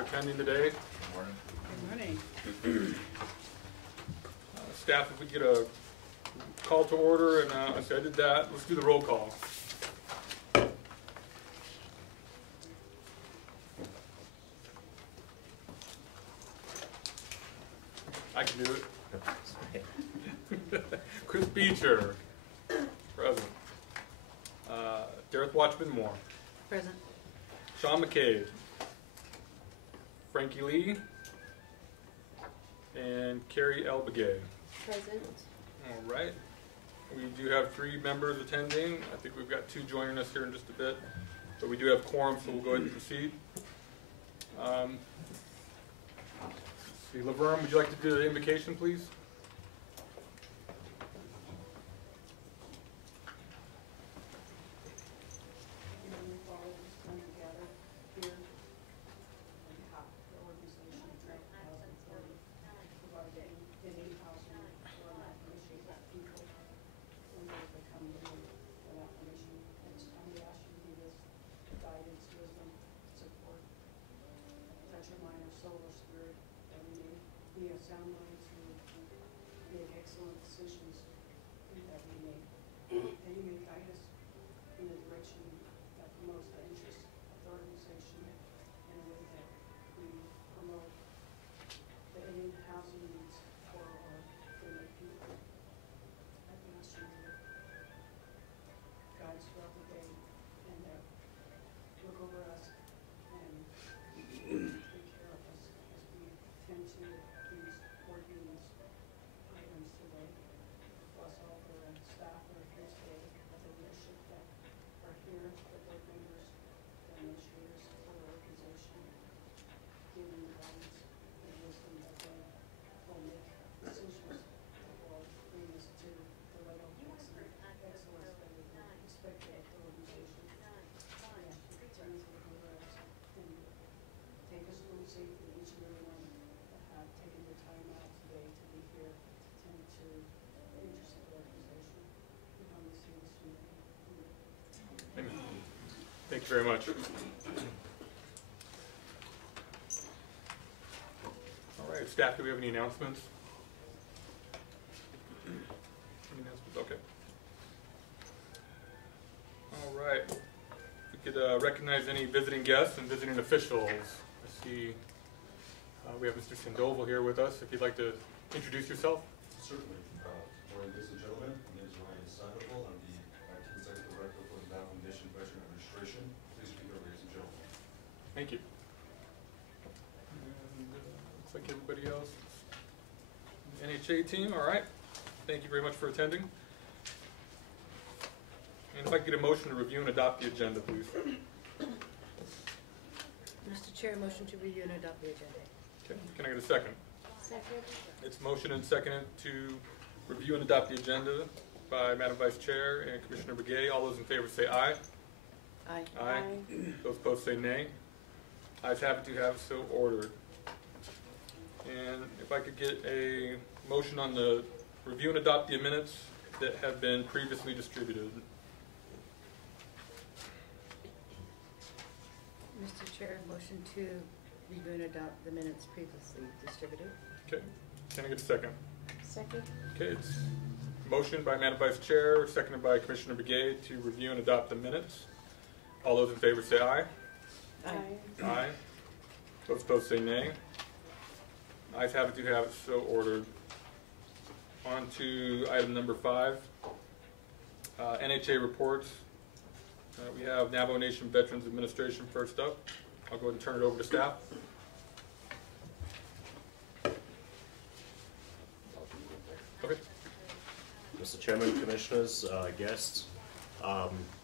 for attending today. Good morning. Staff, if we get a call to order, and I did that. Let's do the roll call. I can do it. Chris Beecher, present. Dareth Watchman Moore. Present. Sean McCabe. Frankie Lee. And Carrie L. Begay. Present. All right. We do have 3 members attending. I think we've got 2 joining us here in just a bit. But we do have quorum, so we'll go ahead and proceed. Let's see, Laverne, would you like to do the invocation, please? Sound mind to make excellent decisions that we make. And you may guide us in a direction that promotes the interests of the organization in a way that we promote the aid housing needs for our family people. I ask you to guide us throughout the day and look over us and take care of us as we tend to these items today, plus all the staff that are here today, the leadership that are here, the board members, the administrators for the organization, giving the guidance and wisdom that they will make decisions that will bring us to the level of excellence that we expect of the organization. Yeah, continue to look over us and take us home safely, each and every one that have taken the time out today to be here to tend to the interests of the organization. We want to see this unity. Amen. Thank you very much. All right, staff, do we have any announcements? Any announcements? Okay. All right. We could recognize any visiting guests and visiting officials. I see we have Mr. Sandoval here with us. If you'd like to introduce yourself. Certainly. Morning, ladies and gentlemen. My name is Ryan Sandoval. I'm the Acting Executive Director for the Navajo Nation Veteran Administration. Please be here, ladies and gentlemen. Thank you. And looks like everybody else. NHA team, all right. Thank you very much for attending. And if I could get a motion to review and adopt the agenda, please. Mr. Chair, motion to review and adopt the agenda. Okay. Can I get a second? Second. It's motion and seconded to review and adopt the agenda by Madam Vice Chair and Commissioner Begay. All those in favor say aye. Aye. Aye. Those opposed say nay. Ayes have it, you have so ordered. And if I could get a motion on the review and adopt the minutes that have been previously distributed. Mr. Chair, motion to review and adopt the minutes previously distributed. Okay. Can I get a second? Second. Okay, it's motion by Madam Vice Chair, seconded by Commissioner Begay to review and adopt the minutes. All those in favor say aye. Aye. Aye. Those opposed say nay. Ayes have it, you have it, so ordered. On to item number 5, NHA reports. We have Navajo Nation Veterans Administration first up. I'll go ahead and turn it over to staff. Okay. Mr. Chairman, Commissioners, guests,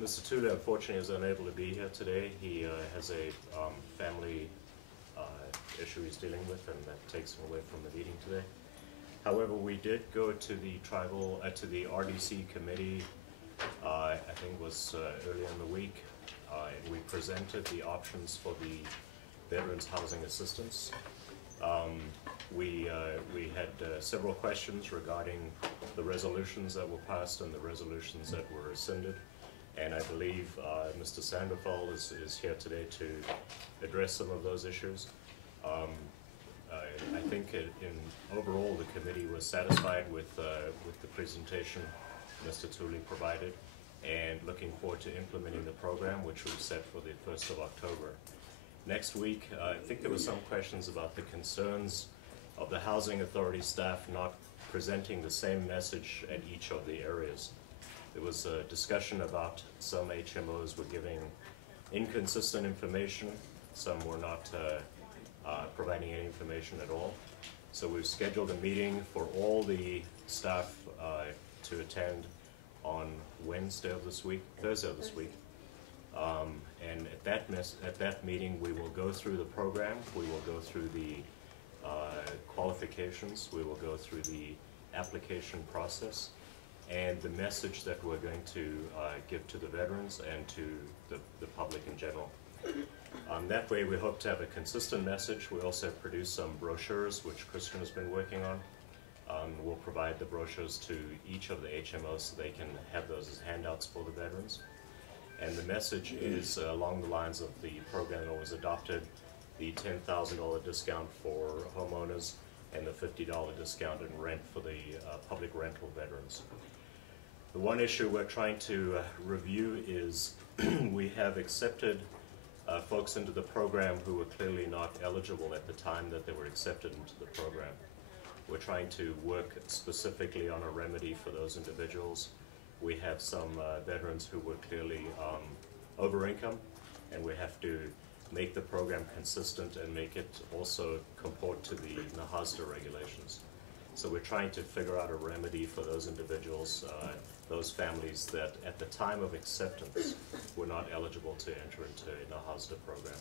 Mr. Tula unfortunately is unable to be here today. He has a family issue he's dealing with, and that takes him away from the meeting today. However, we did go to the tribal, to the RDC committee, I think it was earlier in the week, and we presented the options for the Veterans Housing Assistance. We had several questions regarding the resolutions that were passed and the resolutions that were rescinded, and I believe Mr. Sandoval is here today to address some of those issues. I think overall the committee was satisfied with the presentation Mr. Tooley provided, and looking forward to implementing the program, which we've set for the 1st of October. Next week, I think there were some questions about the concerns of the Housing Authority staff not presenting the same message at each of the areas. There was a discussion about some HMOs were giving inconsistent information, some were not providing any information at all. So we've scheduled a meeting for all the staff to attend on Thursday of this week. And at that meeting, we will go through the program, we will go through the qualifications, we will go through the application process, and the message that we're going to give to the veterans and to the public in general. That way, we hope to have a consistent message. We also have produced some brochures, which Christian has been working on. We'll provide the brochures to each of the HMOs so they can have those as handouts for the veterans. And the message is along the lines of the program that was adopted, the $10,000 discount for homeowners and the $50 discount in rent for the public rental veterans. The one issue we're trying to review is we have accepted folks into the program who were clearly not eligible at the time that they were accepted into the program. We're trying to work specifically on a remedy for those individuals. We have some veterans who were clearly over income, and we have to make the program consistent and make it also comport to the NAHASDA regulations. So we're trying to figure out a remedy for those individuals, those families that at the time of acceptance were not eligible to enter into a NAHASDA program.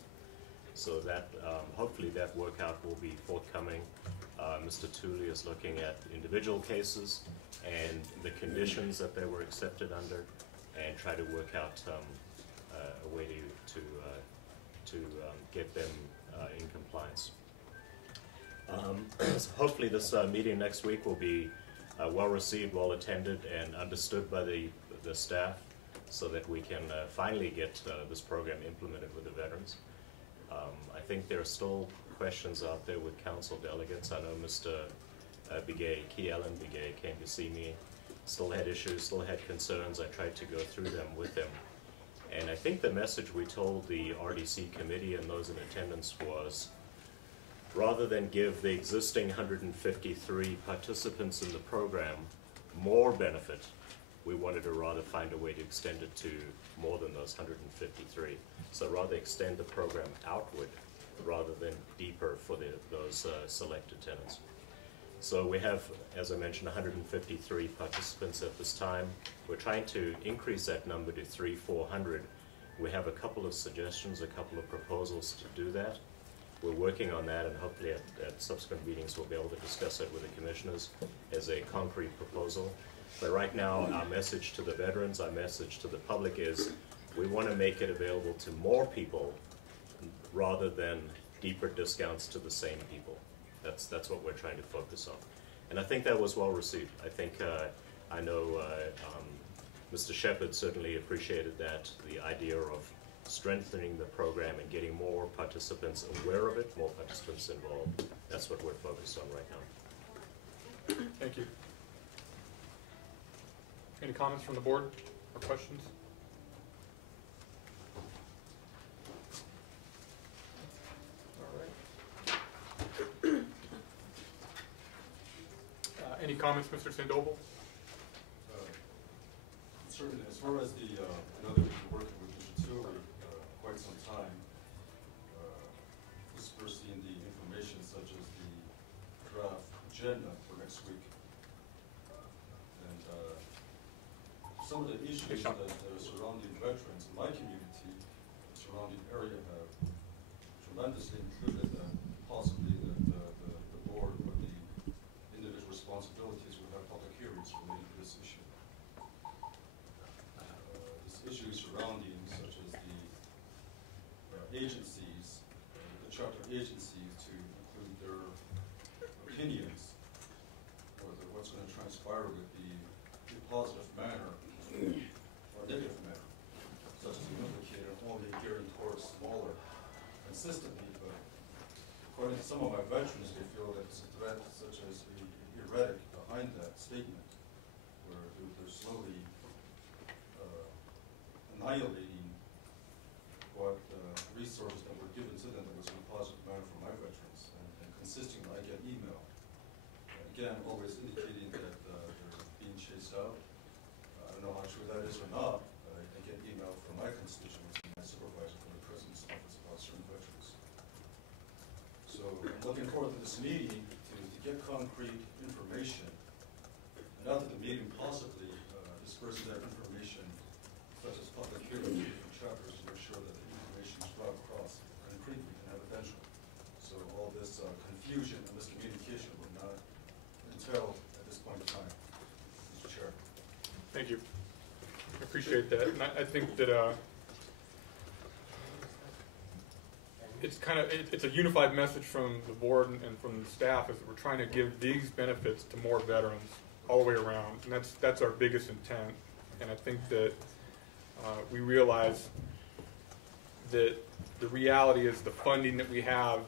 So that hopefully that workout will be forthcoming. Mr. Tooley is looking at individual cases and the conditions that they were accepted under, and try to work out a way to get them in compliance. So hopefully this meeting next week will be well received, well attended, and understood by the staff, so that we can finally get this program implemented with the veterans. I think there are still questions out there with council delegates. I know Mr. Key Ellen Begay came to see me, still had issues, still had concerns. I tried to go through them with him. And I think the message we told the RDC committee and those in attendance was, rather than give the existing 153 participants in the program more benefit, we wanted to rather find a way to extend it to more than those 153. So rather extend the program outward rather than deeper for those selected tenants. So we have, as I mentioned, 153 participants at this time. We're trying to increase that number to 300-400. We have a couple of suggestions, a couple of proposals to do that. We're working on that, and hopefully at subsequent meetings we'll be able to discuss it with the commissioners as a concrete proposal. But right now, our message to the veterans, our message to the public is we want to make it available to more people rather than deeper discounts to the same people. That's what we're trying to focus on. And I think that was well received. I think, I know Mr. Shepard certainly appreciated that, the idea of strengthening the program and getting more participants aware of it, more participants involved. That's what we're focused on right now. Thank you. Any comments from the board or questions? All right. Any comments, Mr. Sandoval? Certainly, as far as the, I know that we've been working with Mr. Tooley quite some time, dispersing the information such as the draft agenda for next week. And some of the issues that are surrounding veterans in my community, surrounding area, have tremendously included possibly the board or the individual responsibilities will have public hearings related to this issue. Issues surrounding, such as the agencies, the chapter agencies, to include their opinions, or what's going to transpire with the positive manner or negative manner, such as you indicated, only gearing towards smaller, consistently, but according to some of my veterans, they feel that it's a threat such as a heretic behind that statement, where they're slowly annihilating what resources that were given to them that was in a positive manner for my veterans, and consistently I get email. Again, always indicating that they're being chased out. I don't know how true that is or not, but I get email from my constituents and my supervisor from the President's Office about certain veterans. So I'm looking forward to this meeting to get concrete information, and after the meeting possibly disperse that information, such as public hearings in different chapters, to make sure that the information is brought across concretely and evidential. So all this confusion and miscommunication will not entail at this point in time, Mr. Chair. Thank you. I appreciate that. And I think that it's a unified message from the board and from the staff, is that we're trying to give these benefits to more veterans all the way around, and that's our biggest intent. And I think that we realize that the reality is the funding that we have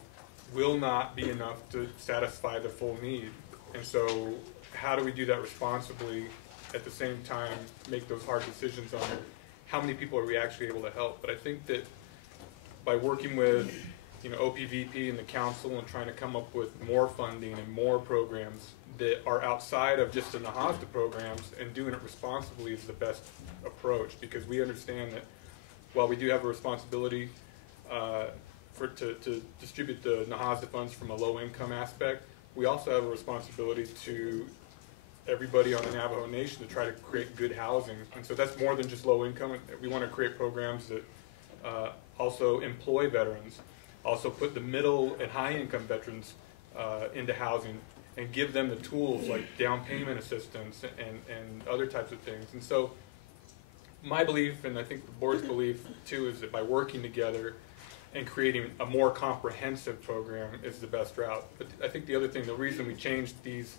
will not be enough to satisfy the full need. And so how do we do that responsibly, at the same time make those hard decisions on how many people are we actually able to help? But I think that by working with OPVP and the council and trying to come up with more funding and more programs that are outside of just the NAHASDA programs and doing it responsibly is the best approach, because we understand that while we do have a responsibility to distribute the NAHASDA funds from a low income aspect, we also have a responsibility to everybody on the Navajo Nation to try to create good housing. And so that's more than just low income. We want to create programs that also employ veterans, also put the middle and high income veterans into housing, and give them the tools like down payment assistance and other types of things. And so my belief, and I think the board's belief too, is that by working together and creating a more comprehensive program is the best route. But I think the other thing, the reason we changed these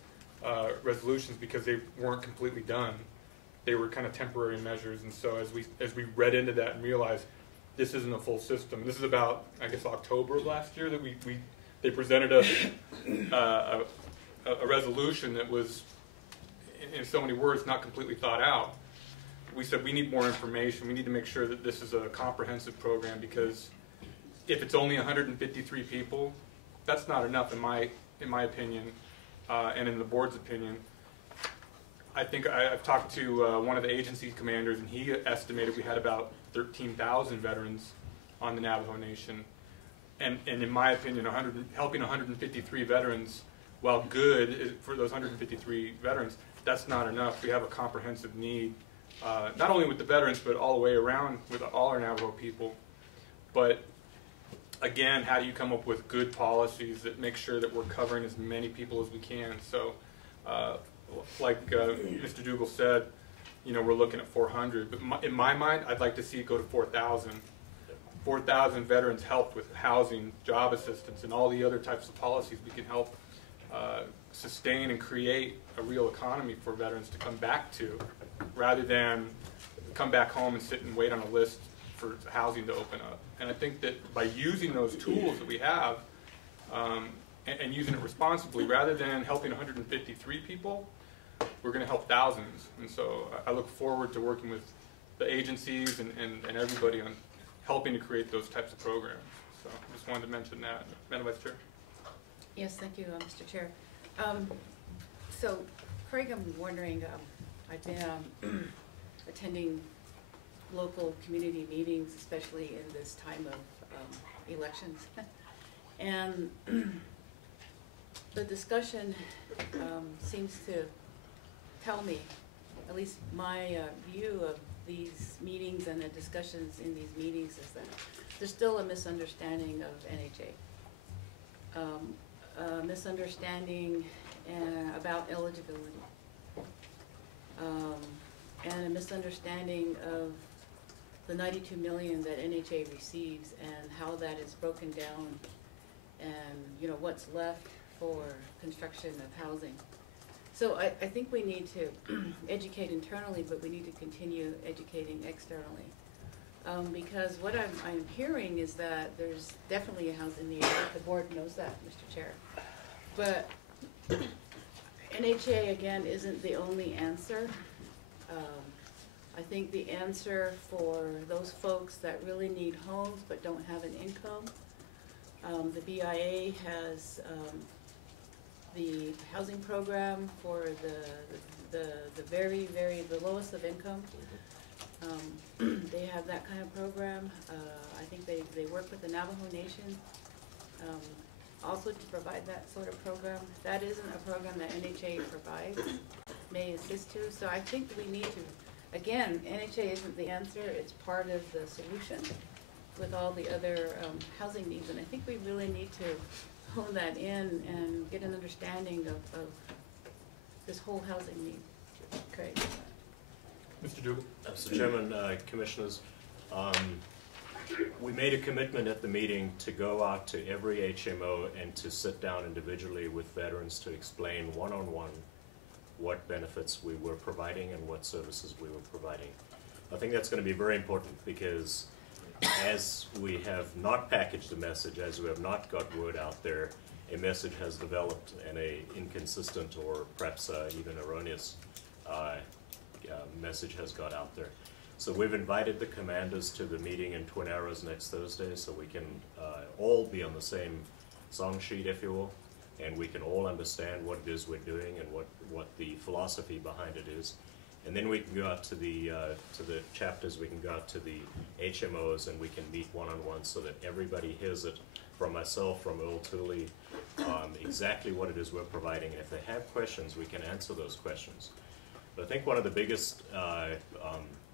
resolutions, because they weren't completely done. They were kind of temporary measures. And so as we read into that and realized this isn't a full system. This is about, I guess, October of last year that they presented us a resolution that was, in so many words, not completely thought out. We said we need more information. We need to make sure that this is a comprehensive program, because if it's only 153 people, that's not enough in my opinion, and in the board's opinion. I think I've talked to one of the agency commanders, and he estimated we had about 13,000 veterans on the Navajo Nation. And in my opinion, helping 153 veterans, while good for those 153 veterans, that's not enough. We have a comprehensive need, not only with the veterans, but all the way around with all our Navajo people. But again, how do you come up with good policies that make sure that we're covering as many people as we can? So, like Mr. Dougal said, we're looking at 400. But in my mind, I'd like to see it go to 4,000. 4,000 veterans helped with housing, job assistance, and all the other types of policies. We can help sustain and create a real economy for veterans to come back to, rather than come back home and sit and wait on a list for housing to open up. And I think that by using those tools that we have and using it responsibly, rather than helping 153 people, we're going to help thousands. And so I look forward to working with the agencies and everybody on helping to create those types of programs. So I just wanted to mention that. Madam Vice Chair. Yes, thank you, Mr. Chair. So, Craig, I'm wondering, I've been attending local community meetings, especially in this time of elections. And the discussion seems to tell me, at least my view of these meetings and the discussions in these meetings, is that there's still a misunderstanding of NHA. A misunderstanding about eligibility. And a misunderstanding of the $92 million that NHA receives and how that is broken down, and what's left for construction of housing. So I think we need to educate internally, but we need to continue educating externally. Because what I'm hearing is that there's definitely a housing need. The board knows that, Mr. Chair. But NHA, again, isn't the only answer. I think the answer for those folks that really need homes but don't have an income, the BIA has the housing program for the the lowest of income. They have that kind of program. I think they work with the Navajo Nation also to provide that sort of program. That isn't a program that NHA provides, may assist to. So I think we need to, again, NHA isn't the answer, it's part of the solution with all the other housing needs. And I think we really need to hone that in and get an understanding of this whole housing need. Okay. Mr. Dugan? Mr. Chairman, Commissioners, we made a commitment at the meeting to go out to every HMO and to sit down individually with veterans to explain one-on-one what benefits we were providing and what services we were providing. I think that's going to be very important because as we have not packaged the message, as we have not got word out there, a message has developed and a inconsistent or perhaps even erroneous message has got out there. So we've invited the commanders to the meeting in Twin Arrows next Thursday so we can all be on the same song sheet, if you will, and we can all understand what it is we're doing and what the philosophy behind it is. And then we can go out to the chapters, we can go out to the HMOs, and we can meet one-on-one so that everybody hears it from myself, from Earl Tooley, exactly what it is we're providing. And if they have questions, we can answer those questions. But I think one of the biggest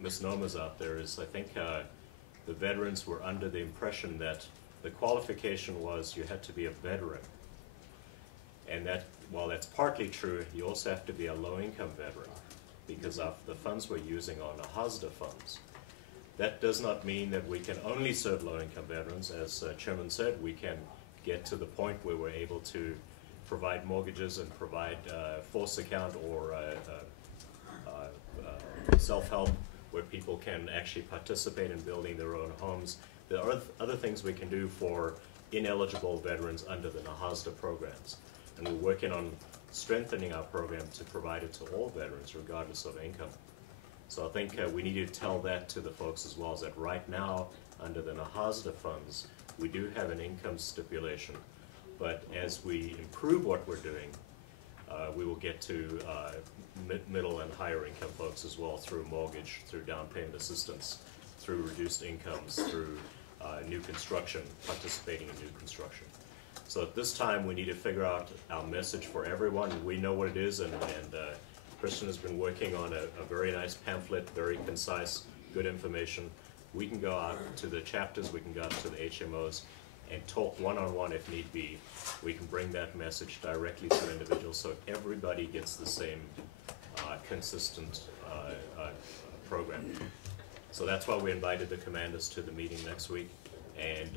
misnomers out there is I think the veterans were under the impression that the qualification was you had to be a veteran. And that, while that's partly true, you also have to be a low-income veteran because of the funds we're using on the HASDA funds. That does not mean that we can only serve low-income veterans. As Chairman said, we can get to the point where we're able to provide mortgages and provide force account or self-help where people can actually participate in building their own homes. There are other things we can do for ineligible veterans under the HASDA programs. And we're working on strengthening our program to provide it to all veterans regardless of income. So I think we need to tell that to the folks as well, as that right now under the HASDA funds we do have an income stipulation, but as we improve what we're doing, we will get to middle and higher income folks as well through mortgage, through down payment assistance, through reduced incomes, through new construction, participating in new construction. So at this time we need to figure out our message for everyone. We know what it is, and Christian has been working on a very nice pamphlet, very concise, good information. We can go out to the chapters, we can go out to the HMOs and talk one-on-one if need be. We can bring that message directly to individuals so everybody gets the same consistent program. So that's why we invited the commanders to the meeting next week, and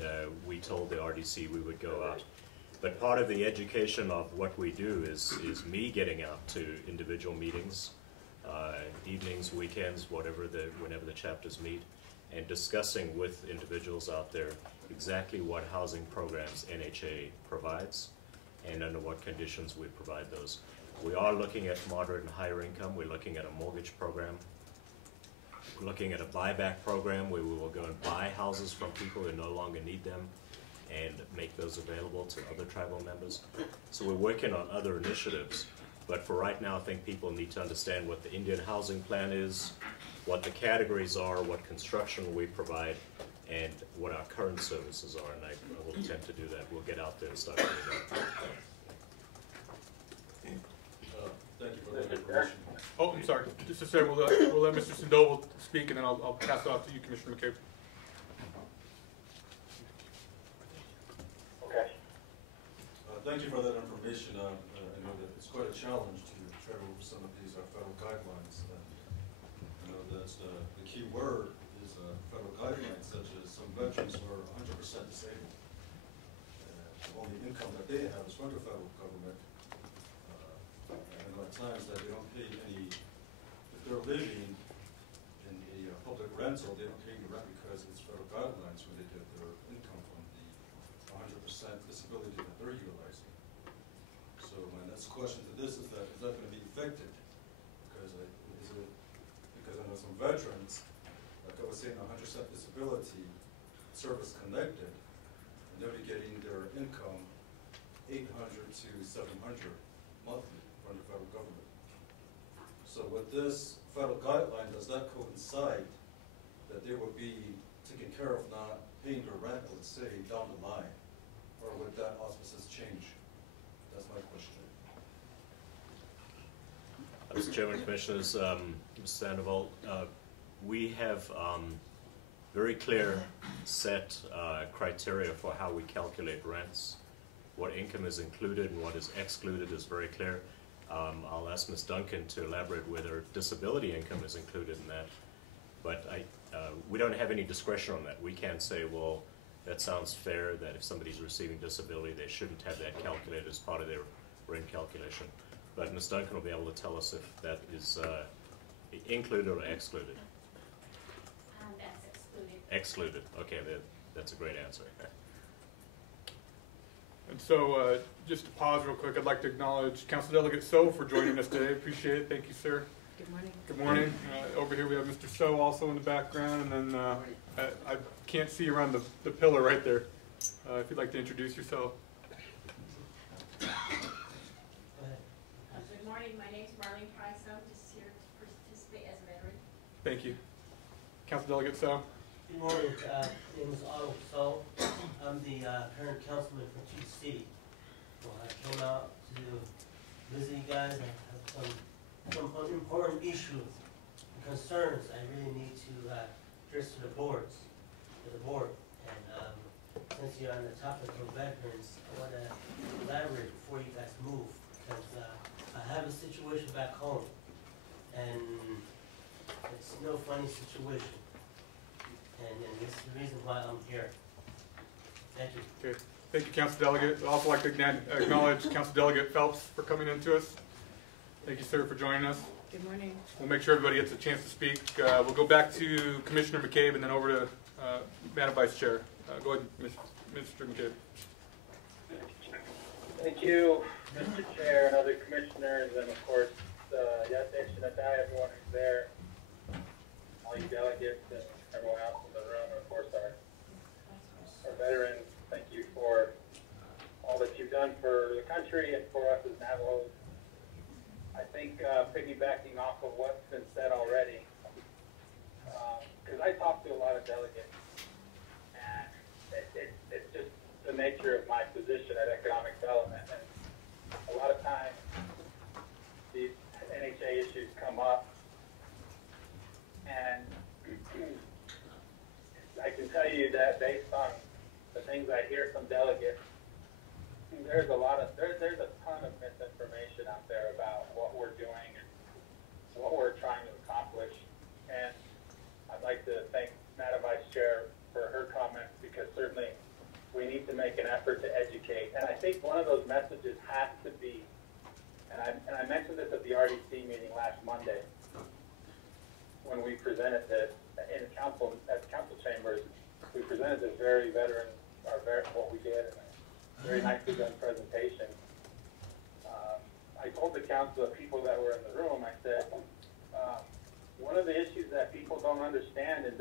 we told the RDC we would go out. But part of the education of what we do is me getting out to individual meetings, evenings, weekends, whenever the chapters meet, and discussing with individuals out there exactly what housing programs NHA provides and under what conditions we provide those. We are looking at moderate and higher income. We're looking at a mortgage program. We're looking at a buyback program where we will go and buy houses from people who no longer need them and make those available to other tribal members. So we're working on other initiatives. But for right now, I think people need to understand what the Indian Housing Plan is, what the categories are, what construction we provide, and what our current services are. And I will attempt to do that. We'll get out there and start doing that. Thank you for that information. Oh, I'm sorry. Just to say, we'll let Mr. Sandoval speak, and then I'll pass it off to you, Commissioner McCabe. Okay. Thank you for that information. I know that it's quite a challenge to tread over some of these federal guidelines. I know that the key word is federal guidelines, such as some veterans are 100% disabled. The only income that they have is from the federal government. And at times that they don't pay any, if they're living in a public rental, they don't pay any rent because question to this is that going to be affected? Because because I know some veterans, like I was saying, 100% disability, service connected, and they'll be getting their income 800 to 700 monthly from the federal government. So with this federal guideline, does that coincide that they will be taken care of not paying their rent, let's say, down the line? Or would that auspices change? That's my question. Mr. Chairman, Commissioners, Mr. Sandoval, we have very clear set criteria for how we calculate rents. What income is included and what is excluded is very clear. I'll ask Ms. Duncan to elaborate whether disability income is included in that. But we don't have any discretion on that. We can't say, well, that sounds fair, that if somebody's receiving disability, they shouldn't have that calculated as part of their rent calculation. But Ms. Duncan will be able to tell us if that is included or excluded. That's excluded. Excluded. Okay, that's a great answer. And so, just to pause real quick, I'd like to acknowledge Council Delegate So for joining us today. Appreciate it. Thank you, sir. Good morning. Good morning. Over here we have Mr. So also in the background, and then I can't see around the pillar right there. If you'd like to introduce yourself. Good morning, my name is Marlene Price. I'm just here to participate as a veteran. Thank you. Council Delegate So. Good morning, my name is Otto So. I'm the current councilman from Chief City. Well, I came out to visit you guys. I have some important issues and concerns I really need to address to the board. And since you're on the topic of veterans, I want to elaborate before you guys move, because I have a situation back home, and it's no funny situation. And this is the reason why I'm here. Thank you. Okay. Thank you, Council Delegate. I'd also like to acknowledge Council Delegate Phelps for coming in to us. Thank you, sir, for joining us. Good morning. We'll make sure everybody gets a chance to speak. We'll go back to Commissioner McCabe and then over to Madam Vice Chair. Go ahead, Mr. McCabe. Thank you, Mr. Chair and other commissioners, and of course, Nha Executive Report, everyone who's there, all you delegates and everyone else in the room, and of course our veterans. Thank you for all that you've done for the country and for us as Navajos. I think piggybacking off of what's been said already, because I talk to a lot of delegates, and it's just the nature of my position at economic development, and a lot of times these NHA issues come up, and I can tell you that based on the things I hear from delegates, there's a ton of misinformation out there about what we're doing and what we're trying to accomplish. And I'd like to thank Madam Vice Chair for her comments, because certainly we need to make an effort to educate. And I think one of those messages has to be, and I mentioned this at the RDC meeting last Monday when we presented this in council, at council chambers. We presented this what we did, and a very nicely done presentation. I told the council of people that were in the room, I said, one of the issues that people don't understand and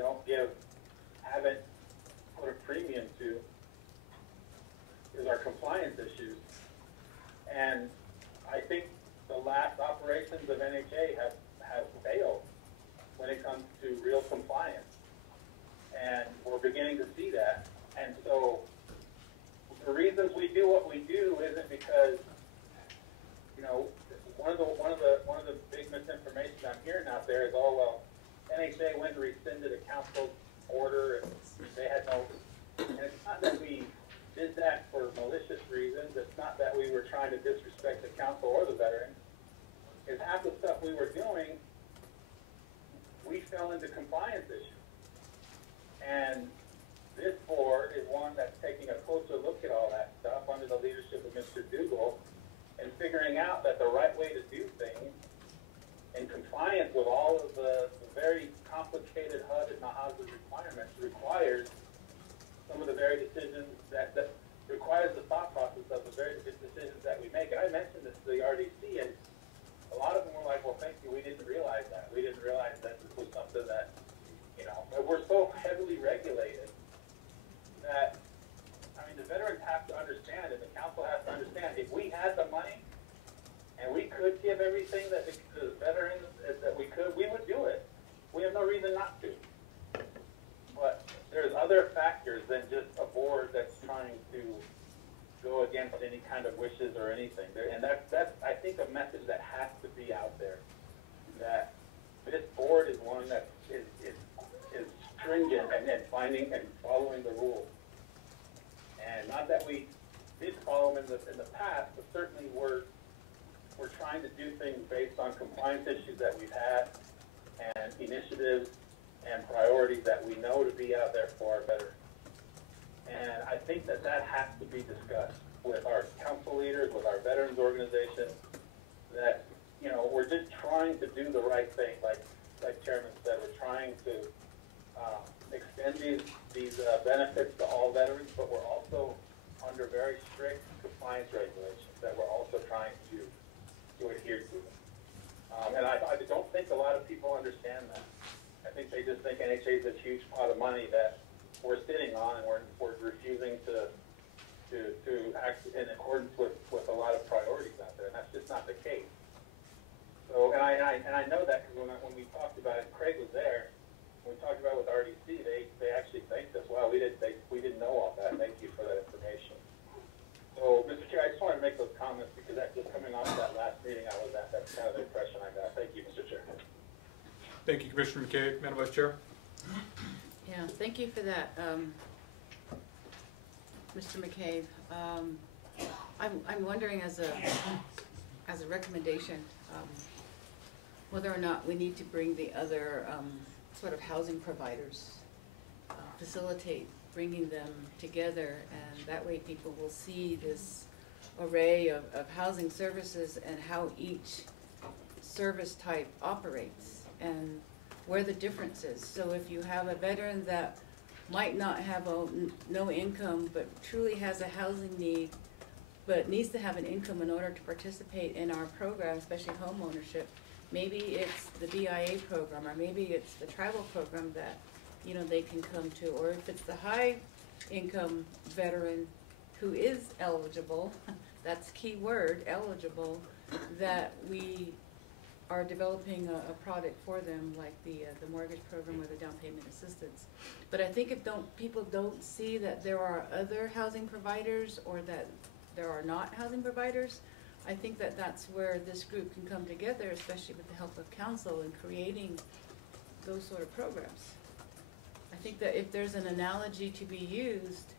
haven't put a premium to is our compliance issues. And I think the last operations of NHA have failed when it comes to real compliance. And we're beginning to see that. And so the reasons we do what we do isn't because, one of the big misinformation I'm hearing out there is, oh, well, NHA went and rescinded a council order and they had no, and it's not that we did that for malicious reasons. It's not that we were trying to disrespect the council or the veterans. It's half the stuff we were doing, we fell into compliance issues. And this board is one that's taking a closer look at all that stuff under the leadership of Mr. Dougal, and figuring out that the right way to do things in compliance with all of the very complicated HUD and Navajo requirements requires some of the very decisions that requires the thought process of the very decisions that we make. And I mentioned this the RDC, and a lot of them were like, well, thank you, we didn't realize that. We didn't realize that this was something that, you know, but we're so heavily regulated that, I mean, the veterans have to understand, and the council has to understand, if we had the money and we could give everything that the veterans, that we could, we would do it. We have no reason not to. But there's other factors than just a board that's trying to go against any kind of wishes or anything. And that's I think, a message that has to be out there. That this board is one that is stringent and finding and following the rules. And not that we did follow them in the past, but certainly we're trying to do things based on compliance issues that we've had and initiatives and priorities that we know to be out there for our veterans. And I think that has to be discussed with our council leaders, with our veterans organization, that, you know, we're just trying to do the right thing. Like Chairman said, we're trying to extend these benefits to all veterans, but we're also under very strict compliance regulations that we're also trying to adhere to. And I don't think a lot of people understand that. I think they just think NHA is this huge pot of money that we're sitting on, and we're refusing to act in accordance with a lot of priorities out there, and that's just not the case. So, and I know that because when we talked about it, Craig was there. When we talked about it with RDC, they actually thanked us. Wow, we didn't know all that. Thank you for that information. So, Mr. Chair, I just wanted to make those comments because that's just coming off of that last meeting I was at. That's kind of the impression I got. Thank you, Mr. Chair. Thank you, Commissioner McCabe. Madam Vice Chair. Yeah, thank you for that, Mr. McCabe. I'm wondering as a recommendation, whether or not we need to bring the other sort of housing providers, facilitate bringing them together, and that way people will see this array of housing services and how each service type operates and where the difference is. So if you have a veteran that might not have no income but truly has a housing need but needs to have an income in order to participate in our program, especially home ownership, maybe it's the BIA program, or maybe it's the tribal program that, you know, they can come to, or if it's the high income veteran who is eligible, that's key word, eligible, that we are developing a product for them, like the mortgage program or the down payment assistance. But I think if people don't see that there are other housing providers, or that there are not housing providers, I think that that's where this group can come together, especially with the help of council in creating those sort of programs. I think that if there's an analogy to be used,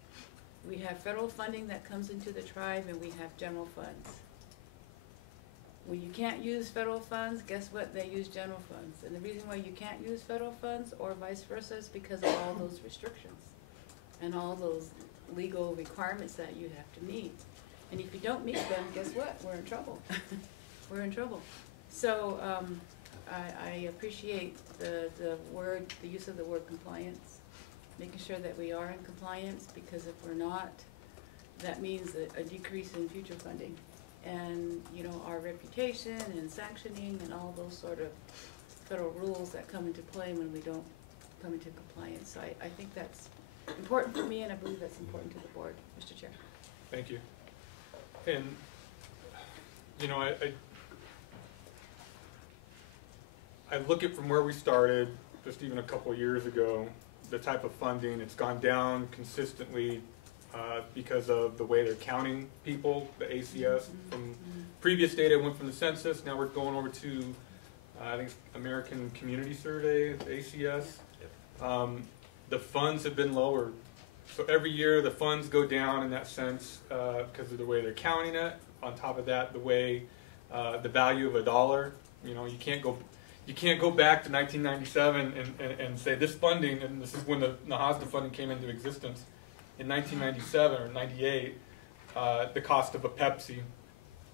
we have federal funding that comes into the tribe, and we have general funds. When you can't use federal funds, guess what? They use general funds. And the reason why you can't use federal funds, or vice versa, is because of all those restrictions and all those legal requirements that you have to meet. And if you don't meet them, guess what? We're in trouble. We're in trouble. So I appreciate the use of the word compliance, making sure that we are in compliance, because if we're not, that means a decrease in future funding. And, you know, our reputation and sanctioning and all those sort of federal rules that come into play when we don't come into compliance. So I think that's important for me, and I believe that's important to the board, Mr. Chair. Thank you. And, you know, I look at from where we started, just even a couple of years ago, the type of funding, it's gone down consistently because of the way they're counting people, the ACS. From previous data went from the census, now we're going over to, I think it's American Community Survey, the ACS. Yep. The funds have been lowered. So every year the funds go down in that sense because of the way they're counting it. On top of that, the way the value of a dollar, you know, you can't go back to 1997 and say this funding, and this is when the NAHASDA funding came into existence in 1997 or 98, the cost of a Pepsi,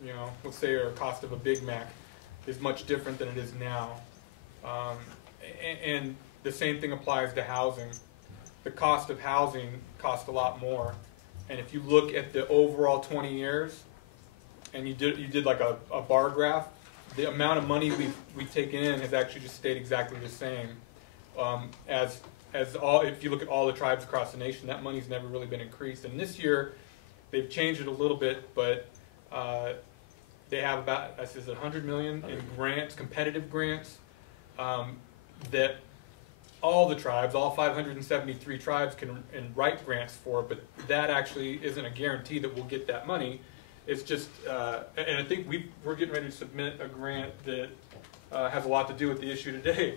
you know, let's say, or cost of a Big Mac is much different than it is now. And the same thing applies to housing. The cost of housing costs a lot more. And if you look at the overall 20 years, and you did like a bar graph, the amount of money we've taken in has actually just stayed exactly the same. As all, if you look at all the tribes across the nation, that money's never really been increased. And this year, they've changed it a little bit, but they have about, I said, 100 million in grants, competitive grants, that all the tribes, all 573 tribes can write grants for, but that actually isn't a guarantee that we'll get that money. It's just, and I think we're getting ready to submit a grant that has a lot to do with the issue today,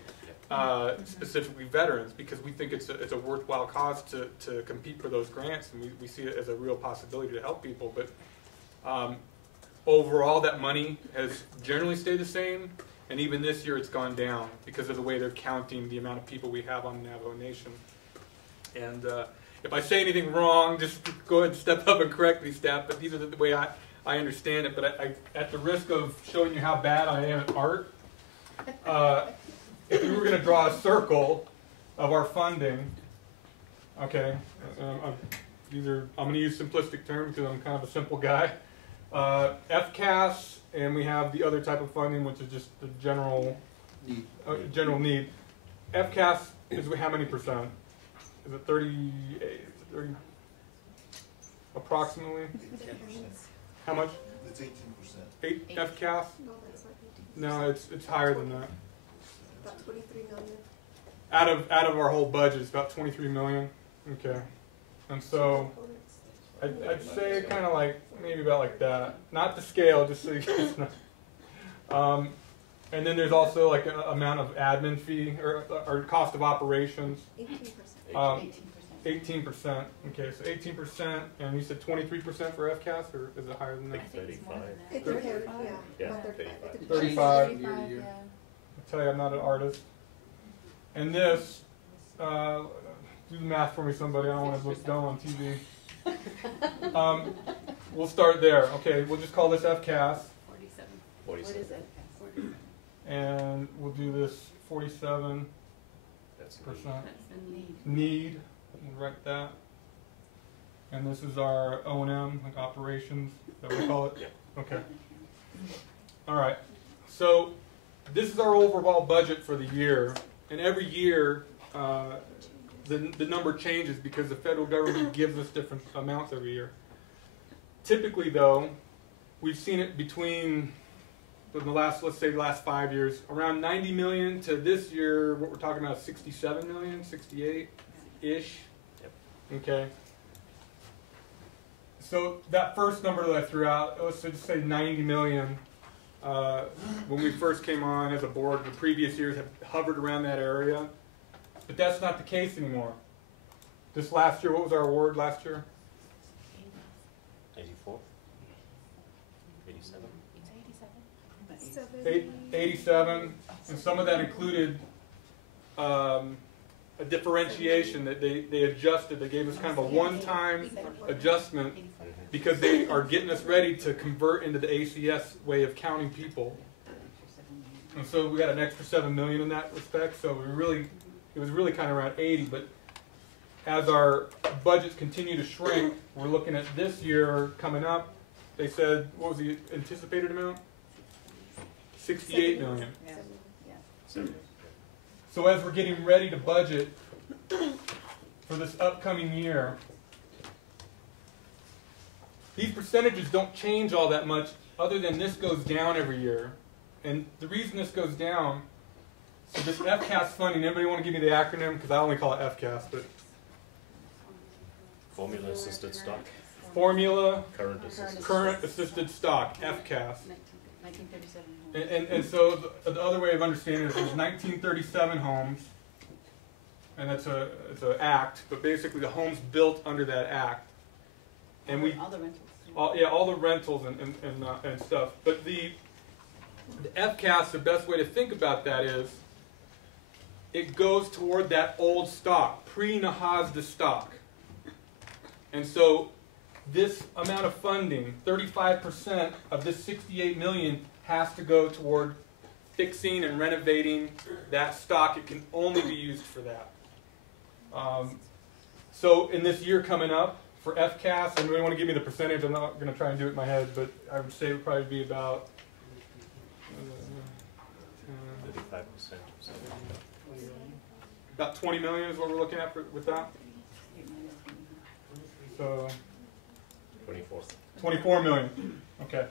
specifically veterans, because we think it's a worthwhile cause to compete for those grants, and we see it as a real possibility to help people. But overall, that money has generally stayed the same, and even this year it's gone down because of the way they're counting the amount of people we have on the Navajo Nation. And if I say anything wrong, just go ahead and step up and correct me, staff, but these are the way I understand it. But I, at the risk of showing you how bad I am at art, if we were going to draw a circle of our funding, okay, I'm going to use simplistic terms because I'm kind of a simple guy. FCAS, and we have the other type of funding, which is just the general need. FCAS is how many percent? Is it 38? 30? Approximately? How much? It's 18%. 8 FCAS? No, that's not 18%. No, it's higher than that. About 23 million. Out of our whole budget, it's about 23 million. Okay, and so I'd say kind of like maybe about like that. Not the scale, just so you guys know. And then there's also like an amount of admin fee or cost of operations. 18%. 18%. Okay, so 18%, and you said 23% for FCAS, or is it higher than that? I think 35. It's 35. Yeah, not 35. 35. Yeah. I tell you, I'm not an artist. And this, do the math for me, somebody. I don't want to look dumb on TV. We'll start there. Okay, we'll just call this FCAS, 47. 47. What is it? and we'll do this 47%. That's That's the need. Need, we'll write that. And this is our O&M, like operations, is that what we call it? Yeah. Okay. All right. So this is our overall budget for the year, and every year the number changes because the federal government gives us different amounts every year. Typically, though, we've seen it between in the last, let's say, the last 5 years, around 90 million to this year. What we're talking about is 67 million, 68-ish. Yep. Okay. So that first number that I threw out, let's just say 90 million. When we first came on as a board, the previous years have hovered around that area, but that's not the case anymore. This last year, what was our award last year? 84? 87? 87, and some of that included a differentiation that they adjusted. They gave us kind of a one-time adjustment because they are getting us ready to convert into the ACS way of counting people. And so we got an extra $7 million in that respect. So it was really kind of around 80. But as our budgets continue to shrink, we're looking at this year coming up. They said, what was the anticipated amount? 68 million. Yeah. So as we're getting ready to budget for this upcoming year, these percentages don't change all that much other than this goes down every year. And the reason this goes down, so this FCAS funding, anybody want to give me the acronym? Because I only call it FCAS, but Formula assisted stock. formula, Current assisted current assisted stock, FCAS. 1937. And so the other way of understanding it is there's 1937 homes, and it's an act, but basically the homes built under that act. And we, all the rentals. all the rentals and stuff. But the FCAS, the best way to think about that is it goes toward that old stock, pre-Nahazda stock. And so this amount of funding, 35% of this 68 million, has to go toward fixing and renovating that stock. It can only be used for that. So in this year coming up, for FCAS, anybody want to give me the percentage? I'm not going to try and do it in my head, but I would say it would probably be about 35% or something. about 20 million is what we're looking at with that. So 24. 24 million. Okay.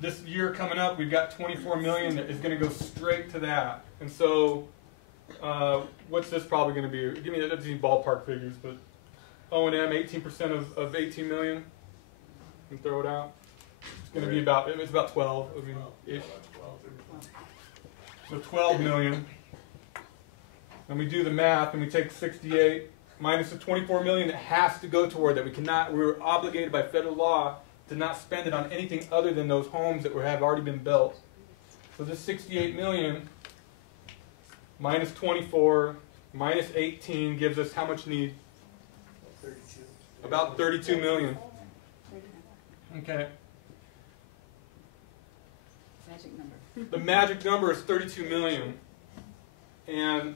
This year coming up, we've got 24 million that is going to go straight to that. And so, what's this probably going to be? Give me these ballpark figures, but O&M, 18% of 18 million. And throw it out. It's going to be about, it's about 12. I mean, ish. So 12 million. And we do the math, and we take 68 minus the 24 million that has to go toward that. We're obligated by federal law to not spend it on anything other than those homes that have already been built. So this 68 million minus 24 minus 18 gives us how much need? 32. About 32 million. Okay. Magic number. The magic number is 32 million. And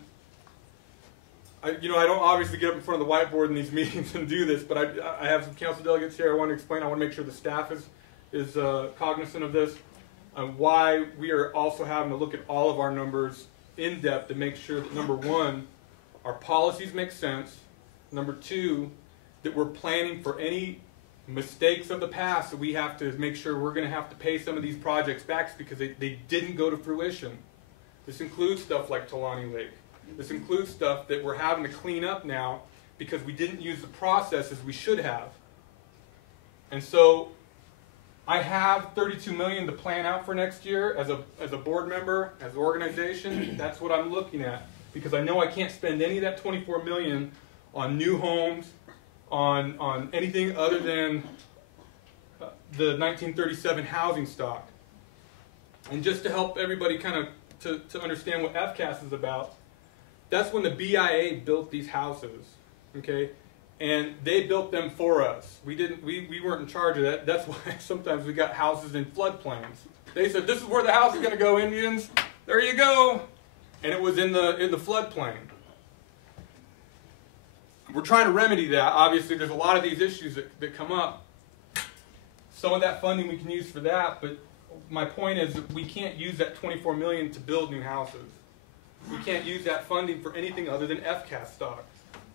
I don't obviously get up in front of the whiteboard in these meetings and do this, but I have some council delegates here. I want to explain. I want to make sure the staff is cognizant of this, and why we are also having to look at all of our numbers in depth to make sure that, number one, our policies make sense. Number two, that we're planning for any mistakes of the past, that we have to make sure we're going to have to pay some of these projects back because they didn't go to fruition. This includes stuff like Talani Lake. This includes stuff that we're having to clean up now because we didn't use the processes we should have. And so I have 32 million to plan out for next year as a board member, as an organization. That's what I'm looking at, because I know I can't spend any of that 24 million on new homes, on anything other than the 1937 housing stock. And just to help everybody kind of to understand what FCAS is about, that's when the BIA built these houses, okay? And they built them for us. We weren't in charge of that. That's why sometimes we got houses in floodplains. They said, this is where the house is going to go, Indians. There you go. And it was in the floodplain. We're trying to remedy that. Obviously, there's a lot of these issues that come up. Some of that funding we can use for that, but my point is that we can't use that 24 million to build new houses. We can't use that funding for anything other than FCAS stock.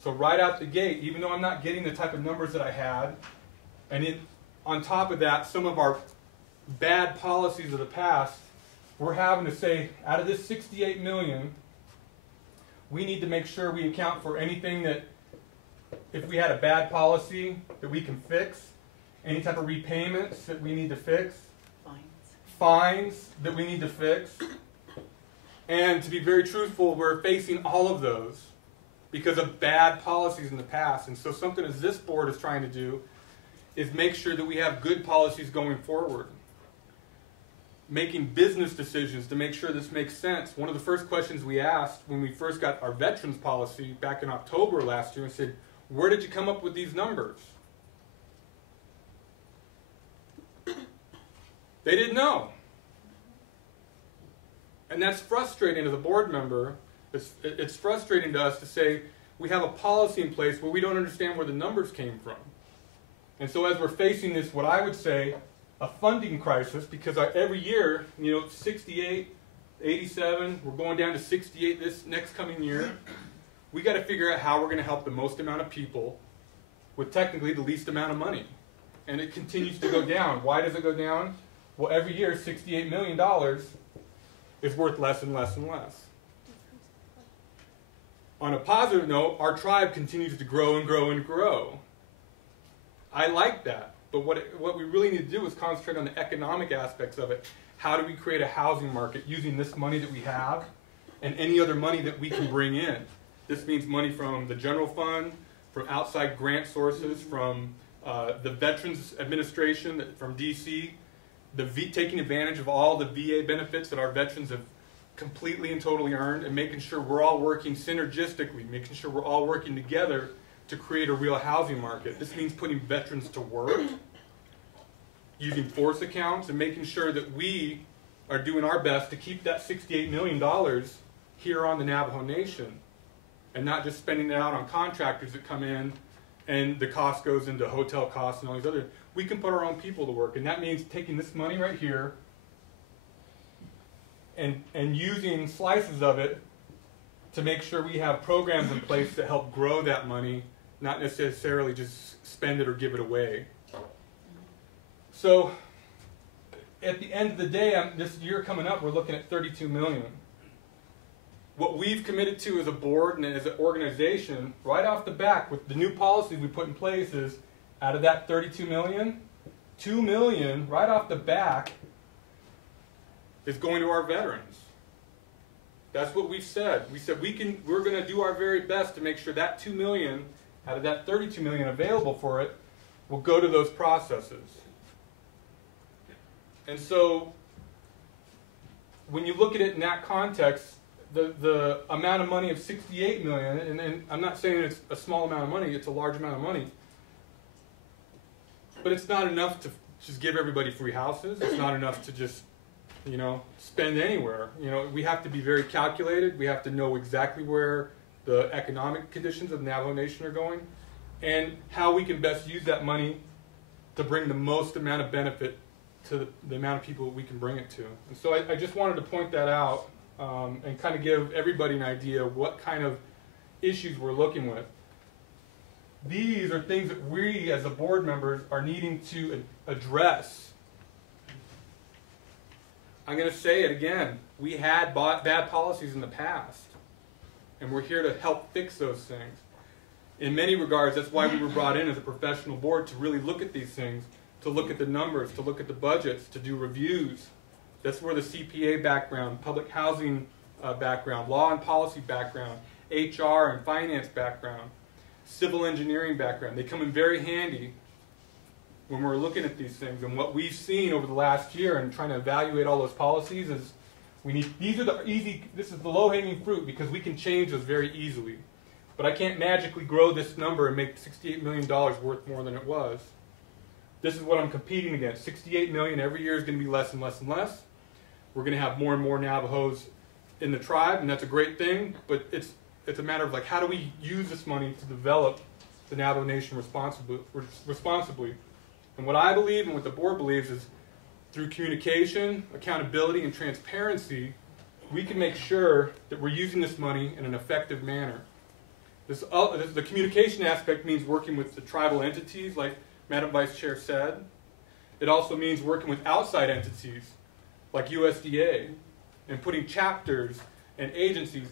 So right out the gate, even though I'm not getting the type of numbers that I had, and on top of that, some of our bad policies of the past, we're having to say, out of this 68 million, we need to make sure we account for anything that, if we had a bad policy, that we can fix, any type of repayments that we need to fix, fines that we need to fix. And to be very truthful, we're facing all of those because of bad policies in the past. And so something as this board is trying to do is make sure that we have good policies going forward. Making business decisions to make sure this makes sense. One of the first questions we asked when we first got our veterans policy back in October last year and said, where did you come up with these numbers? They didn't know. And that's frustrating as a board member. It's frustrating to us to say we have a policy in place where we don't understand where the numbers came from. And so as we're facing this, what I would say, a funding crisis, because every year, 68, 87, we're going down to 68 this next coming year. We got to figure out how we're going to help the most amount of people with technically the least amount of money. And it continues to go down. Why does it go down? Well, every year, $68 million is worth less and less and less. On a positive note, our tribe continues to grow and grow and grow. I like that. But what we really need to do is concentrate on the economic aspects of it. How do we create a housing market using this money that we have and any other money that we can bring in? This means money from the general fund, from outside grant sources, from the Veterans Administration, from D.C., taking advantage of all the VA benefits that our veterans have completely and totally earned, and making sure we're all working synergistically, making sure we're all working together to create a real housing market. This means putting veterans to work, using force accounts, and making sure that we are doing our best to keep that $68 million here on the Navajo Nation, and not just spending it out on contractors that come in and the cost goes into hotel costs and all these other, we can put our own people to work. And that means taking this money right here and using slices of it to make sure we have programs in place that help grow that money, not necessarily just spend it or give it away. So at the end of the day, this year coming up, we're looking at $32 million. What we've committed to as a board and as an organization, right off the back, with the new policies we put in place, is out of that $32 million, $2 million right off the back is going to our veterans. That's what we've said. We said we're going to do our very best to make sure that $2 million out of that $32 million available for it will go to those processes. And so when you look at it in that context, the amount of money of $68 million, and I'm not saying it's a small amount of money, it's a large amount of money, but it's not enough to just give everybody free houses. It's not enough to just, spend anywhere. We have to be very calculated. We have to know exactly where the economic conditions of the Navajo Nation are going and how we can best use that money to bring the most amount of benefit to the amount of people we can bring it to. And so I just wanted to point that out and kind of give everybody an idea of what kind of issues we're looking with. These are things that we as the board members are needing to address. I'm going to say it again. We had bad policies in the past, and we're here to help fix those things. In many regards, that's why we were brought in as a professional board, to really look at these things, to look at the numbers, to look at the budgets, to do reviews. That's where the CPA background, public housing background, law and policy background, HR and finance background, civil engineering background, they come in very handy when we're looking at these things. And what we've seen over the last year and trying to evaluate all those policies is this is the low-hanging fruit, because we can change those very easily. But I can't magically grow this number and make $68 million worth more than it was. This is what I'm competing against. $68 million every year is going to be less and less and less. We're going to have more and more Navajos in the tribe, and that's a great thing, but it's a matter of how do we use this money to develop the Navajo Nation responsibly. And what I believe and what the board believes is through communication, accountability, and transparency, we can make sure that we're using this money in an effective manner. The communication aspect means working with the tribal entities, like Madam Vice Chair said. It also means working with outside entities, like USDA, and putting chapters and agencies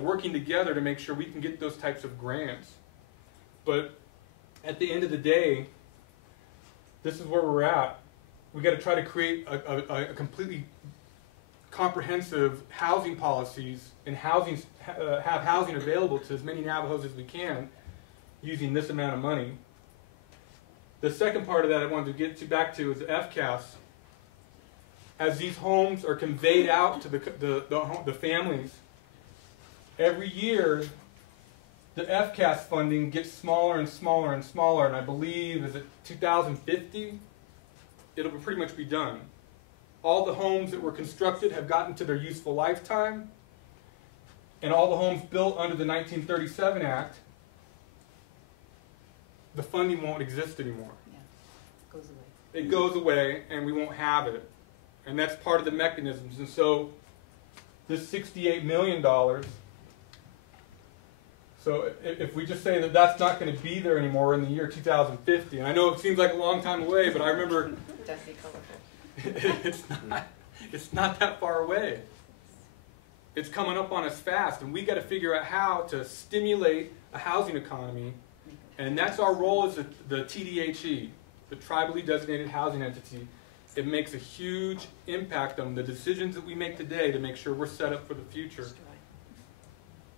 working together to make sure we can get those types of grants. But at the end of the day, this is where we're at. We've got to try to create a completely comprehensive housing policies and have housing available to as many Navajos as we can using this amount of money. The second part of that I wanted to get back to is the FCAS. As these homes are conveyed out to the families, every year the FCAS funding gets smaller and smaller and smaller, and I believe, is it 2050? It'll pretty much be done. All the homes that were constructed have gotten to their useful lifetime, and all the homes built under the 1937 Act, the funding won't exist anymore. Yeah, goes away. It goes away, and we won't have it. And that's part of the mechanisms. And so this $68 million, so if we just say that that's not going to be there anymore in the year 2050, and I know it seems like a long time away, but I remember it's not that far away. It's coming up on us fast, and we got to figure out how to stimulate a housing economy, and that's our role as the TDHE, the Tribally Designated Housing Entity. It makes a huge impact on the decisions that we make today to make sure we're set up for the future.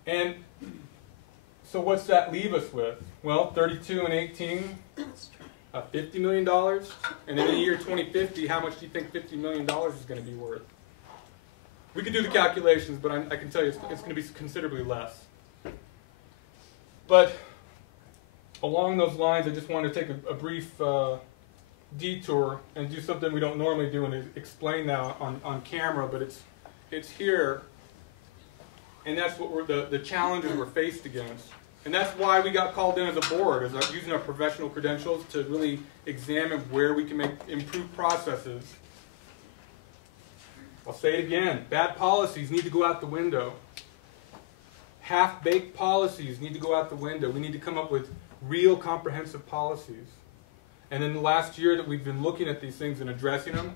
And so what's that leave us with? Well, 32 and 18, $50 million. And then in the year 2050, how much do you think $50 million is going to be worth? We could do the calculations, but I can tell you it's going to be considerably less. But along those lines, I just wanted to take a brief detour and do something we don't normally do and explain that on camera, but it's here, and that's what the challenges we're faced against. And that's why we got called in as a board, is using our professional credentials to really examine where we can make improved processes. I'll say it again, bad policies need to go out the window. Half-baked policies need to go out the window. We need to come up with real comprehensive policies. And in the last year that we've been looking at these things and addressing them,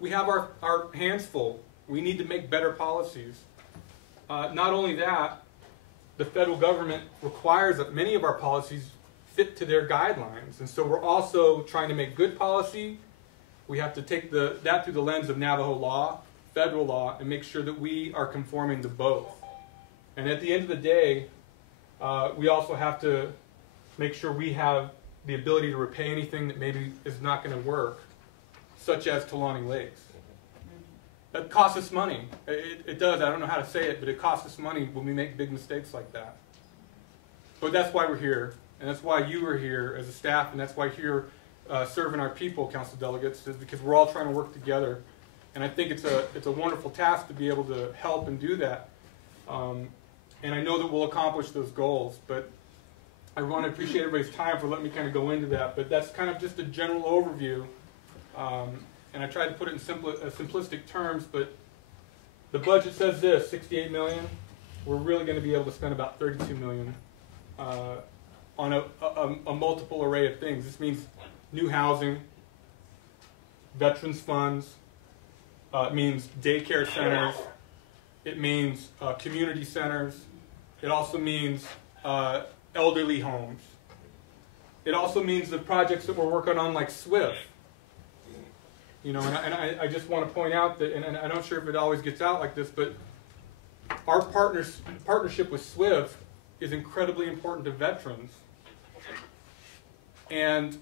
we have our hands full. We need to make better policies. Not only that, the federal government requires that many of our policies fit to their guidelines. And so we're also trying to make good policy. We have to take that through the lens of Navajo law, federal law, and make sure that we are conforming to both. And at the end of the day, we also have to make sure we have the ability to repay anything that maybe is not going to work, such as Talani Lakes. That costs us money. It does. I don't know how to say it, but it costs us money when we make big mistakes like that. But that's why we're here, and that's why you are here as a staff, and that's why you're serving our people, council delegates, is because we're all trying to work together. And I think it's a wonderful task to be able to help and do that. And I know that we'll accomplish those goals, but I want to appreciate everybody's time for letting me kind of go into that. But that's kind of just a general overview. And I tried to put it in simplistic terms, but the budget says this, $68 million. We're really going to be able to spend about $32 million on a multiple array of things. This means new housing, veterans funds, it means daycare centers, it means community centers, it also means elderly homes. It also means the projects that we're working on like SWIFT. You know, and I just want to point out that, and I'm not sure if it always gets out like this, but our partnership with SWIFT is incredibly important to veterans. And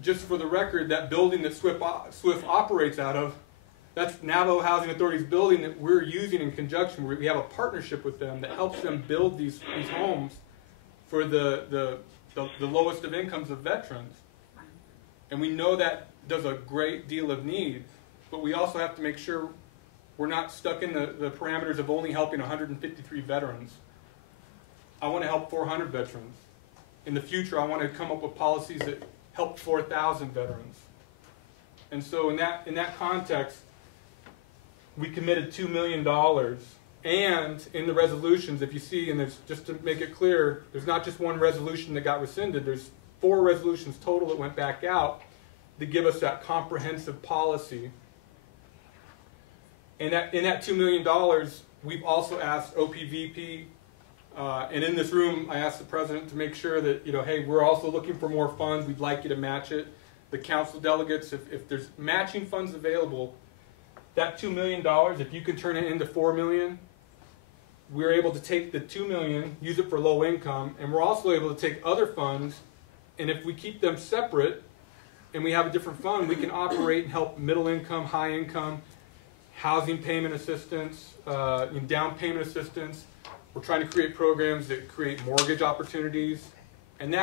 just for the record, that building that SWIFT operates out of, that's Navajo Housing Authority's building that we're using in conjunction. We have a partnership with them that helps them build these homes for the lowest of incomes of veterans. And we know that does a great deal of need, but we also have to make sure we're not stuck in the parameters of only helping 153 veterans. I want to help 400 veterans. In the future, I want to come up with policies that help 4,000 veterans. And so in that context, we committed $2 million. And in the resolutions, if you see, and there's, just to make it clear, there's not just one resolution that got rescinded. There's 4 resolutions total that went back out to give us that comprehensive policy. And in that $2 million, we've also asked OPVP, and in this room, I asked the president to make sure that, you know, hey, we're also looking for more funds. We'd like you to match it. The council delegates, if there's matching funds available, that $2 million, if you can turn it into $4 million, we're able to take the $2 million, use it for low income, and we're also able to take other funds, and if we keep them separate, and we have a different fund, we can operate and help middle income, high income, housing payment assistance, down payment assistance. We're trying to create programs that create mortgage opportunities. And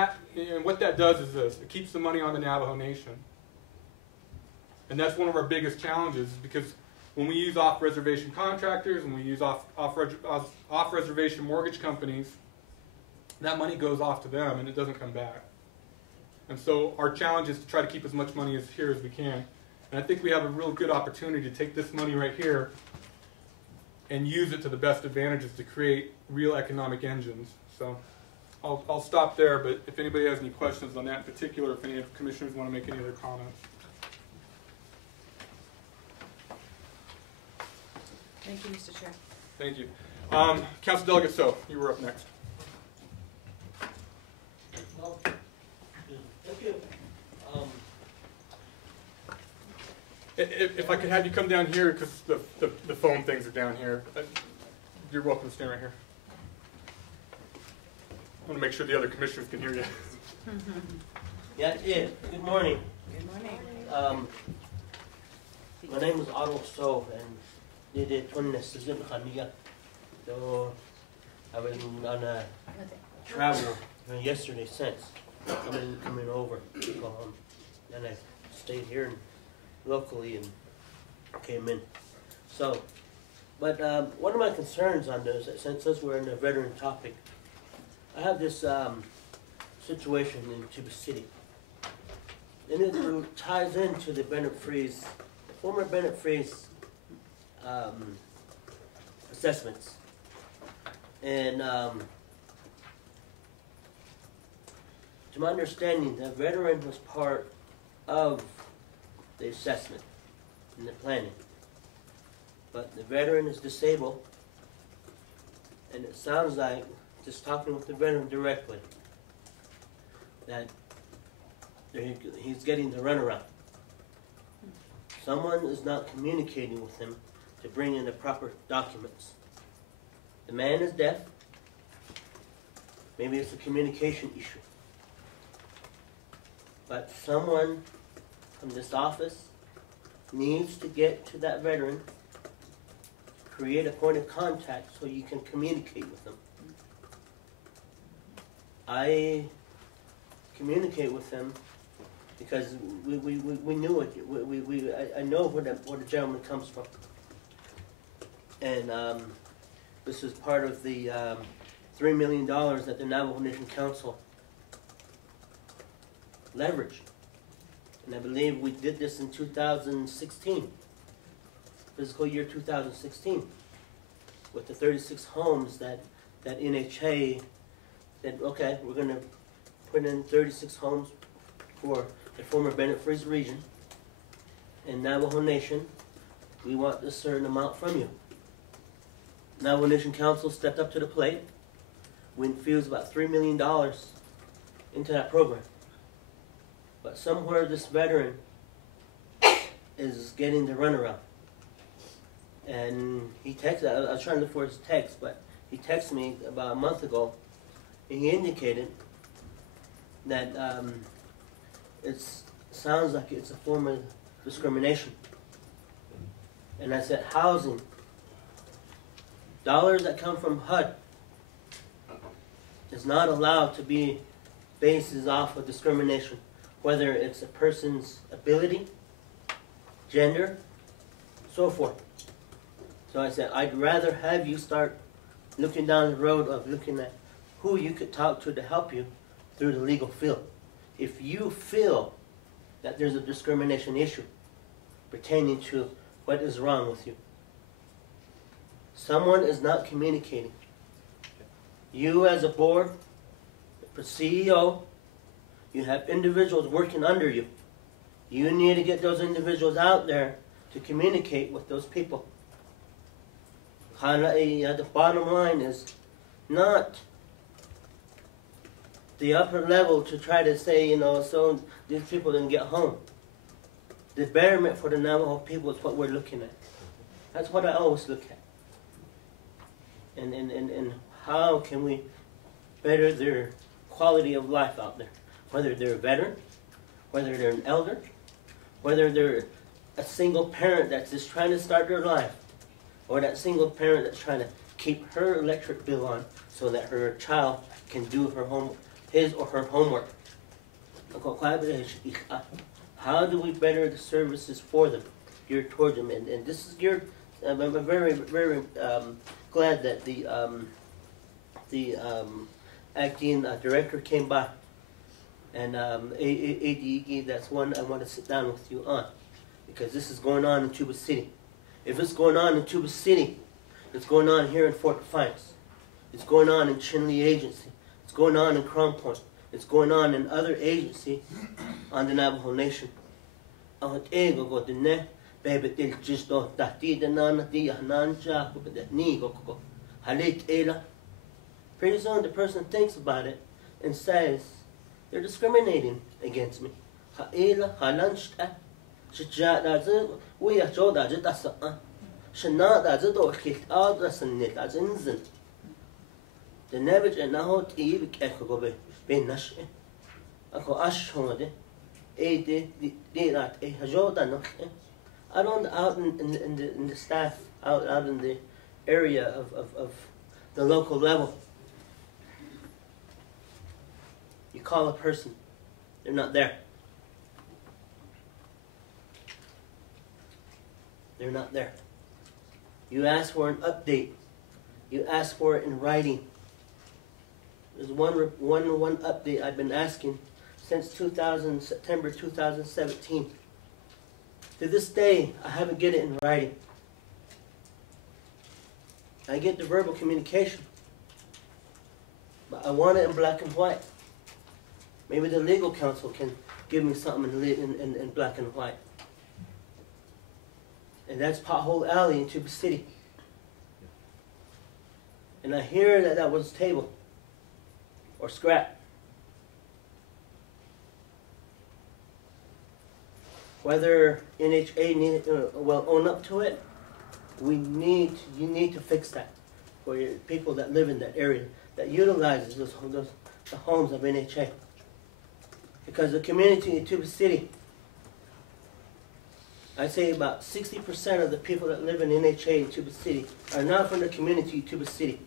what that does is this, it keeps the money on the Navajo Nation. And that's one of our biggest challenges, because when we use off-reservation contractors and we use off-reservation mortgage companies, that money goes off to them and it doesn't come back. And so our challenge is to try to keep as much money here as we can. And I think we have a real good opportunity to take this money right here and use it to the best advantages to create real economic engines. So I'll stop there, but if anybody has any questions on that in particular, if any of the commissioners want to make any other comments. Thank you, Mr. Chair. Thank you. Council Delegate So, you were up next. Well, thank you. If I could have you come down here, because the phone things are down here. You're welcome to stand right here. I want to make sure the other commissioners can hear you. Yeah, good morning. Good morning. My name is Otto So, and did so I've been on a travel yesterday since coming over to go home, and I stayed here locally and came in. So, but one of my concerns on this, since we're in the veteran topic, I have this situation in Tuba City. And it ties into the former Bennett Freeze assessments. And to my understanding, the veteran was part of the assessment and the planning. But the veteran is disabled, and it sounds like, just talking with the veteran directly, that he's getting the runaround. Someone is not communicating with him to bring in the proper documents. The man is deaf. Maybe it's a communication issue. But someone from this office needs to get to that veteran, create a point of contact so you can communicate with them. I communicate with them because we knew it. I know where the gentleman comes from. And this is part of the $3 million that the Navajo Nation Council leveraged. And I believe we did this in 2016, fiscal year 2016, with the 36 homes that NHA said, okay, we're going to put in 36 homes for the former Bennett Freeze region. And Navajo Nation, we want a certain amount from you. Navajo Nation Council stepped up to the plate. We infused about $3 million into that program. But somewhere this veteran is getting the runaround. And he texted, I was trying to look for his text, but he texted me about a month ago, and he indicated that it sounds like it's a form of discrimination. And I said, housing, dollars that come from HUD is not allowed to be basis off of discrimination, whether it's a person's ability, gender, so forth. So I said, I'd rather have you start looking down the road of looking at who you could talk to help you through the legal field. If you feel that there's a discrimination issue pertaining to what is wrong with you, someone is not communicating. You as a board, the CEO, you have individuals working under you. You need to get those individuals out there to communicate with those people. The bottom line is not the upper level to try to say, so these people didn't get home. The betterment for the Navajo people is what we're looking at. That's what I always look at. And how can we better their quality of life out there? Whether they're a veteran, whether they're an elder, whether they're a single parent that's just trying to start their life, or that single parent that's trying to keep her electric bill on so that her child can do his or her homework. How do we better the services for them, geared toward them? And this is geared. I'm very, very glad that the acting director came by, and ADE, that's one I want to sit down with you on, because this is going on in Tuba City. If it's going on in Tuba City, it's going on here in Fort Defiance. It's going on in Chinle Agency. It's going on in Crown Point. It's going on in other agencies on the Navajo Nation. Pretty soon the person thinks about it and says, they're discriminating against me. Out in the staff, out in the area of the local level, you call a person, they're not there. They're not there. You ask for an update. You ask for it in writing. There's one update I've been asking since September 2017. To this day, I haven't get it in writing. I get the verbal communication, but I want it in black and white. Maybe the legal counsel can give me something in black and white. And that's Pothole Alley in Tuba City. And I hear that was tabled or scrapped. Whether NHA will own up to it, you need to fix that for your people that live in that area, that utilizes the homes of NHA. Because the community in Tuba City, I'd say about 60% of the people that live in NHA in Tuba City are not from the community of Tuba City.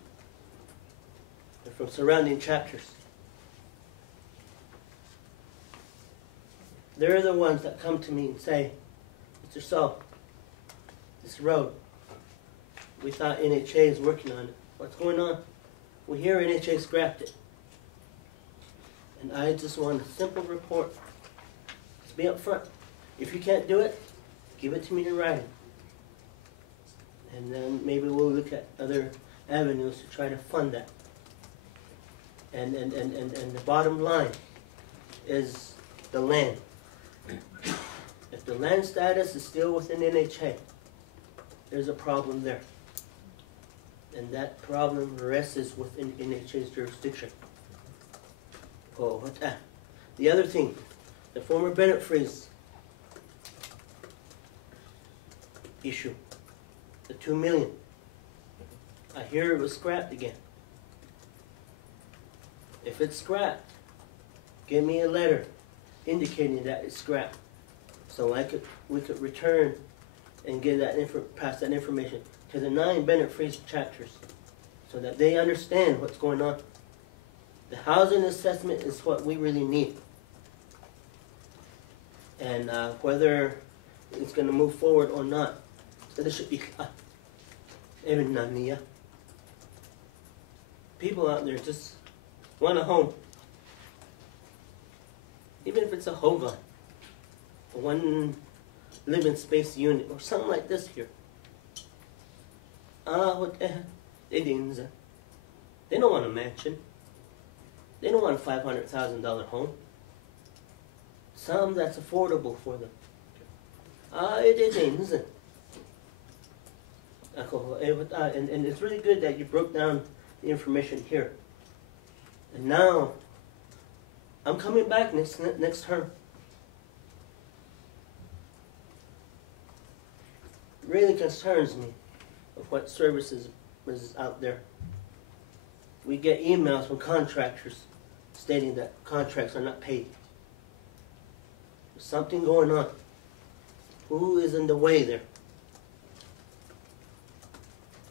They're from surrounding chapters. They're the ones that come to me and say, Mr. Saul, this road, we thought NHA is working on it. What's going on? We hear NHA scrapped it. And I just want a simple report. Just be up front. If you can't do it, give it to me in writing. And then maybe we'll look at other avenues to try to fund that. And the bottom line is the land. If the land status is still within NHA, there's a problem there. And that problem rests within NHA's jurisdiction. The other thing, the former Bennett Freeze issue, the $2 million. I hear it was scrapped again. If it's scrapped, give me a letter indicating that it's scrapped, so we could return and get that pass that information to the 9 Bennett Freeze chapters, so that they understand what's going on. The housing assessment is what we really need. And whether it's going to move forward or not, people out there just want a home. Even if it's a hogan, one living space unit, or something like this here. They don't want a mansion. They don't want a $500,000 home. Some that's affordable for them. And it's really good that you broke down the information here. And now, I'm coming back next term. Really concerns me of what services is out there. We get emails from contractors stating that contracts are not paid. There's something going on. Who is in the way there?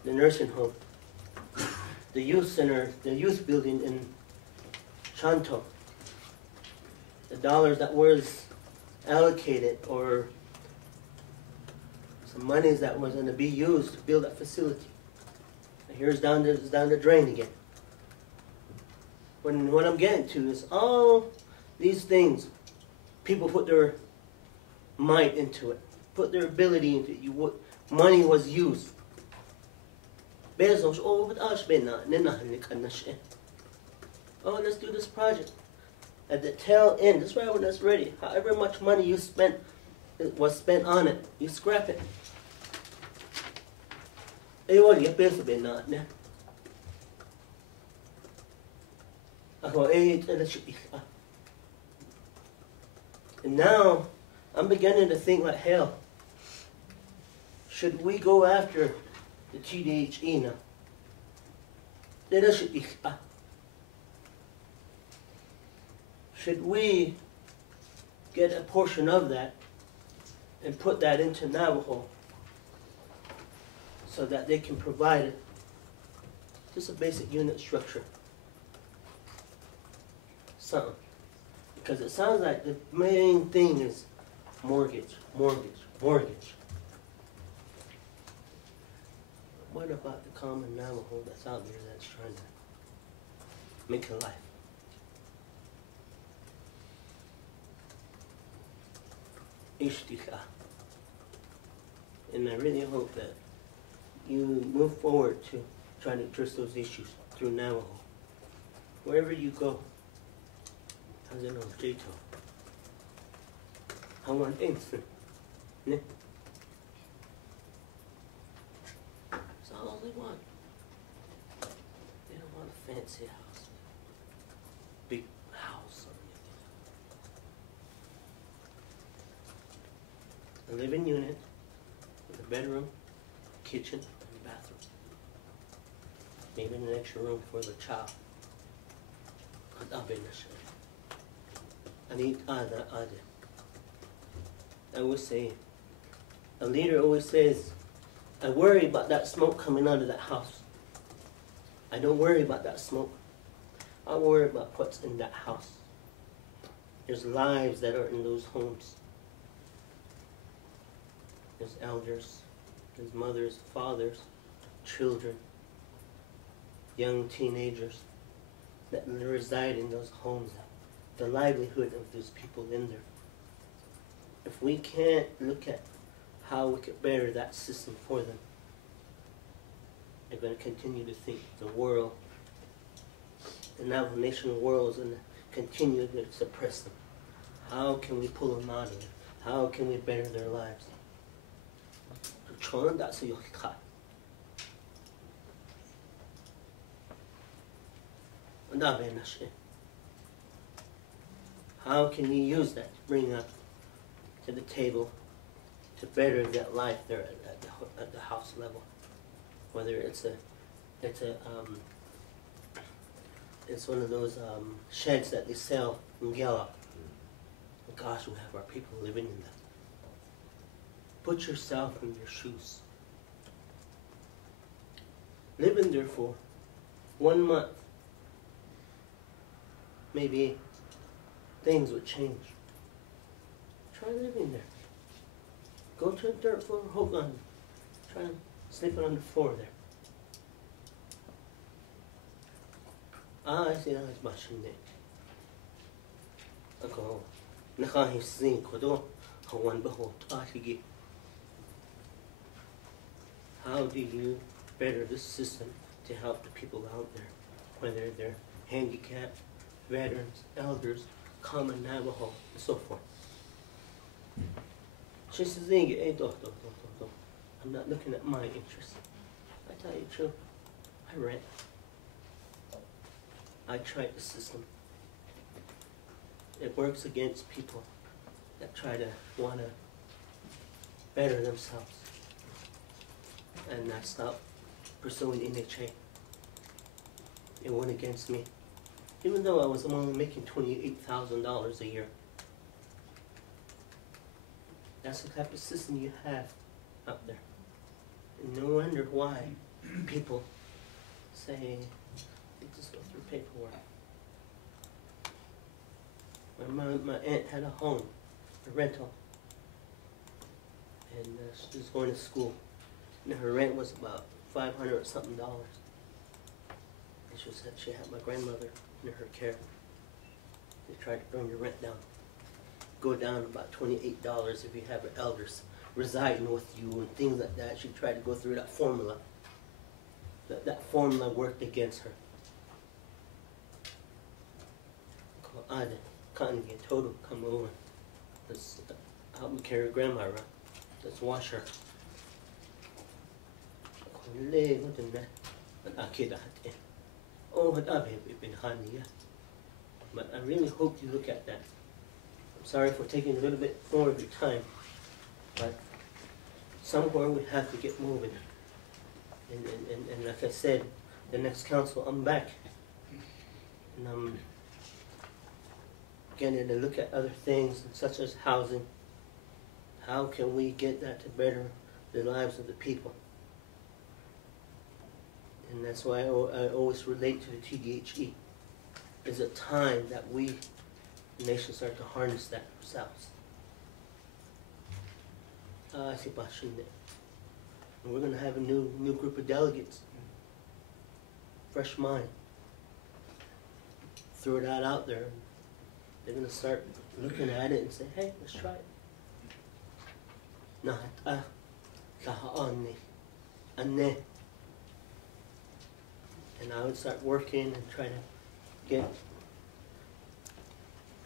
The nursing home, the youth center, the youth building in Chanto, the dollars that was allocated or some monies that was going to be used to build that facility. And here's down the drain again. What I'm getting to is all these things, people put their might into it, put their ability into it. What money was used. Oh, let's do this project. At the tail end, this right when it's ready, however much money you spent, was spent on it, you scrap it. And now, I'm beginning to think like hell. Should we go after the TDHE now? Should we get a portion of that and put that into Navajo so that they can provide just a basic unit structure? Something. Because it sounds like the main thing is mortgage, mortgage, mortgage. What about the common Navajo that's out there that's trying to make a life. Ishtika. And I really hope that you move forward to try to address those issues through Navajo. Wherever you go, how's it on Jato? I want instant. That's all they want. They don't want a fancy house. Big house or anything. A living unit with a bedroom, kitchen, and bathroom. Maybe an extra room for the child. I need other. I always say, a leader always says, I worry about that smoke coming out of that house. I don't worry about that smoke. I worry about what's in that house. There's lives that are in those homes. There's elders, there's mothers, fathers, children, young teenagers that reside in those homes, the livelihood of those people in there. If we can't look at how we could better that system for them, they're going to continue to think the world, the Navajo Nation world is going to continue to suppress them. How can we pull them out of it? How can we better their lives? How can you use that to bring up to the table to better that life there at the house level? Whether it's one of those sheds that they sell in Gallup. Gosh, we have our people living in that. Put yourself in their shoes. Live in there for 1 month. Maybe things would change. Try living there. Go to a dirt floor, hold on. Try sleeping on the floor there. I see that as much in there. Ako, nakahisin ko do, hawan baho, tahigi. How do you better this system to help the people out there, whether they're handicapped, veterans, elders, common Navajo, and so forth? She says, I'm not looking at my interests. I tell you the truth, I rent. I tried the system. It works against people that try to want to better themselves. And I stopped pursuing NHA. It went against me. Even though I was only making $28,000 a year. That's the type of system you have out there. And no wonder why people say, you just go through paperwork. When my aunt had a home, a rental, and she was going to school. And her rent was about $500 something. And she said she had my grandmother in her care. They tried to bring the rent down. Go down about $28 if you have elders residing with you and things like that. She tried to go through that formula. That formula worked against her. Cotton get total come over. Let's help me carry grandma around. Let's wash her. But I really hope you look at that. I'm sorry for taking a little bit more of your time, but somewhere we have to get moving. And like I said, the next council, I'm back. And I'm getting to look at other things such as housing. How can we get that to better the lives of the people? And that's why I always relate to the TDHE. There's a time that we, the nation, start to harness that ourselves. And we're going to have a new group of delegates. Fresh mind. throw that out there. And they're gonna start looking at it and say, hey, let's try it. And I would start working and try to get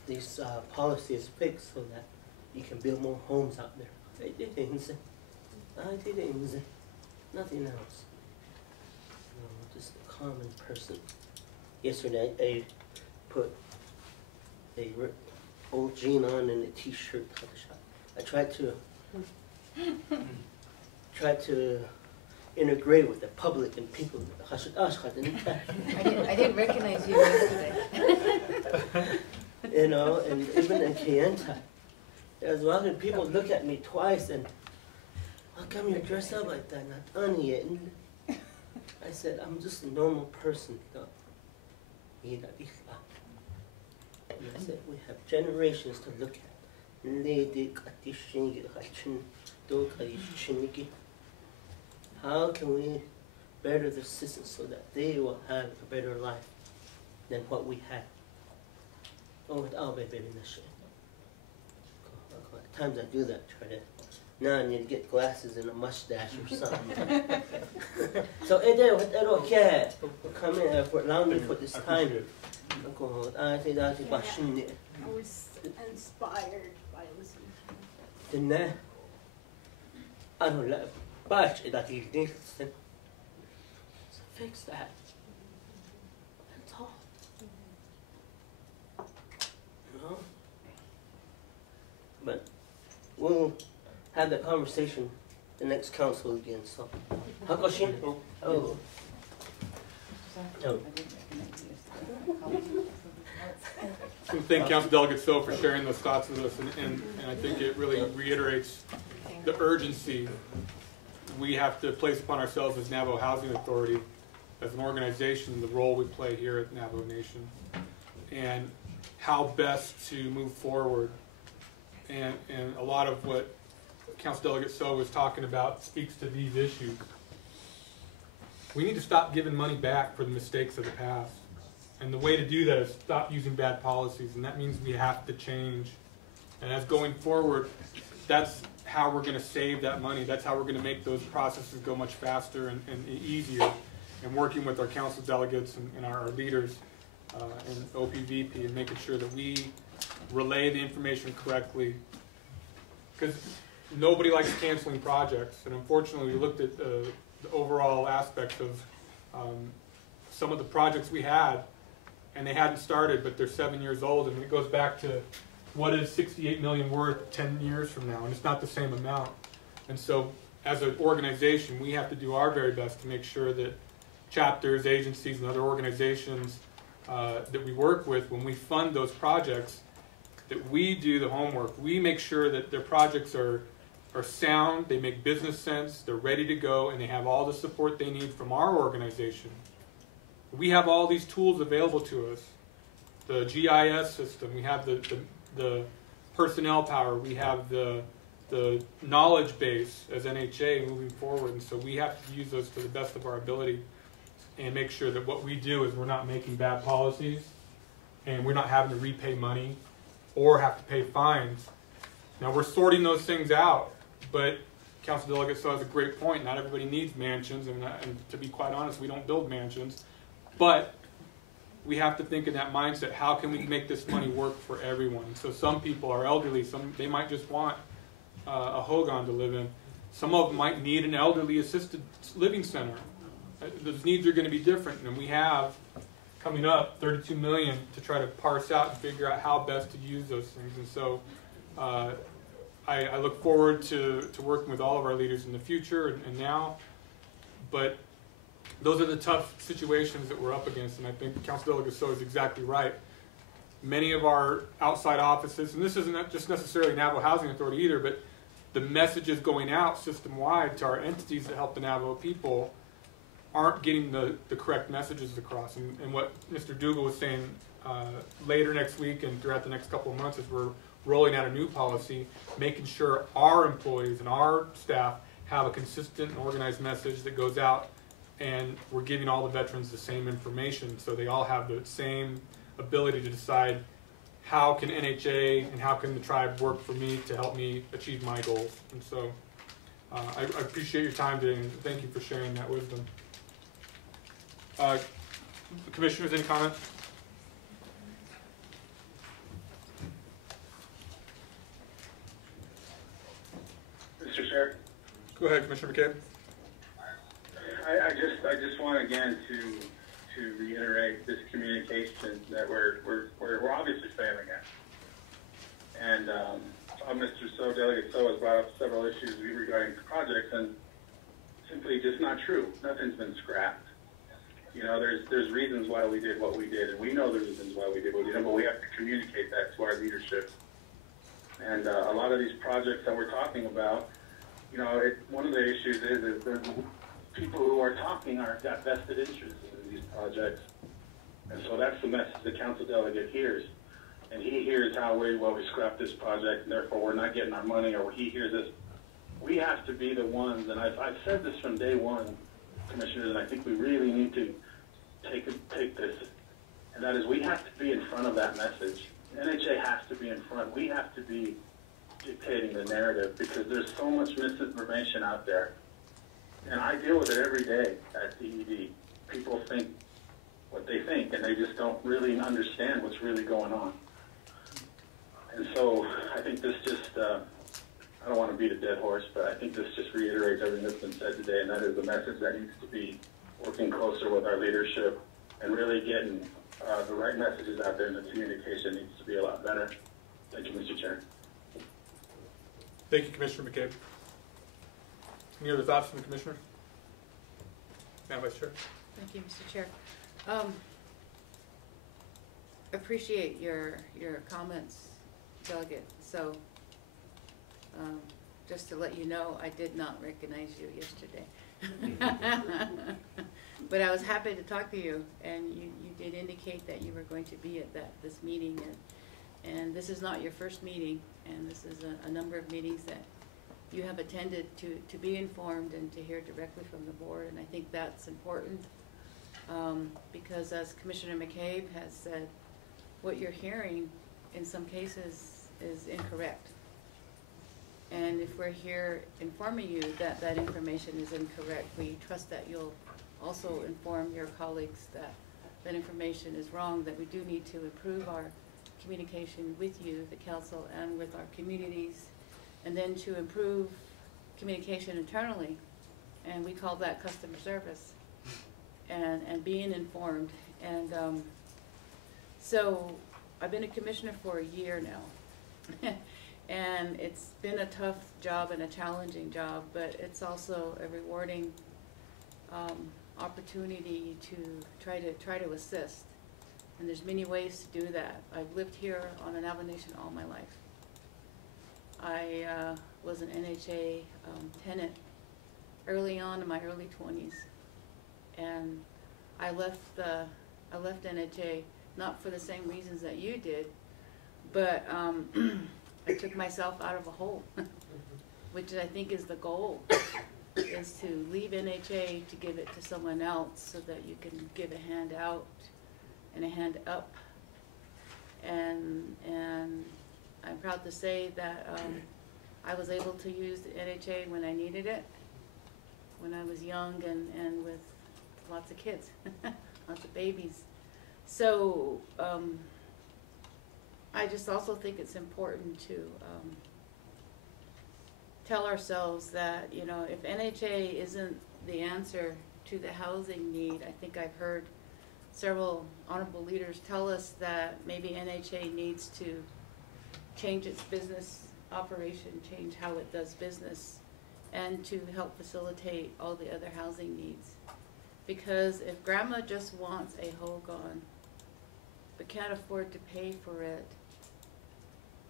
these policies fixed so that you can build more homes out there. I did things. Nothing else. No, just a common person. Yesterday I put a old jean on and a t-shirt. I tried to integrate with the public and people. I didn't recognize you yesterday. You know, and even in Kayenta, there's a lot of people look at me twice and, how come you're dressed up like that? Not on yet. I said, I'm just a normal person. And I said, we have generations to look at. How can we better the system so that they will have a better life than what we had? Times I do that, try to, now I need to get glasses and a mustache or something. So, come in, allow me for this time. I was inspired by listening to you. Then, I don't know, but that you need to fix that. That's all. You know? But we'll have that conversation the next council again. So, Hakoshin? Oh. Thank Council Delegate So for sharing those thoughts with us, and I think it really reiterates the urgency we have to place upon ourselves as Navajo Housing Authority, as an organization, the role we play here at Navajo Nation, and how best to move forward. And a lot of what Council Delegate So was talking about speaks to these issues. We need to stop giving money back for the mistakes of the past. And the way to do that is stop using bad policies, and that means we have to change. And as going forward, that's how we're going to save that money. That's how we're going to make those processes go much faster and easier. And working with our council delegates and our leaders and OPVP and making sure that we relay the information correctly. Because nobody likes canceling projects. And unfortunately, we looked at the overall aspects of some of the projects we had, and they hadn't started, but they're 7 years old, and it goes back to what is $68 million worth 10 years from now, and it's not the same amount. And so, as an organization, we have to do our very best to make sure that chapters, agencies, and other organizations that we work with, when we fund those projects, that we do the homework. We make sure that their projects are sound, they make business sense, they're ready to go, and they have all the support they need from our organization. We have all these tools available to us. The GIS system, we have the personnel power, we have the knowledge base as NHA moving forward, and so we have to use those to the best of our ability and make sure that what we do is we're not making bad policies and we're not having to repay money or have to pay fines. Now we're sorting those things out, but Council Delegate So has a great point. Not everybody needs mansions, and to be quite honest, we don't build mansions. But we have to think in that mindset, how can we make this money work for everyone? So some people are elderly, they might just want a hogan to live in. Some of them might need an elderly assisted living center. Those needs are going to be different, and we have, coming up, $32 million to try to parse out and figure out how best to use those things. And so I look forward to working with all of our leaders in the future and now, but those are the tough situations that we're up against, and I think Council Delegate So is exactly right. Many of our outside offices, and this isn't just necessarily Navajo Housing Authority either, but the messages going out system-wide to our entities that help the Navajo people aren't getting the correct messages across. And what Mr. Dougal was saying later next week and throughout the next couple of months is we're rolling out a new policy, making sure our employees and our staff have a consistent and organized message that goes out, and we're giving all the veterans the same information so they all have the same ability to decide how can NHA and how can the tribe work for me to help me achieve my goals. And so I appreciate your time today, and thank you for sharing that wisdom. Commissioners, any comments? Mr. Chair, Go ahead, Commissioner McCabe. I just want again to reiterate this communication that we're obviously failing at. And Mr. Delegate So has brought up several issues regarding projects, and simply just not true. Nothing's been scrapped. You know, there's reasons why we did what we did, and we know the reasons why we did what we did, but we have to communicate that to our leadership. And a lot of these projects that we're talking about, you know, one of the issues is there's people who are talking got vested interests in these projects. And so that's the message the council delegate hears. And he hears how we scrapped this project, and therefore we're not getting our money, or he hears this. We have to be the ones, and I've said this from day one, Commissioners, and I think we really need to take this, and that is we have to be in front of that message. NHA has to be in front. We have to be dictating the narrative, because there's so much misinformation out there. And I deal with it every day at DED. People think what they think, and they just don't really understand what's really going on. And so I think this just, I don't want to beat a dead horse, but I think this just reiterates everything that's been said today, and that is the message that needs to be working closer with our leadership and really getting the right messages out there, and the communication needs to be a lot better. Thank you, Mr. Chair. Thank you, Commissioner McCabe. Any other thoughts from the Commissioner? Madam Vice Chair. Thank you, Mr. Chair. Appreciate your comments, Delegate. So, just to let you know, I did not recognize you yesterday. But I was happy to talk to you, and you did indicate that you were going to be at this meeting, and this is not your first meeting, and this is a number of meetings that you have attended to be informed and to hear directly from the board, and I think that's important, because as Commissioner McCabe has said, what you're hearing in some cases is incorrect. And if we're here informing you that that information is incorrect, we trust that you'll also inform your colleagues that that information is wrong, that we do need to improve our communication with you, the council, and with our communities, and then to improve communication internally, and we call that customer service, and being informed. And so I've been a commissioner for a year now. And it's been a tough job and a challenging job, but it's also a rewarding opportunity to try to assist. And there's many ways to do that. I've lived here on the Navajo Nation all my life. I was an NHA tenant early on in my early 20s, and I left NHA not for the same reasons that you did, but I took myself out of a hole, which I think is the goal, is to leave NHA to give it to someone else so that you can give a hand out and a hand up. And I'm proud to say that I was able to use NHA when I needed it, when I was young and with lots of kids, lots of babies. So I just also think it's important to tell ourselves that, you know, if NHA isn't the answer to the housing need, I think I've heard several honorable leaders tell us that maybe NHA needs to change its business operation, change how it does business, and to help facilitate all the other housing needs. Because if grandma just wants a hogan but can't afford to pay for it,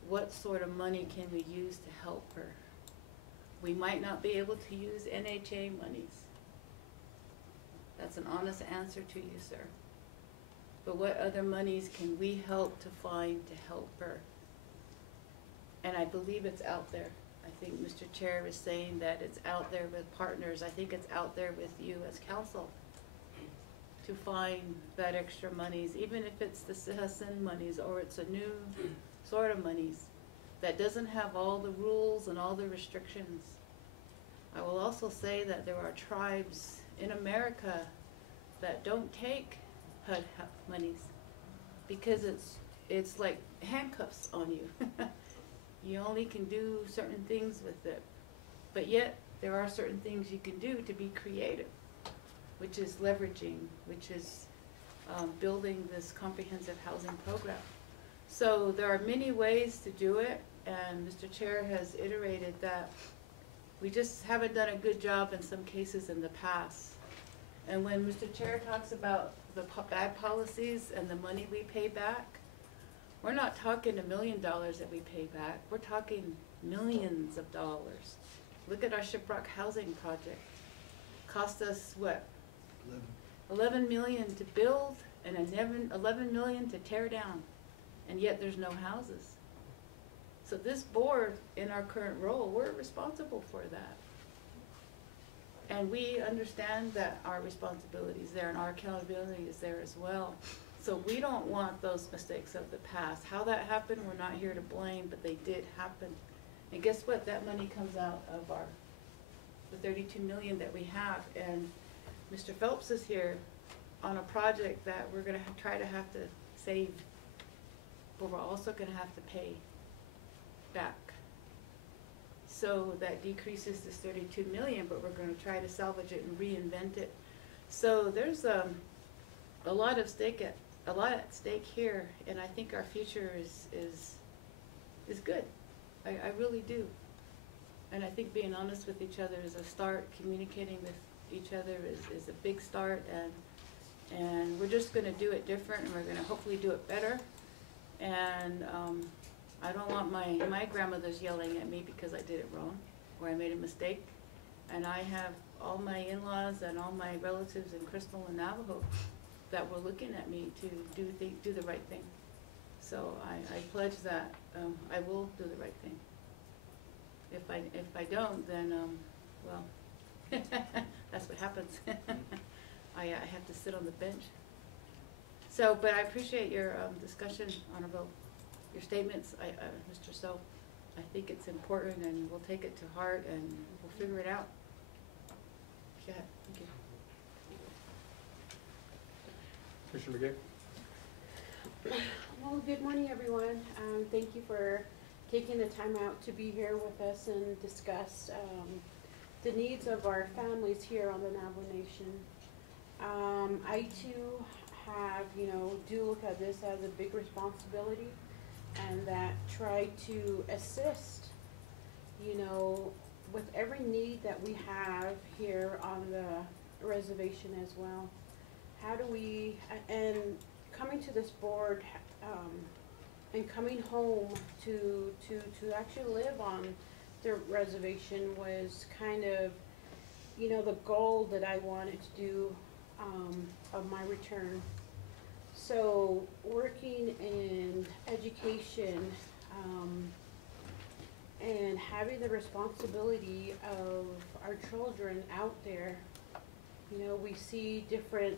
what sort of money can we use to help her? We might not be able to use NHA monies. That's an honest answer to you, sir. But what other monies can we help to find to help her? And I believe it's out there. I think Mr. Chair is saying that it's out there with partners. I think it's out there with you as council. to find that extra monies, even if it's the CIHSN monies or it's a new sort of monies that doesn't have all the rules and all the restrictions. I will also say that there are tribes in America that don't take HUD monies because it's like handcuffs on you. You only can do certain things with it, but yet there are certain things you can do to be creative, which is leveraging, which is building this comprehensive housing program. So there are many ways to do it, and Mr. Chair has iterated that we just haven't done a good job in some cases in the past. And when Mr. Chair talks about the bad policies and the money we pay back, we're not talking $1 million that we pay back, we're talking millions of dollars. Look at our Shiprock housing project. Cost us what? 11 million to build and 11 million to tear down, and yet there's no houses. So this board, in our current role, we're responsible for that. And we understand that our responsibility is there and our accountability is there as well. So we don't want those mistakes of the past. How that happened, we're not here to blame, but they did happen. And guess what? That money comes out of the 32 million that we have. And Mr. Phelps is here on a project that we're gonna try to have to save, but we're also gonna have to pay back. So that decreases this 32 million, but we're gonna try to salvage it and reinvent it. So there's a lot at stake here, and I think our future is good. I really do. And I think being honest with each other is a start. Communicating with each other is a big start, and we're just gonna do it different, and we're gonna hopefully do it better. And I don't want my grandmother's yelling at me because I did it wrong or I made a mistake. And I have all my in-laws and all my relatives in Crystal and Navajo that were looking at me to do the right thing. So I pledge that I will do the right thing. If I don't, then well, that's what happens. I have to sit on the bench. So, but I appreciate your discussion, Honorable, your statements, Mr. So. I think it's important, and we'll take it to heart, and we'll figure it out. Go ahead. Thank you. Commissioner McGee? Well, good morning, everyone. Thank you for taking the time out to be here with us and discuss the needs of our families here on the Navajo Nation. I too have, do look at this as a big responsibility, and that try to assist, with every need that we have here on the reservation as well. How do we, and coming to this board, and coming home to actually live on the reservation was kind of, the goal that I wanted to do of my return. So working in education and having the responsibility of our children out there, we see different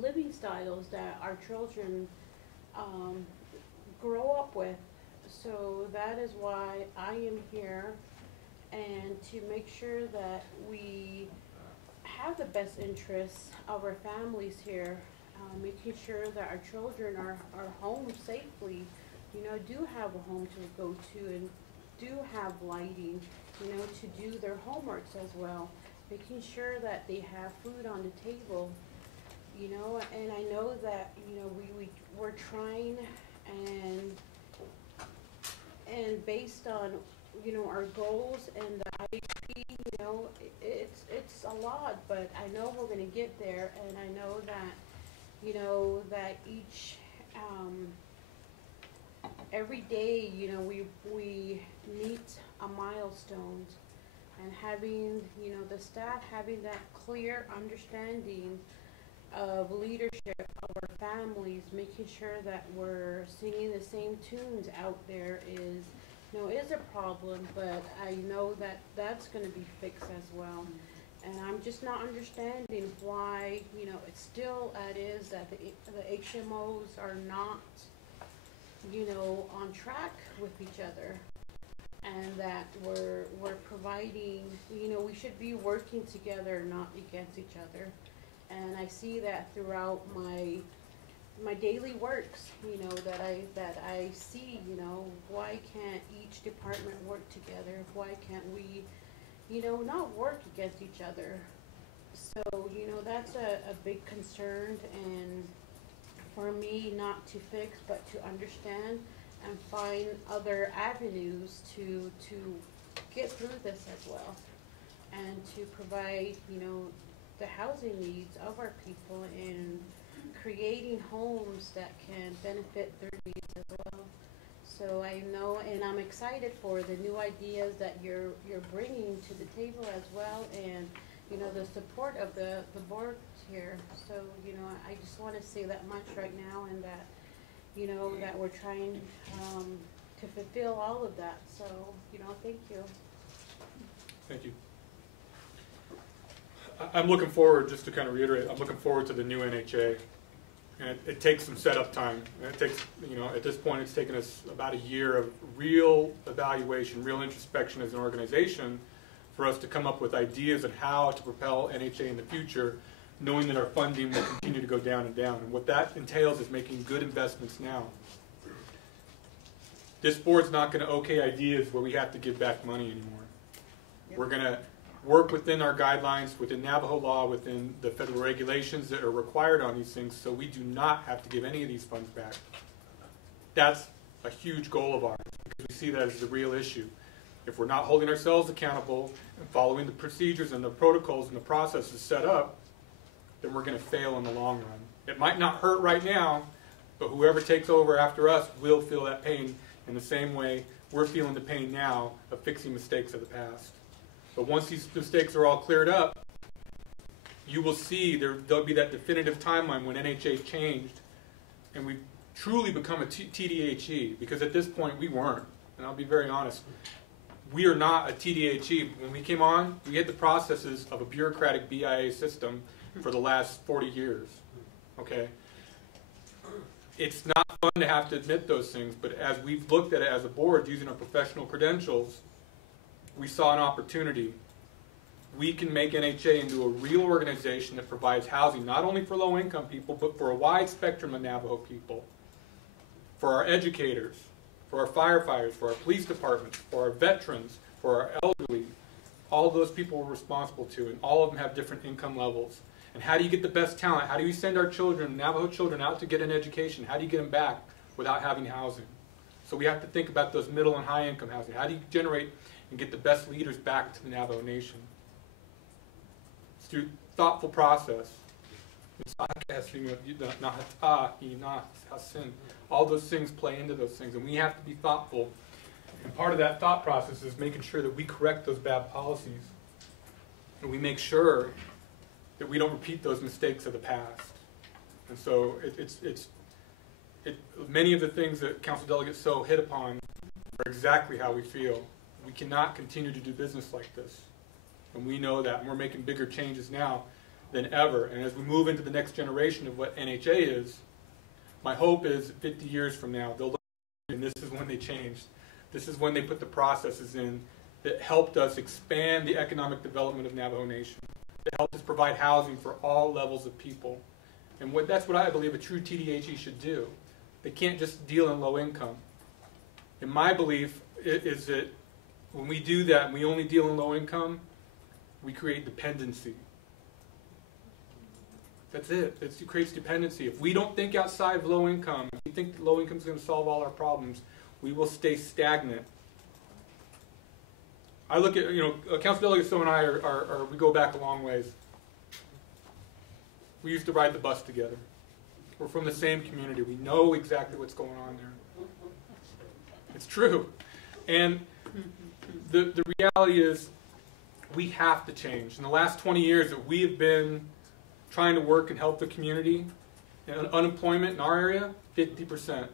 living styles that our children grow up with. So that is why I am here, and to make sure that we have the best interests of our families here, making sure that our children are home safely, do have a home to go to, and do have lighting, to do their homeworks as well, making sure that they have food on the table, and I know that, we're trying, and based on, our goals and the IEP, it's a lot, but I know we're gonna get there, and I know that, that each, every day, we meet a milestone, and having, the staff having that clear understanding of leadership of our families, making sure that we're singing the same tunes out there is a problem, but I know that that's going to be fixed as well. And I'm just not understanding why, you know, it's still, it is that the HMOs are not, you know, on track with each other. And that we're providing, you know, we should be working together, not against each other. And I see that throughout my daily works, you know, that I see, you know, why can't each department work together? Why can't we, you know, not work against each other? So, you know, that's a big concern, and for me, not to fix, but to understand and find other avenues to get through this as well, and to provide, you know, the housing needs of our people and creating homes that can benefit their needs as well. So I know, and I'm excited for the new ideas that you're bringing to the table as well, and you know, the support of the board here. So, you know, I just want to say that much right now, and that, you know, that we're trying to fulfill all of that. So, you know, thank you. Thank you. I'm looking forward, just to kind of reiterate, I'm looking forward to the new NHA. And it takes some setup time. And it takes, you know, at this point it's taken us about a year of real evaluation, real introspection as an organization for us to come up with ideas on how to propel NHA in the future, knowing that our funding will continue to go down and down. And what that entails is making good investments now. This board's not going to okay ideas where we have to give back money anymore. Yep. We're going to work within our guidelines, within Navajo law, within the federal regulations that are required on these things, so we do not have to give any of these funds back. That's a huge goal of ours, because we see that as the real issue. If we're not holding ourselves accountable and following the procedures and the protocols and the processes set up, then we're going to fail in the long run. It might not hurt right now, but whoever takes over after us will feel that pain in the same way we're feeling the pain now of fixing mistakes of the past. But once these mistakes are all cleared up, you will see there'll be that definitive timeline when NHA changed and we've truly become a TDHE, because at this point we weren't. And I'll be very honest. We are not a TDHE. When we came on, we had the processes of a bureaucratic BIA system for the last 40 years. Okay? It's not fun to have to admit those things, but as we've looked at it as a board using our professional credentials, we saw an opportunity. We can make NHA into a real organization that provides housing not only for low-income people, but for a wide spectrum of Navajo people, for our educators, for our firefighters, for our police departments, for our veterans, for our elderly. All of those people we're responsible to, and all of them have different income levels. And how do you get the best talent? How do you send our children, Navajo children, out to get an education? How do you get them back without having housing? So we have to think about those middle and high income housing. How do you generate and get the best leaders back to the Navajo Nation? It's through thoughtful process. All those things play into those things, and we have to be thoughtful. And part of that thought process is making sure that we correct those bad policies, and we make sure that we don't repeat those mistakes of the past. And so many of the things that Council Delegates So hit upon are exactly how we feel. We cannot continue to do business like this. And we know that, and we're making bigger changes now than ever. And as we move into the next generation of what NHA is, my hope is 50 years from now, they'll look and this is when they changed. This is when they put the processes in that helped us expand the economic development of Navajo Nation, that helped us provide housing for all levels of people. And that's what I believe a true TDHE should do. They can't just deal in low income. And my belief is that when we do that and we only deal in low income, we create dependency. That's it. It creates dependency. If we don't think outside of low income, if we think that low income is going to solve all our problems, we will stay stagnant. I look at, Council Delegate So and I we go back a long ways. We used to ride the bus together. We're from the same community. We know exactly what's going on there. It's true. And the reality is we have to change. In the last 20 years that we have been trying to work and help the community, and unemployment in our area, 50%.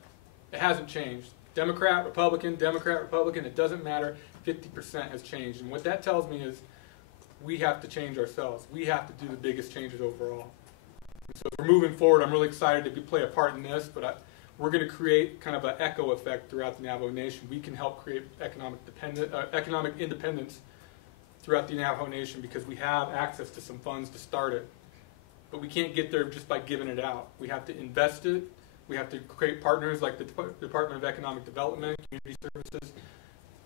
It hasn't changed. Democrat, Republican, it doesn't matter. 50% has changed. And what that tells me is we have to change ourselves. We have to do the biggest changes overall. And so we're moving forward. I'm really excited to play a part in this, but we're going to create kind of an echo effect throughout the Navajo Nation. We can help create economic independence throughout the Navajo Nation because we have access to some funds to start it. But we can't get there just by giving it out. We have to invest it. We have to create partners like the Department of Economic Development, Community Services,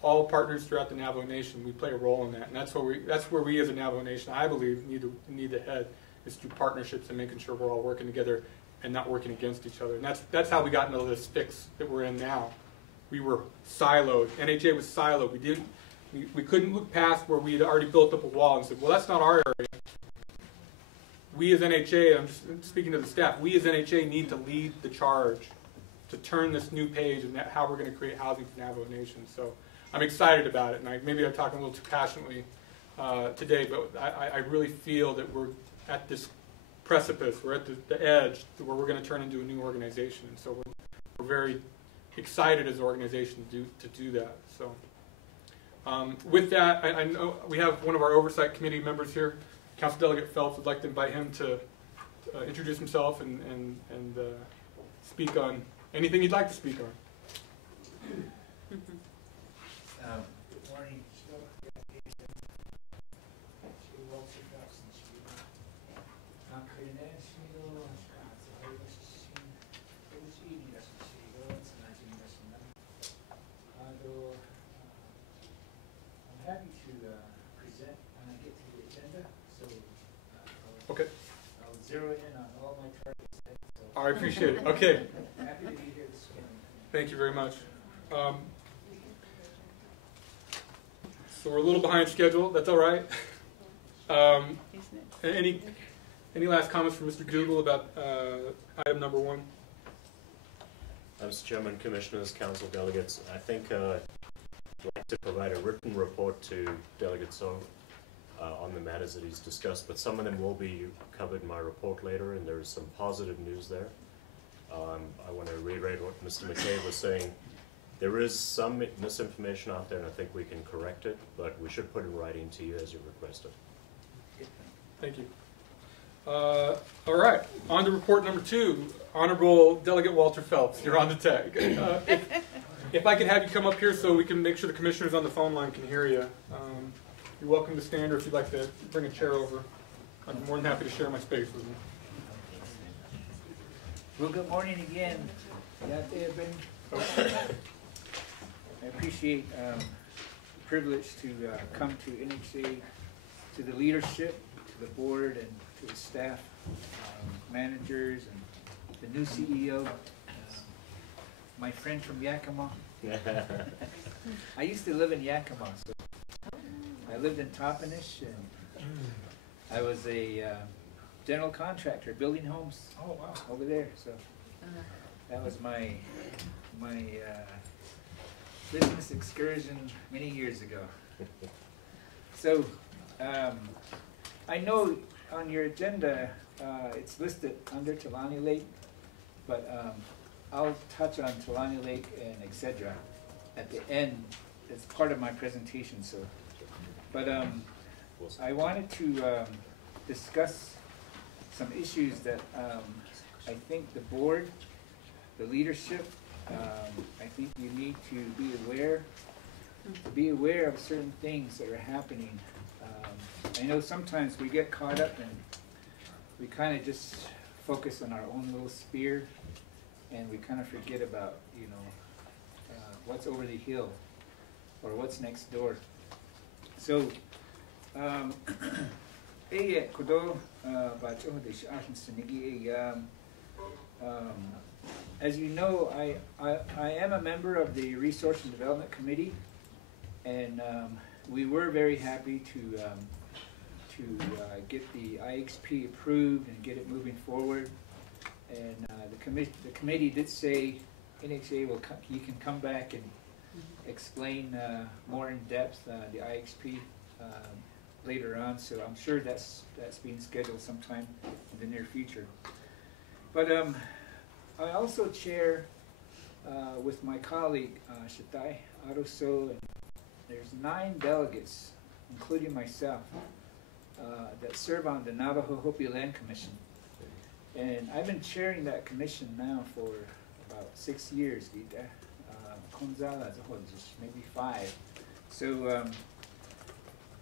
all partners throughout the Navajo Nation. We play a role in that, and that's where we as a Navajo Nation, I believe, need to head, is through partnerships and making sure we're all working together and not working against each other. And that's how we got into this fix that we're in now. We were siloed. NHA was siloed. We couldn't look past where we had already built up a wall and said, well, that's not our area. We as NHA, I'm just speaking to the staff, we as NHA need to lead the charge to turn this new page and how we're going to create housing for Navajo Nation. So I'm excited about it, and maybe I'm talking a little too passionately today, but I really feel that we're at this precipice, we're at the edge where we're going to turn into a new organization, and so we're very excited as an organization to do that. So with that, I know we have one of our oversight committee members here, Council Delegate Phelps. Would like to invite him to introduce himself and speak on anything he'd like to speak on. Good morning. I'm happy to present when I get to the agenda, so Okay. I'll zero in on all my targets. So I appreciate it. Okay. happy to be here this morning. Thank you very much. So we're a little behind schedule. That's all right. Any last comments from Mr. Google about item number 1? Mr. Chairman, Commissioners, Council Delegates, I think I'd like to provide a written report to Delegate So on the matters that he's discussed, but some of them will be covered in my report later, and there's some positive news there. I want to reiterate what Mr. McKay was saying. There is some misinformation out there, and I think we can correct it, but we should put it in writing to you as you requested. Thank you. All right, on to report number 2. Honorable Delegate Walter Phelps, you're on the tag. If I could have you come up here so we can make sure the commissioners on the phone line can hear you. You're welcome to stand, or if you'd like to bring a chair over, I'm more than happy to share my space with you. Well, good morning again. I appreciate the privilege to come to NHA, to the leadership, to the board, and to the staff, managers, and the new CEO, my friend from Yakima. I used to live in Yakima, so I lived in Toppenish, and I was a general contractor, building homes. Oh wow! Over there, so that was my business excursion many years ago. So I know on your agenda it's listed under Talani Lake, but I'll touch on Talani Lake and etc. at the end as part of my presentation. So, but I wanted to discuss some issues that I think the board, the leadership, I think you need to be aware of certain things that are happening. I know sometimes we get caught up and we kind of just focus on our own little sphere, and we kind of forget about, you know, what's over the hill or what's next door. So, as you know, I am a member of the Resource and Development Committee, and we were very happy to get the IXP approved and get it moving forward. And the committee did say NHA you can come back and explain more in depth the IXP later on. So I'm sure that's being scheduled sometime in the near future. But I also chair with my colleague Shatai Aroso, and there's 9 delegates, including myself, that serve on the Navajo Hopi Land Commission. And I've been chairing that commission now for about 6 years, maybe 5. So,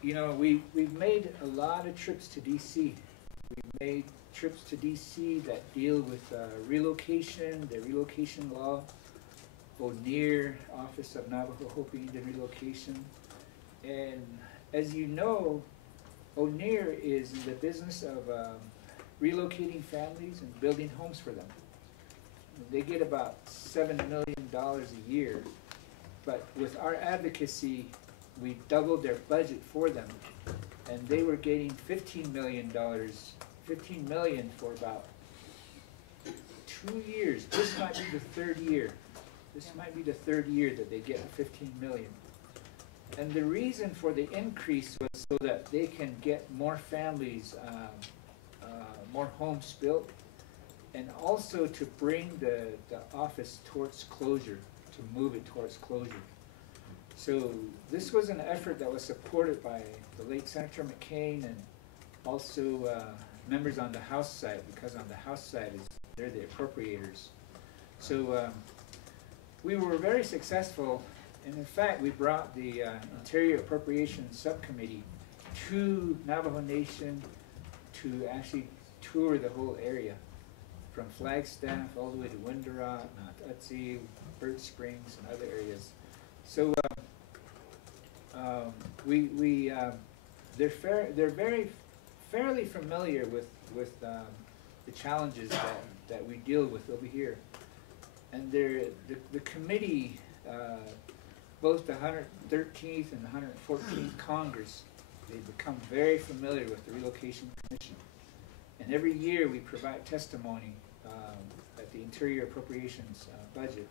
you know, we've made a lot of trips to DC. We've made trips to DC that deal with relocation, the relocation law, ONER, Office of Navajo Hopi Indian Relocation. And as you know, ONER is in the business of relocating families and building homes for them. They get about $7 million a year, but with our advocacy, we doubled their budget for them, and they were getting $15 million for about 2 years. This might be the 3rd year. This might be the 3rd year that they get $15 million. And the reason for the increase was so that they can get more families, more homes built, and also to bring the office towards closure, to move it towards closure. So this was an effort that was supported by the late Senator McCain and also members on the House side, because on the House side they're the appropriators. So we were very successful, and in fact we brought the Interior Appropriations Subcommittee to Navajo Nation to actually tour the whole area, from Flagstaff all the way to Windarot, Otzi, Birch Springs, and other areas. So they're very fairly familiar with the challenges that we deal with over here, and the committee, both the 113th and the 114th Congress, they've become very familiar with the Relocation Commission. And every year we provide testimony at the Interior Appropriations budget.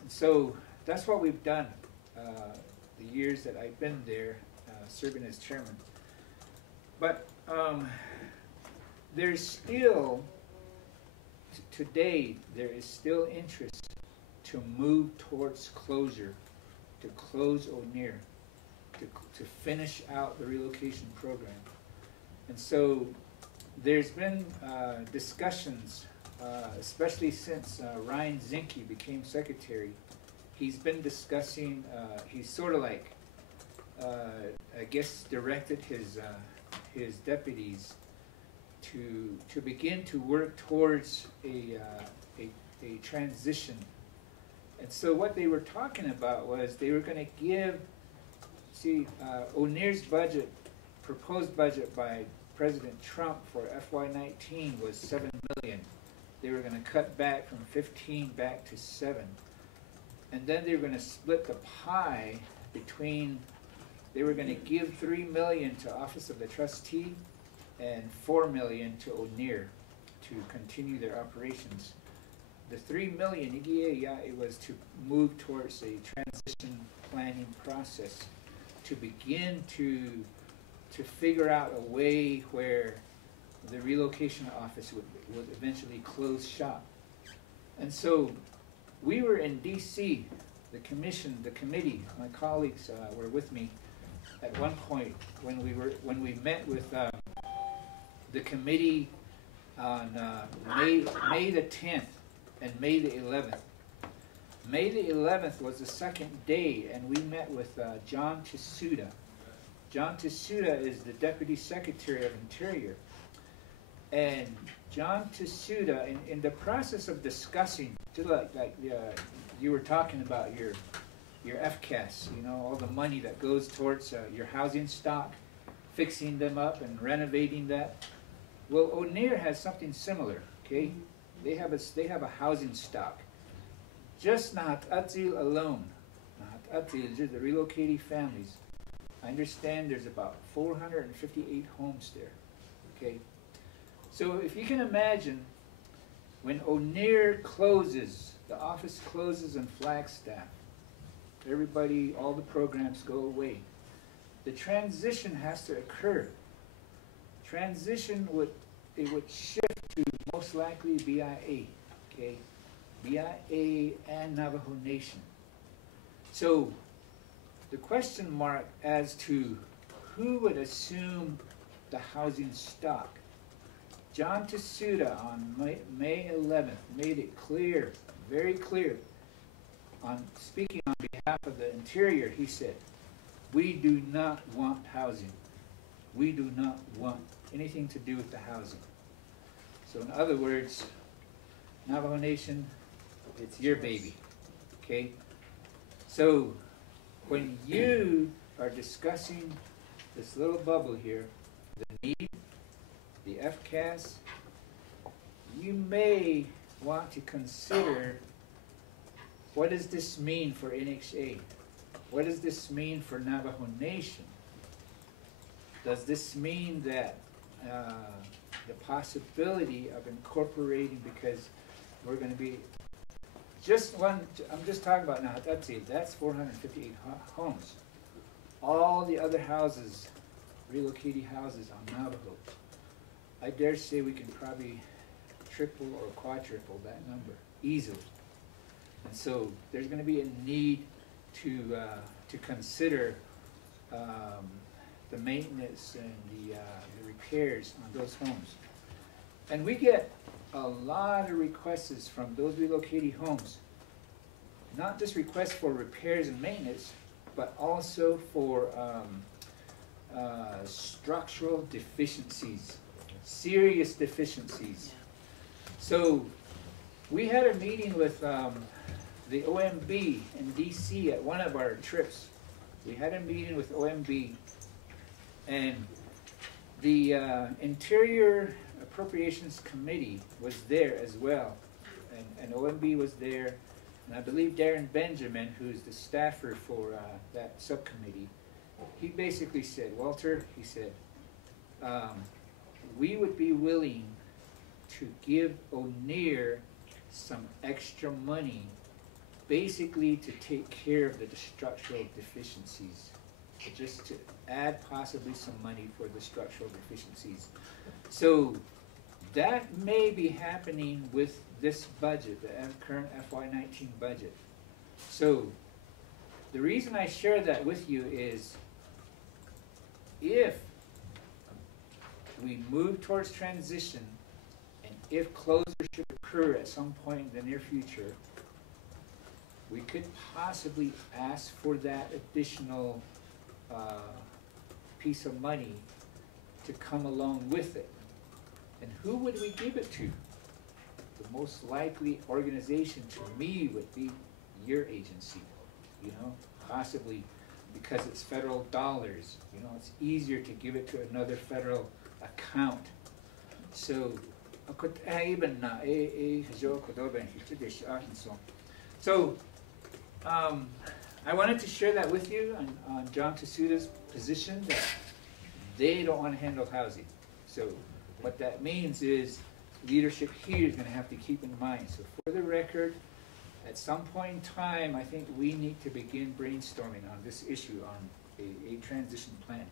And so that's what we've done the years that I've been there serving as chairman. But there's still, today, there is still interest to move towards closure, to close ONER, to finish out the relocation program. And so there's been discussions, especially since Ryan Zinke became secretary. He's been discussing, he's sort of like, I guess, directed his deputies to begin to work towards a transition. And so what they were talking about was they were going to give, ONER's budget, proposed budget by President Trump for FY19 was $7 million. They were going to cut back from 15 back to 7. And then they were going to split the pie between, they were going to give $3 million to Office of the Trustee and $4 million to ONER to continue their operations. The $3 million, it was to move towards a transition planning process, to begin to figure out a way where the relocation office would eventually close shop. And so we were in DC, the commission, the committee, my colleagues were with me at one point when we met with the committee on May the 10th and May the 11th. May the 11th was the second day, and we met with John Tsuda. John Tsuda is the Deputy Secretary of Interior. And John Tsuda, in the process of discussing, just like you were talking about your FCAS, you know, all the money that goes towards your housing stock, fixing them up and renovating that. Well, ONER has something similar, okay? They have a housing stock. Just not Atzil alone, not Atzil, just the relocating families. I understand there's about 458 homes there, okay? So if you can imagine, when ONER closes, the office closes in Flagstaff, everybody, all the programs go away. The transition has to occur. Transition would shift to most likely BIA, okay? BIA and Navajo Nation. So the question mark as to who would assume the housing stock. John Tsuda on May 11th made it clear, very clear, on speaking on behalf of the Interior. He said, we do not want housing. We do not want anything to do with the housing. So in other words, Navajo Nation, it's your baby, okay? So when you are discussing this little bubble here, the need, the FCAS, you may want to consider, what does this mean for NHA? What does this mean for Navajo Nation? Does this mean that the possibility of incorporating, because we're going to be just one, I'm just talking about now, that's 458 homes. All the other houses, relocated houses on Navajo, I dare say we can probably triple or quadruple that number easily. And so there's going to be a need to consider the maintenance and the repairs on those homes. And we get a lot of requests from those relocated homes, not just requests for repairs and maintenance, but also for structural deficiencies, serious deficiencies. So we had a meeting with the OMB in DC at one of our trips. We had a meeting with OMB, and the Interior Appropriations Committee was there as well, and OMB was there, and I believe Darren Benjamin, who's the staffer for that subcommittee, he basically said, Walter, he said, we would be willing to give O'Neill some extra money, basically to take care of the structural deficiencies, just to add possibly some money for the structural deficiencies. So that may be happening with this budget, the current FY19 budget. So the reason I share that with you is, if we move towards transition, and if closure should occur at some point in the near future, we could possibly ask for that additional piece of money to come along with it. And who would we give it to? The most likely organization to me would be your agency, you know, possibly because it's federal dollars. You know, it's easier to give it to another federal account. So, I wanted to share that with you on John Tsuda's position that they don't want to handle housing. So what that means is leadership here is going to have to keep in mind. So for the record, at some point in time, I think we need to begin brainstorming on this issue on a transition plan.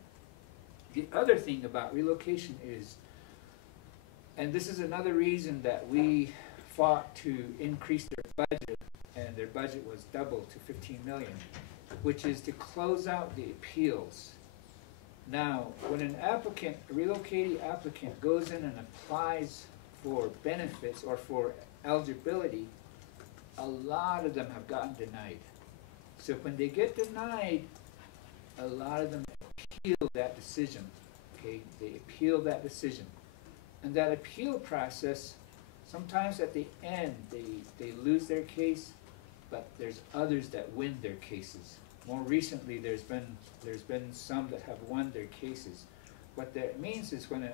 The other thing about relocation is, and this is another reason that we fought to increase their budget, and their budget was doubled to $15 million, which is to close out the appeals. Now, when an applicant, a relocated applicant, goes in and applies for benefits or for eligibility, a lot of them have gotten denied. So when they get denied, a lot of them appeal that decision. Okay, they appeal that decision. And that appeal process, sometimes at the end, they lose their case, but there's others that win their cases. More recently, there's been some that have won their cases. What that means is when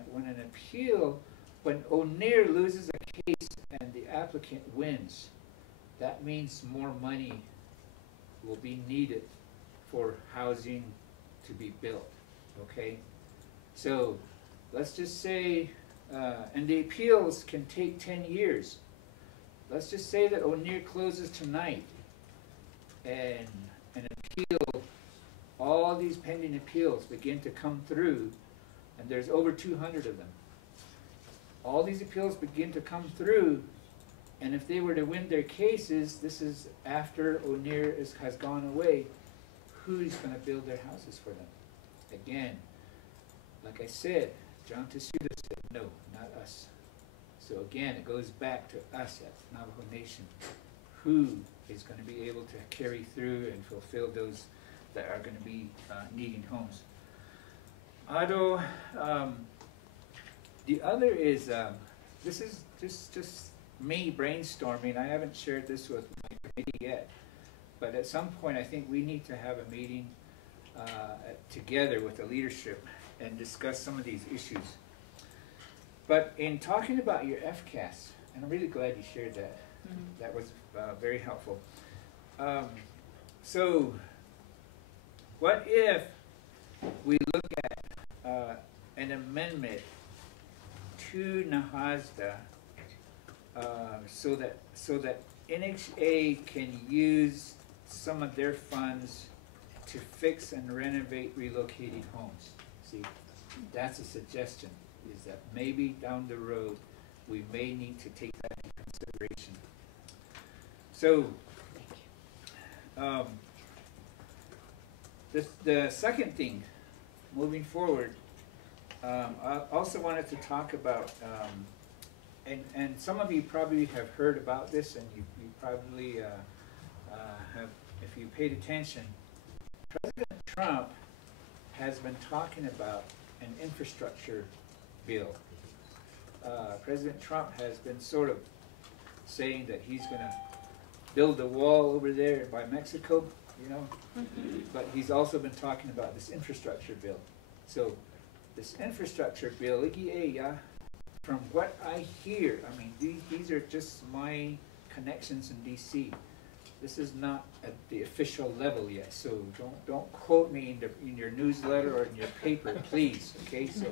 O'Neill loses a case and the applicant wins, that means more money will be needed for housing to be built, okay? So let's just say, and the appeals can take 10 years. Let's just say that O'Neill closes tonight, and an appeal, all these pending appeals begin to come through, and there's over 200 of them. All these appeals begin to come through, and if they were to win their cases, this is after O'Neill has gone away, who's going to build their houses for them? Again, like I said, John Tsuda said, no, not us. So again, it goes back to us at Navajo Nation. Who is going to be able to carry through and fulfill those that are going to be needing homes? Although, the other is, this is just me brainstorming. I haven't shared this with my committee yet. But at some point, I think we need to have a meeting together with the leadership and discuss some of these issues. But in talking about your FCAS, and I'm really glad you shared that. That was very helpful. So, what if we look at an amendment to NAHASDA so that NHA can use some of their funds to fix and renovate relocated homes? See, that's a suggestion, is that maybe down the road we may need to take that into consideration. So, the second thing, moving forward, I also wanted to talk about, and some of you probably have heard about this, and you probably have, if you paid attention, President Trump has been talking about an infrastructure bill. President Trump has been sort of saying that he's going to build a wall over there by Mexico, you know, but he's also been talking about this infrastructure bill. So this infrastructure bill, from what I hear, I mean, these are just my connections in D.C. This is not at the official level yet, so don't quote me in your newsletter or in your paper, please. Okay, so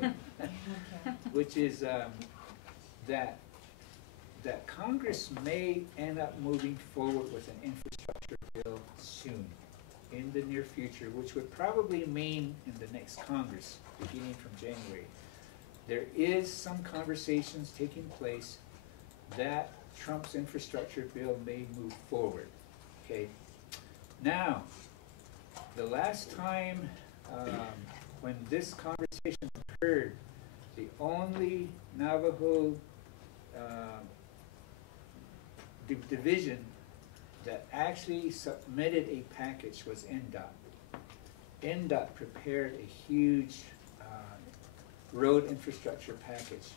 which is that Congress may end up moving forward with an infrastructure bill soon, in the near future, which would probably mean in the next Congress, beginning from January. There is some conversations taking place that Trump's infrastructure bill may move forward. Okay. Now, the last time when this conversation occurred, the only Navajo division that actually submitted a package was NDOT. NDOT prepared a huge road infrastructure package,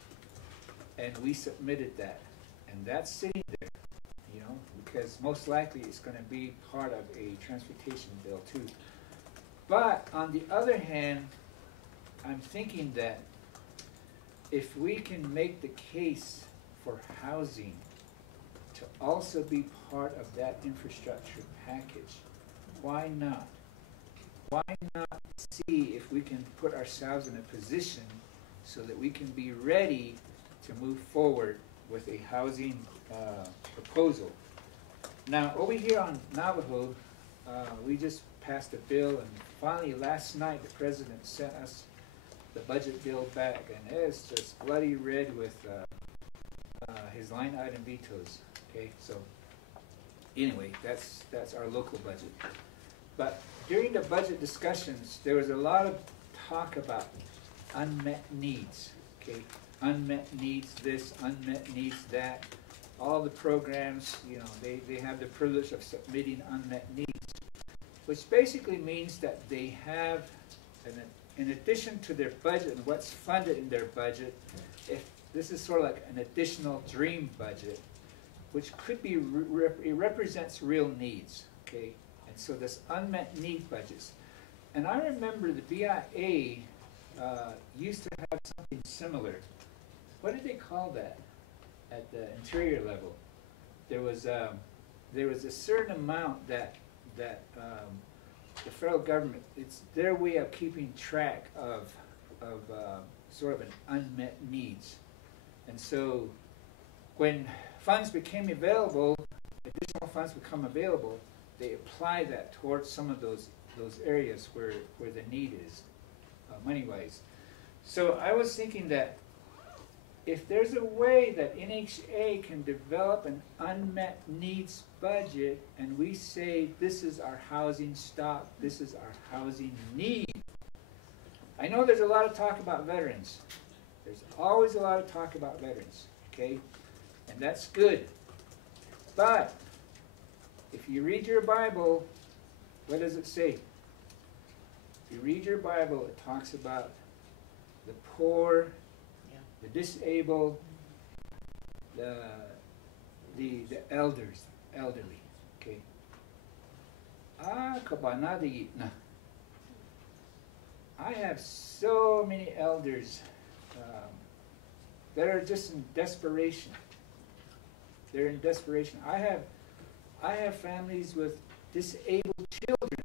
and we submitted that, and that's sitting there, you know, because most likely it's going to be part of a transportation bill too. But on the other hand, I'm thinking that if we can make the case for housing to also be part of that infrastructure package, why not? Why not see if we can put ourselves in a position so that we can be ready to move forward with a housing proposal? Now, over here on Navajo, we just passed a bill, and finally last night the president sent us the budget bill back, and it's just bloody red with his line item vetoes. Okay, so anyway, that's our local budget. But during the budget discussions, there was a lot of talk about unmet needs. Okay, unmet needs this, unmet needs that. All the programs, you know, they have the privilege of submitting unmet needs, which basically means that they have, in addition to their budget and what's funded in their budget, if this is sort of like an additional dream budget, which could be, it represents real needs, okay? And so this unmet need budgets. And I remember the BIA used to have something similar. What did they call that at the interior level? There was a certain amount that the federal government, it's their way of keeping track of sort of an unmet needs. And so when funds became available, additional funds become available, they apply that towards some of those areas where the need is, money-wise. So I was thinking that if there's a way that NHA can develop an unmet needs budget, and we say this is our housing stock, this is our housing need. I know there's a lot of talk about veterans, There's always a lot of talk about veterans, okay? And that's good. But if you read your Bible, what does it say? If you read your Bible, it talks about the poor, the disabled, the elderly, okay? I have so many elders that are just in desperation. They're in desperation. I have families with disabled children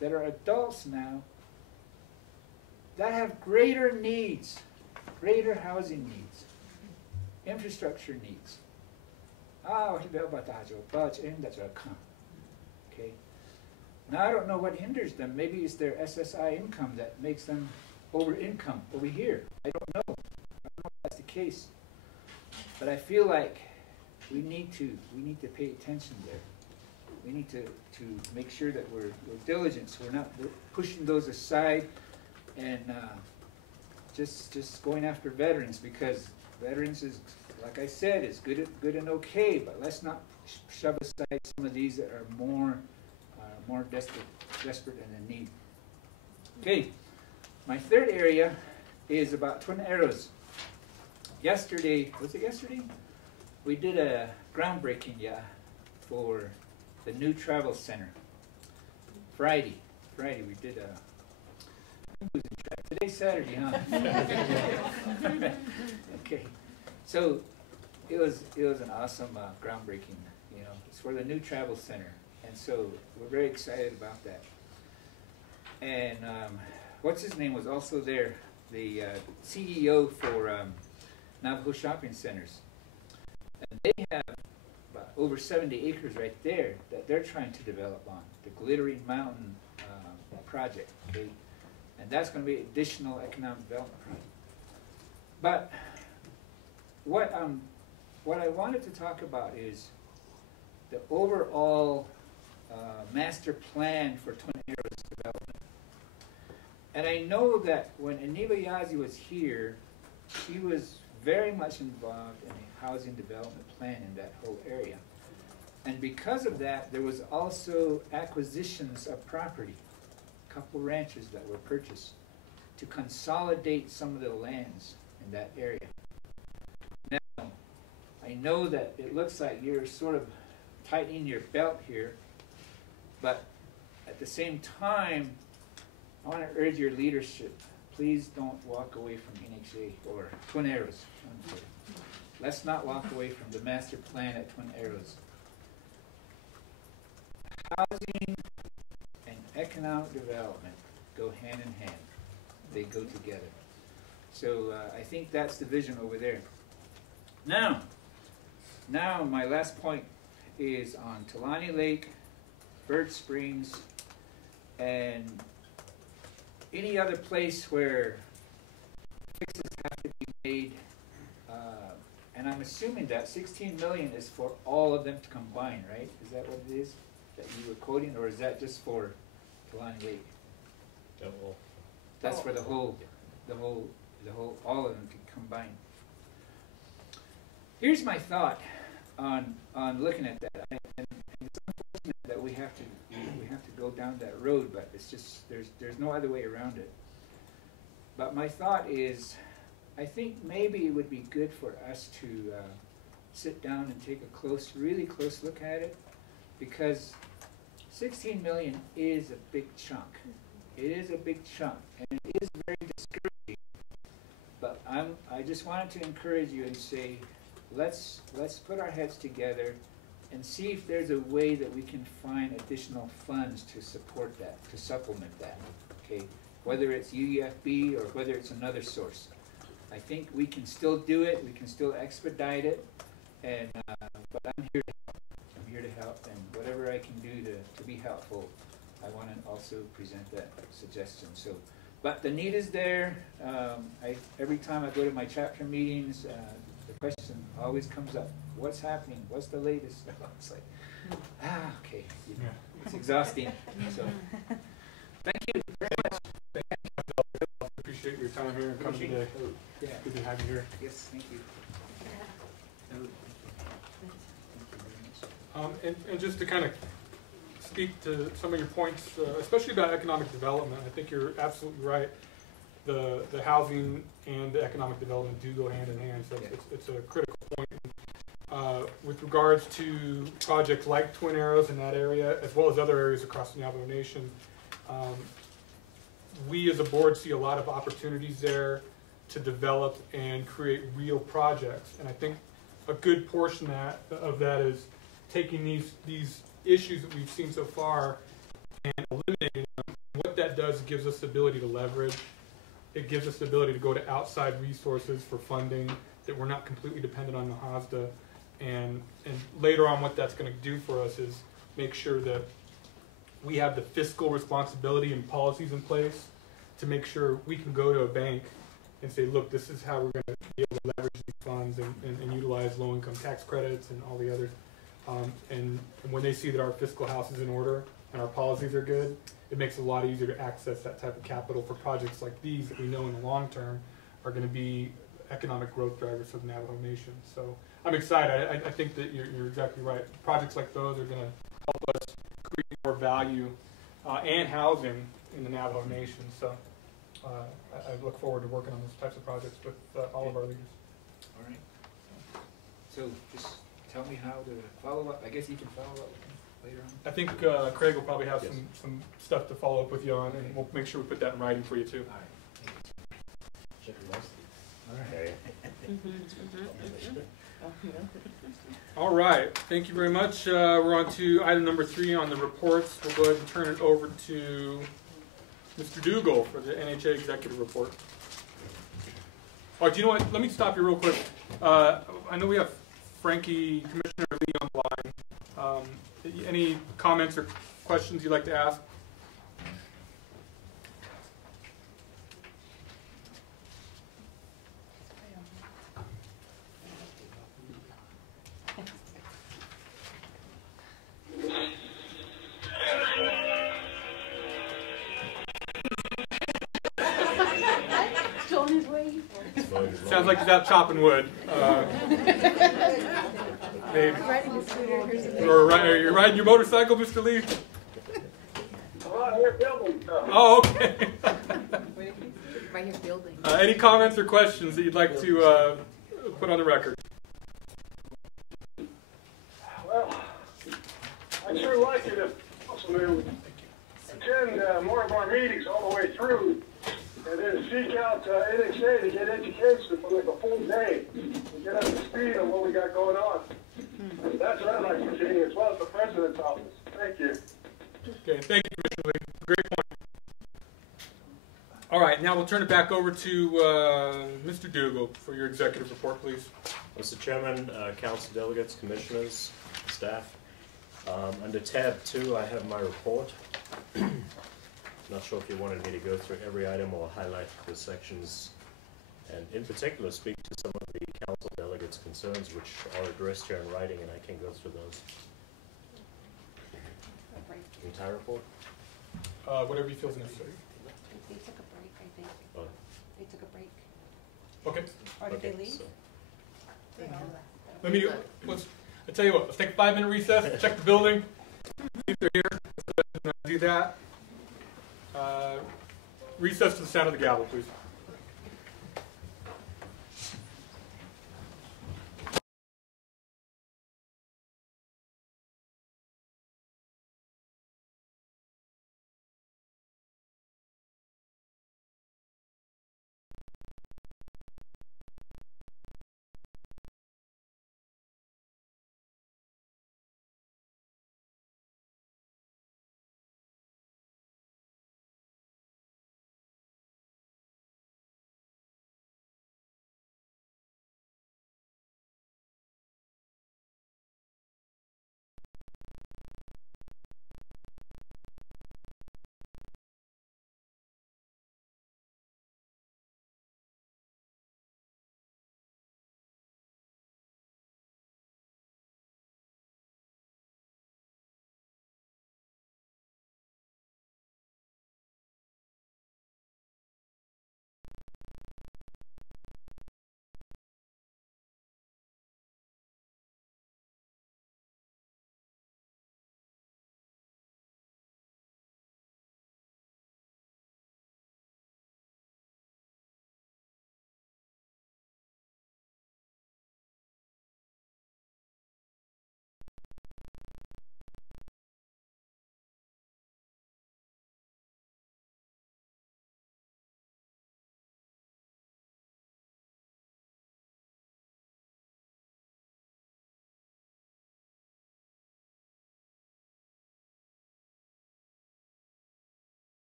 that are adults now that have greater needs, greater housing needs, infrastructure needs. Okay. Now I don't know what hinders them. Maybe it's their SSI income that makes them over income over here. I don't know. I don't know if that's the case. But I feel like we need to pay attention there. We need to make sure that we're diligent, so we're not pushing those aside and just going after veterans, because veterans is, like I said, is good and okay, but let's not shove aside some of these that are more desperate and in need. Okay, my third area is about Twin Arrows. Yesterday, was it yesterday? We did a groundbreaking, for the new travel center. Friday we did a. I'm losing track. Today's Saturday, huh? Okay, so it was an awesome groundbreaking. You know, it's for the new travel center, and so we're very excited about that. And what's his name was also there, the CEO for Navajo Shopping Centers. And they have about over 70 acres right there that they're trying to develop on, the Glittering Mountain project, okay? And that's going to be additional economic development project. But what I wanted to talk about is the overall master plan for Twin Arrows development. And I know that when Aniba Yazi was here, she was very much involved in a housing development plan in that whole area. And because of that, there was also acquisitions of property, a couple ranches that were purchased to consolidate some of the lands in that area. Now, I know that it looks like you're sort of tightening your belt here, but at the same time, I want to urge your leadership. Please don't walk away from NHA or Twin Arrows. Let's not walk away from the master plan at Twin Arrows. Housing and economic development go hand in hand. They go together. So I think that's the vision over there. Now my last point is on Talani Lake, Bird Springs, and any other place where fixes have to be made. And I'm assuming that 16 million is for all of them to combine, right? Is that what it is that you were quoting, or is that just for Talani Lake? That's for the whole, all of them to combine. Here's my thought on looking at that. And it's unfortunate that we have to go down that road, but it's just there's no other way around it. But my thought is, I think maybe it would be good for us to sit down and take a really close look at it, because 16 million is a big chunk. It is a big chunk, and it is very discouraging. But I just wanted to encourage you and say, let's put our heads together and see if there's a way that we can find additional funds to support that, to supplement that, okay? Whether it's UEFB or whether it's another source. I think we can still do it, we can still expedite it, and but I'm here to help. I'm here to help, and whatever I can do to be helpful, I want to also present that suggestion. So, but the need is there. Every time I go to my chapter meetings, the question always comes up: what's happening? What's the latest? It's like, okay, you know, it's exhausting. So, thank you very much. Appreciate your time. time here and coming today. Yeah. Good to have you here. Yes, thank you. And just to kind of speak to some of your points, especially about economic development, I think you're absolutely right. The housing and the economic development do go hand in hand, so it's a critical point. With regards to projects like Twin Arrows in that area, as well as other areas across the Navajo Nation, we as a board see a lot of opportunities there to develop and create real projects. And I think a good portion of that is taking these issues that we've seen so far and eliminating them. What that does, it gives us the ability to leverage. It gives us the ability to go to outside resources for funding, that we're not completely dependent on the HASDA. And later on, what that's going to do for us is make sure that we have the fiscal responsibility and policies in place to make sure we can go to a bank and say, look, this is how we're going to be able to leverage these funds and utilize low-income tax credits and all the others. And when they see that our fiscal house is in order and our policies are good, it makes it a lot easier to access that type of capital for projects like these that we know in the long term are going to be economic growth drivers for the Navajo Nation. So I'm excited. I think that you're exactly right. Projects like those are going to help us create more value and housing in the Navajo Nation. So I look forward to working on those types of projects with all of our leaders. All right. So just tell me how to follow up. I guess you can follow up with me later on. I think Craig will probably have some stuff to follow up with you on, and we'll make sure we put that in writing for you too. All right. Thank you. All right. All right. Thank you very much. We're on to item number 3 on the reports. We'll go ahead and turn it over to Mr. Dougal for the NHA Executive Report. Oh, do you know what? Let me stop you real quick. I know we have Frankie, Commissioner Lee on the line. Any comments or questions you'd like to ask? Sounds like he's out chopping wood. Maybe. Or you're riding your motorcycle, Mr. Lee? Well, we're building stuff. Oh, okay. Right here building. Any comments or questions that you'd like to put on the record? Well, I'd sure like it if possible attend more of our meetings all the way through, and then seek out NXA to get education for like a full day to get up to speed on what we got going on. That's what I'd like to see, as well as the President's office. Thank you. Okay, thank you, Commissioner Lee. Great point. All right, now we'll turn it back over to Mr. Dougal for your executive report, please. Mr. Chairman, council delegates, commissioners, staff. Under tab 2, I have my report. Not sure if you wanted me to go through every item or highlight the sections, and in particular speak to some of the council delegates' concerns, which are addressed here in writing, and I can go through those. The entire report? Whatever you feel is necessary. They took a break, I think. Oh. They took a break. Okay. Or did Okay, they leave? so- Let me. I tell you what. Let's take a 5-minute recess. Check the building. See if they're here. Do that. Recess to the sound of the gavel, please.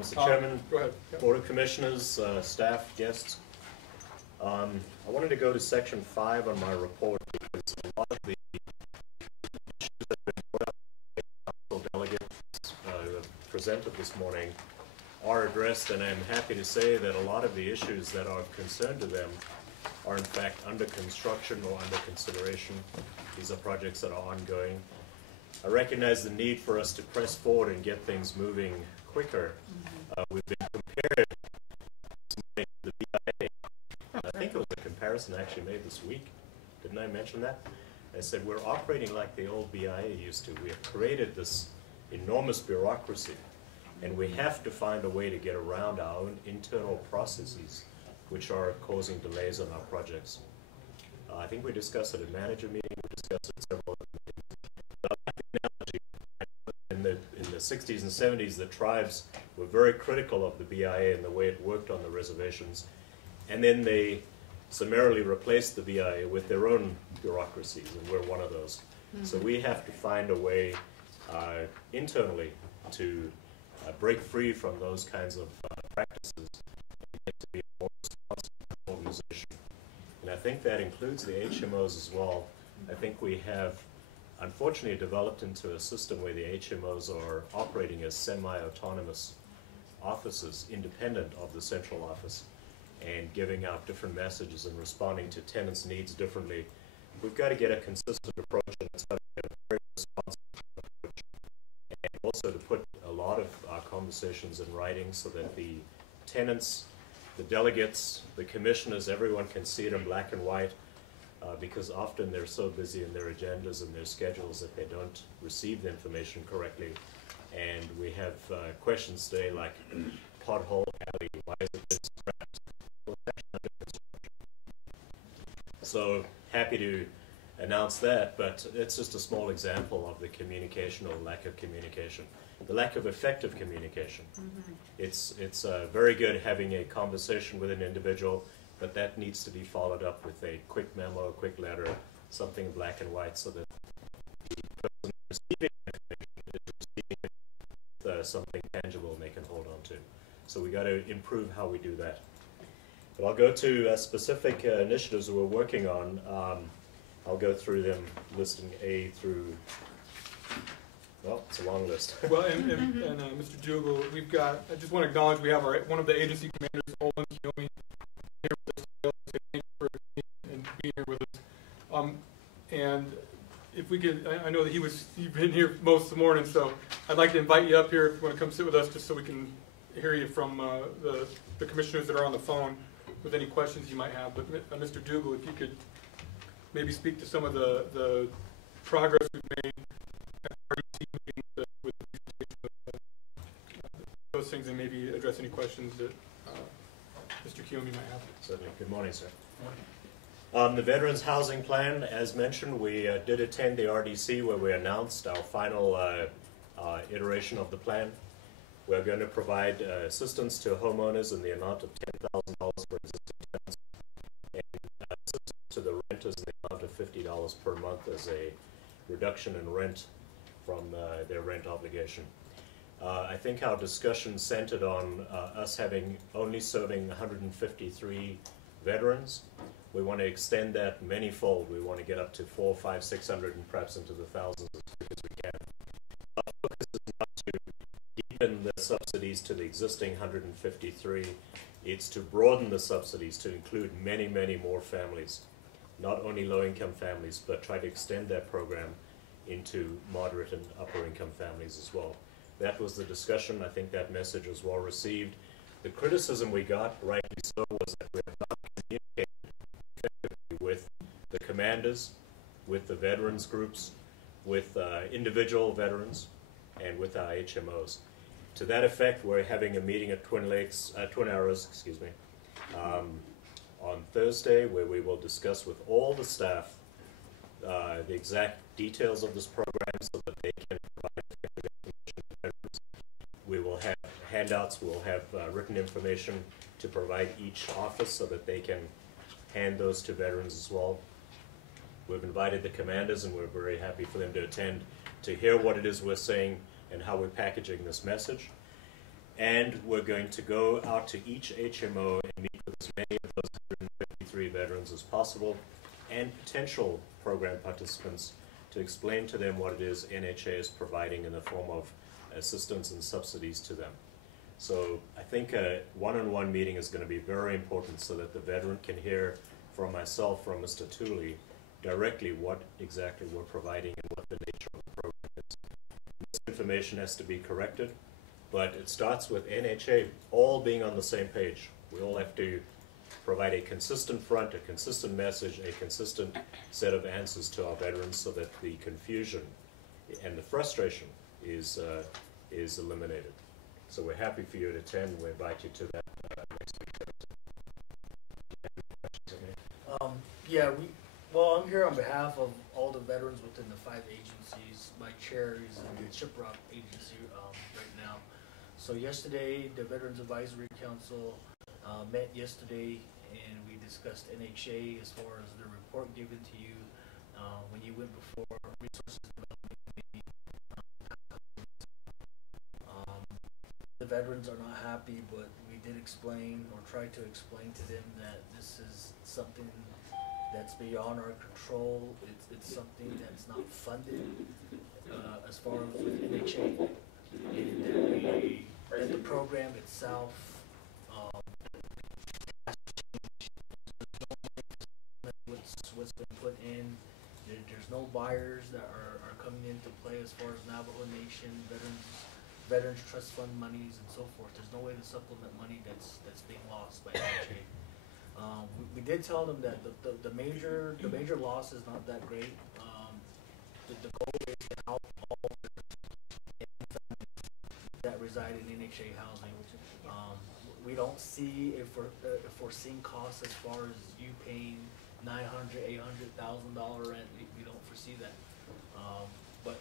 Mr. Chairman, Go ahead. Yeah. Board of Commissioners, staff, guests. I wanted to go to section 5 on my report because a lot of the issues that have been brought up by council delegates who have presented this morning are addressed, and I'm happy to say that a lot of the issues that are of concern to them are in fact under construction or under consideration. These are projects that are ongoing. I recognize the need for us to press forward and get things moving quicker. We've been compared this morning to the BIA. I think it was a comparison I actually made this week. Didn't I mention that? I said we're operating like the old BIA used to. We have created this enormous bureaucracy, and we have to find a way to get around our own internal processes, which are causing delays on our projects. I think we discussed it at manager meeting. We discussed it at several other meetings. But I like the analogy. In the 60s and 70s, the tribes were very critical of the BIA and the way it worked on the reservations, and then they summarily replaced the BIA with their own bureaucracies, and we're one of those. So we have to find a way internally to break free from those kinds of practices and get to be a more responsible organization. And I think that includes the HMOs as well. I think we have unfortunately developed into a system where the HMOs are operating as semi-autonomous offices, independent of the central office, and giving out different messages and responding to tenants' needs differently. We've got to get a consistent approach, and it's got to be a very responsible approach. And also to put a lot of our conversations in writing so that the tenants, the delegates, the commissioners, everyone can see it in black and white, because often they're so busy in their agendas and their schedules that they don't receive the information correctly. And we have questions today like pothole alley, why is it this scrapped? Well, it's actually under construction. So happy to announce that, but it's just a small example of the communication or lack of communication, the lack of effective communication. It's very good having a conversation with an individual, but that needs to be followed up with a quick memo, a quick letter, something black and white, so that the person receiving information is receiving something tangible they can hold on to. So we got to improve how we do that. But I'll go to specific initiatives we're working on. I'll go through them, listing A through, well, it's a long list. Well, and Mr. Jugel, we've got, I just want to acknowledge we have one of the agency commanders, Olin Kiyomi, here with us today. So thank you for being here with us. And if we could, I know that you've been here most of the morning, so I'd like to invite you up here if you want to come sit with us, just so we can hear you from the commissioners that are on the phone with any questions you might have. But Mr. Jugel, if you could maybe speak to some of the progress we've made at RDC meetings with those things, and maybe address any questions that Mr. Kiyomi might have. Certainly. Good morning, sir. The Veterans Housing Plan, as mentioned, we did attend the RDC where we announced our final iteration of the plan. We're going to provide assistance to homeowners in the amount of $10,000 for existing tenants, and assistance to the renters in the amount of $50 per month as a reduction in rent from their rent obligation. I think our discussion centered on us only serving 153 veterans. We want to extend that many-fold. We want to get up to 400, 500, 600, and perhaps into the thousands as quick as we can. Our focus is not to deepen the subsidies to the existing 153. It's to broaden the subsidies to include many, many more families, not only low-income families, but try to extend that program into moderate and upper-income families as well. That was the discussion. I think that message was well received. The criticism we got, rightly so, was that we have not communicated effectively with the commanders, with the veterans groups, with individual veterans, and with our HMOs. To that effect, we're having a meeting at Twin Arrows, on Thursday, where we will discuss with all the staff the exact details of this program so that they can provide effective information to veterans. We will have handouts, we'll have written information to provide each office so that they can hand those to veterans as well. We've invited the commanders, and we're very happy for them to attend to hear what it is we're saying and how we're packaging this message. And we're going to go out to each HMO and meet with as many of those 153 veterans as possible and potential program participants to explain to them what it is NHA is providing in the form of assistance and subsidies to them. So I think a one-on-one meeting is going to be very important so that the veteran can hear from myself, from Mr. Tooley, directly what exactly we're providing and what the nature of the program is. This information has to be corrected, but it starts with NHA all being on the same page. We all have to provide a consistent front, a consistent message, a consistent set of answers to our veterans so that the confusion and the frustration is eliminated. So we're happy for you to attend. We invite you to that next week. Well, I'm here on behalf of all the veterans within the 5 agencies. My chair is in the Shiprock agency right now. So yesterday, the Veterans Advisory Council met yesterday, and we discussed NHA as far as the report given to you when you went before Resources Development Committee. The veterans are not happy, but we did explain or try to explain to them that this is something that's beyond our control. It's something that's not funded as far as with NHA. And that the program itself has changed. What's been put in. There's no buyers that are coming into play as far as Navajo Nation, Veterans Trust Fund monies and so forth. There's no way to supplement money that's being lost by NHA. We did tell them that the major loss is not that great. The goal is to help all that reside in NHA housing. We don't see if we're seeing costs as far as you paying $900,000, $800,000 rent. We don't foresee that. But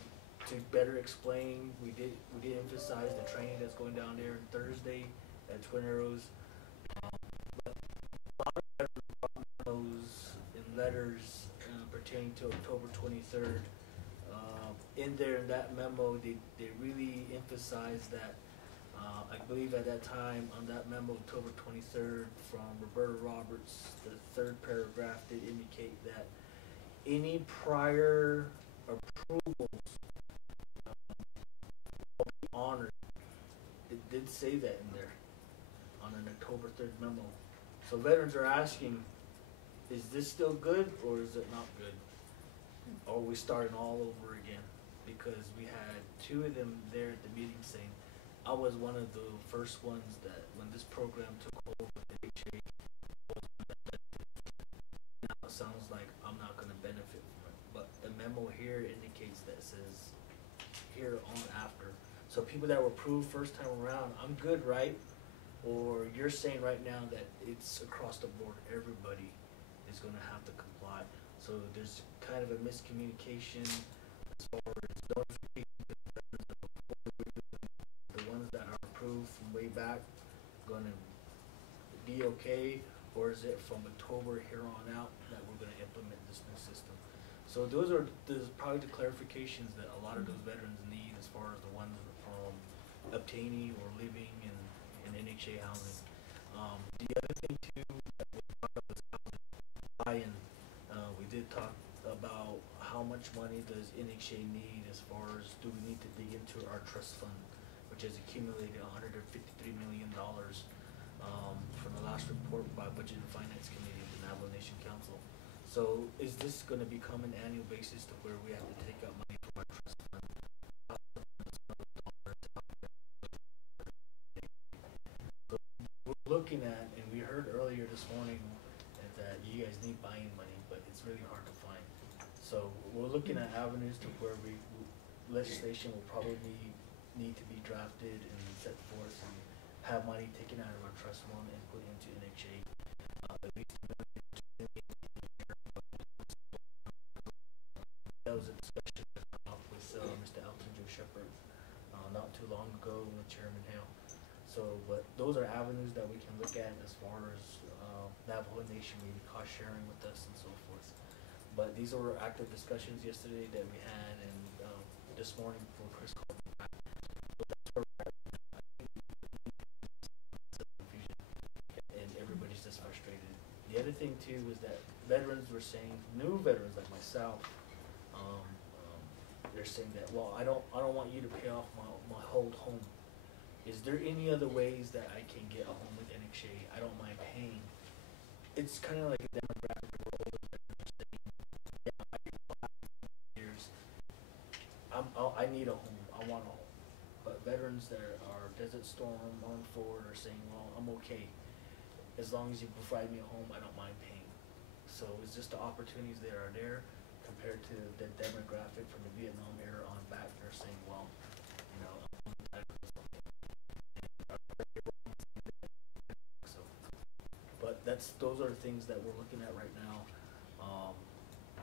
to better explain, we did emphasize the training that's going down there on Thursday at Twin Arrows. But a lot of memos and letters pertaining to October 23rd. In that memo, they really emphasized that. I believe at that time, on that memo, October 23rd, from Roberta Roberts, the 3rd paragraph did indicate that any prior approvals will be honored. It did say that in there on an October 3rd memo. So veterans are asking, is this still good or is it not good? Or are we starting all over again? Because we had 2 of them there at the meeting saying, I was one of the first ones that when this program took hold with the HA, now it sounds like I'm not going to benefit from it. But the memo here indicates that it says here on after. So people that were approved first time around, I'm good, right? Or you're saying right now that it's across the board, everybody is going to have to comply. So there's kind of a miscommunication as far as notification. The ones that are approved from way back going to be okay, or is it from October here on out that we're going to implement this new system? So there's probably the clarifications that a lot of those veterans need as far as the ones from obtaining or living in NHA housing. The other thing too that was brought up was housing buy-in. We did talk about how much money does NHA need as far as do we need to dig into our trust fund, which has accumulated $153 million from the last report by Budget and Finance Committee of the Navajo Nation Council. So is this going to become an annual basis to where we have to take out money from our trust fund? So we're looking at, and we heard earlier this morning that you guys need buy-in money, but it's really hard to find. So we're looking at avenues to where legislation will probably need to be drafted and set forth and have money taken out of our trust fund and put into NHA. At least that was a discussion with Mr. Elton Joe Shepherd not too long ago with Chairman Hale. So, but those are avenues that we can look at as far as Navajo Nation maybe cost sharing with us and so forth. But these were active discussions yesterday that we had, and this morning before Chris called me back. So that's where we're at. I think we too was that veterans were saying, new veterans like myself, they're saying that, well, I don't want you to pay off my whole home. Is there any other ways that I can get a home with NXA? I don't mind paying. It's kind of like a demographic of older veterans saying, yeah, years, I need a home. I want a home. But veterans that are Desert Storm, Armed Forward are saying, well, I'm okay. As long as you provide me a home, I don't mind paying. So it's just the opportunities that are there compared to the demographic from the Vietnam era on back. They're saying, well, you know, I'm entitled to something. So, but those are things that we're looking at right now.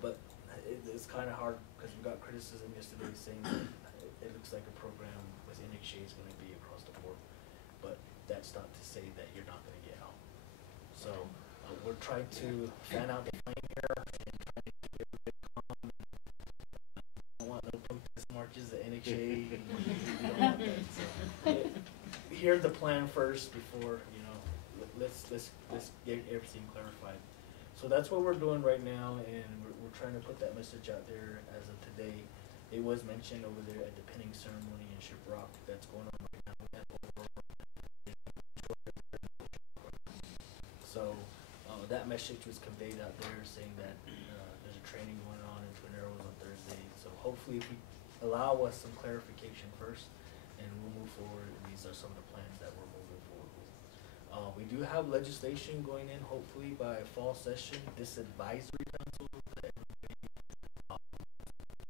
But it's kind of hard because we got criticism yesterday saying that it looks like a program with NXA is going to be across the board. But that's not to say that you're not going to get help. So we're trying to fan out the flame here and trying to keep everybody calm. I don't want no protest marches at NXA. We don't want that. So, hear the plan first before, you know, let's get everything clarified. So that's what we're doing right now, and we're trying to put that message out there as of today. It was mentioned over there at the pinning ceremony in Shiprock that's going on right now. So that message was conveyed out there saying that there's a training going on in Twin Arrows on Thursday. So hopefully if we allow us some clarification first, and we'll move forward, and these are some of the plans that we're moving forward with. We do have legislation going in, hopefully by fall session, this advisory council that everybody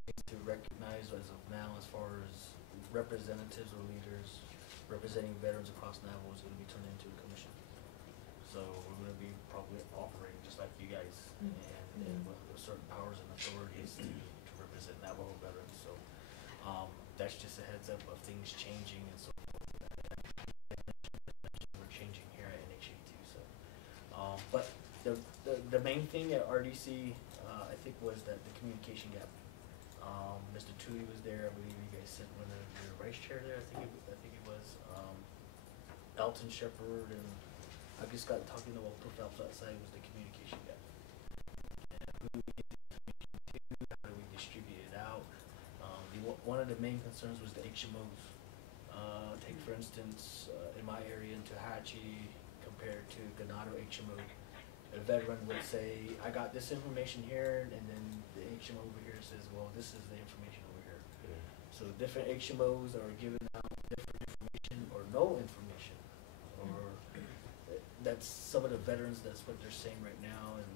needs to recognize as of now, as far as representatives or leaders representing veterans across Navajo is going to be turned into a commission. So we're going to be probably operating just like you guys, and with certain powers and authorities to represent Navajo veterans. So that's just a heads up of things changing and so forth. We're changing here at NHA too. So, but the main thing at RDC, I think, was that the communication gap. Mr. Tui was there. I believe you guys sent one of your vice chair there. I think it was Elton Shepherd, and I just got talking to Walter Phelps outside. Was the communication gap? And who do we get the information to? How do we distribute it out? One of the main concerns was the HMOs. Take for instance, in my area in Tehachapi compared to Ganado HMO, a veteran would say, I got this information here, and then the HMO over here says, well, this is the information over here. Yeah. So different HMOs are giving out different information or no information. Or that's some of the veterans, that's what they're saying right now, and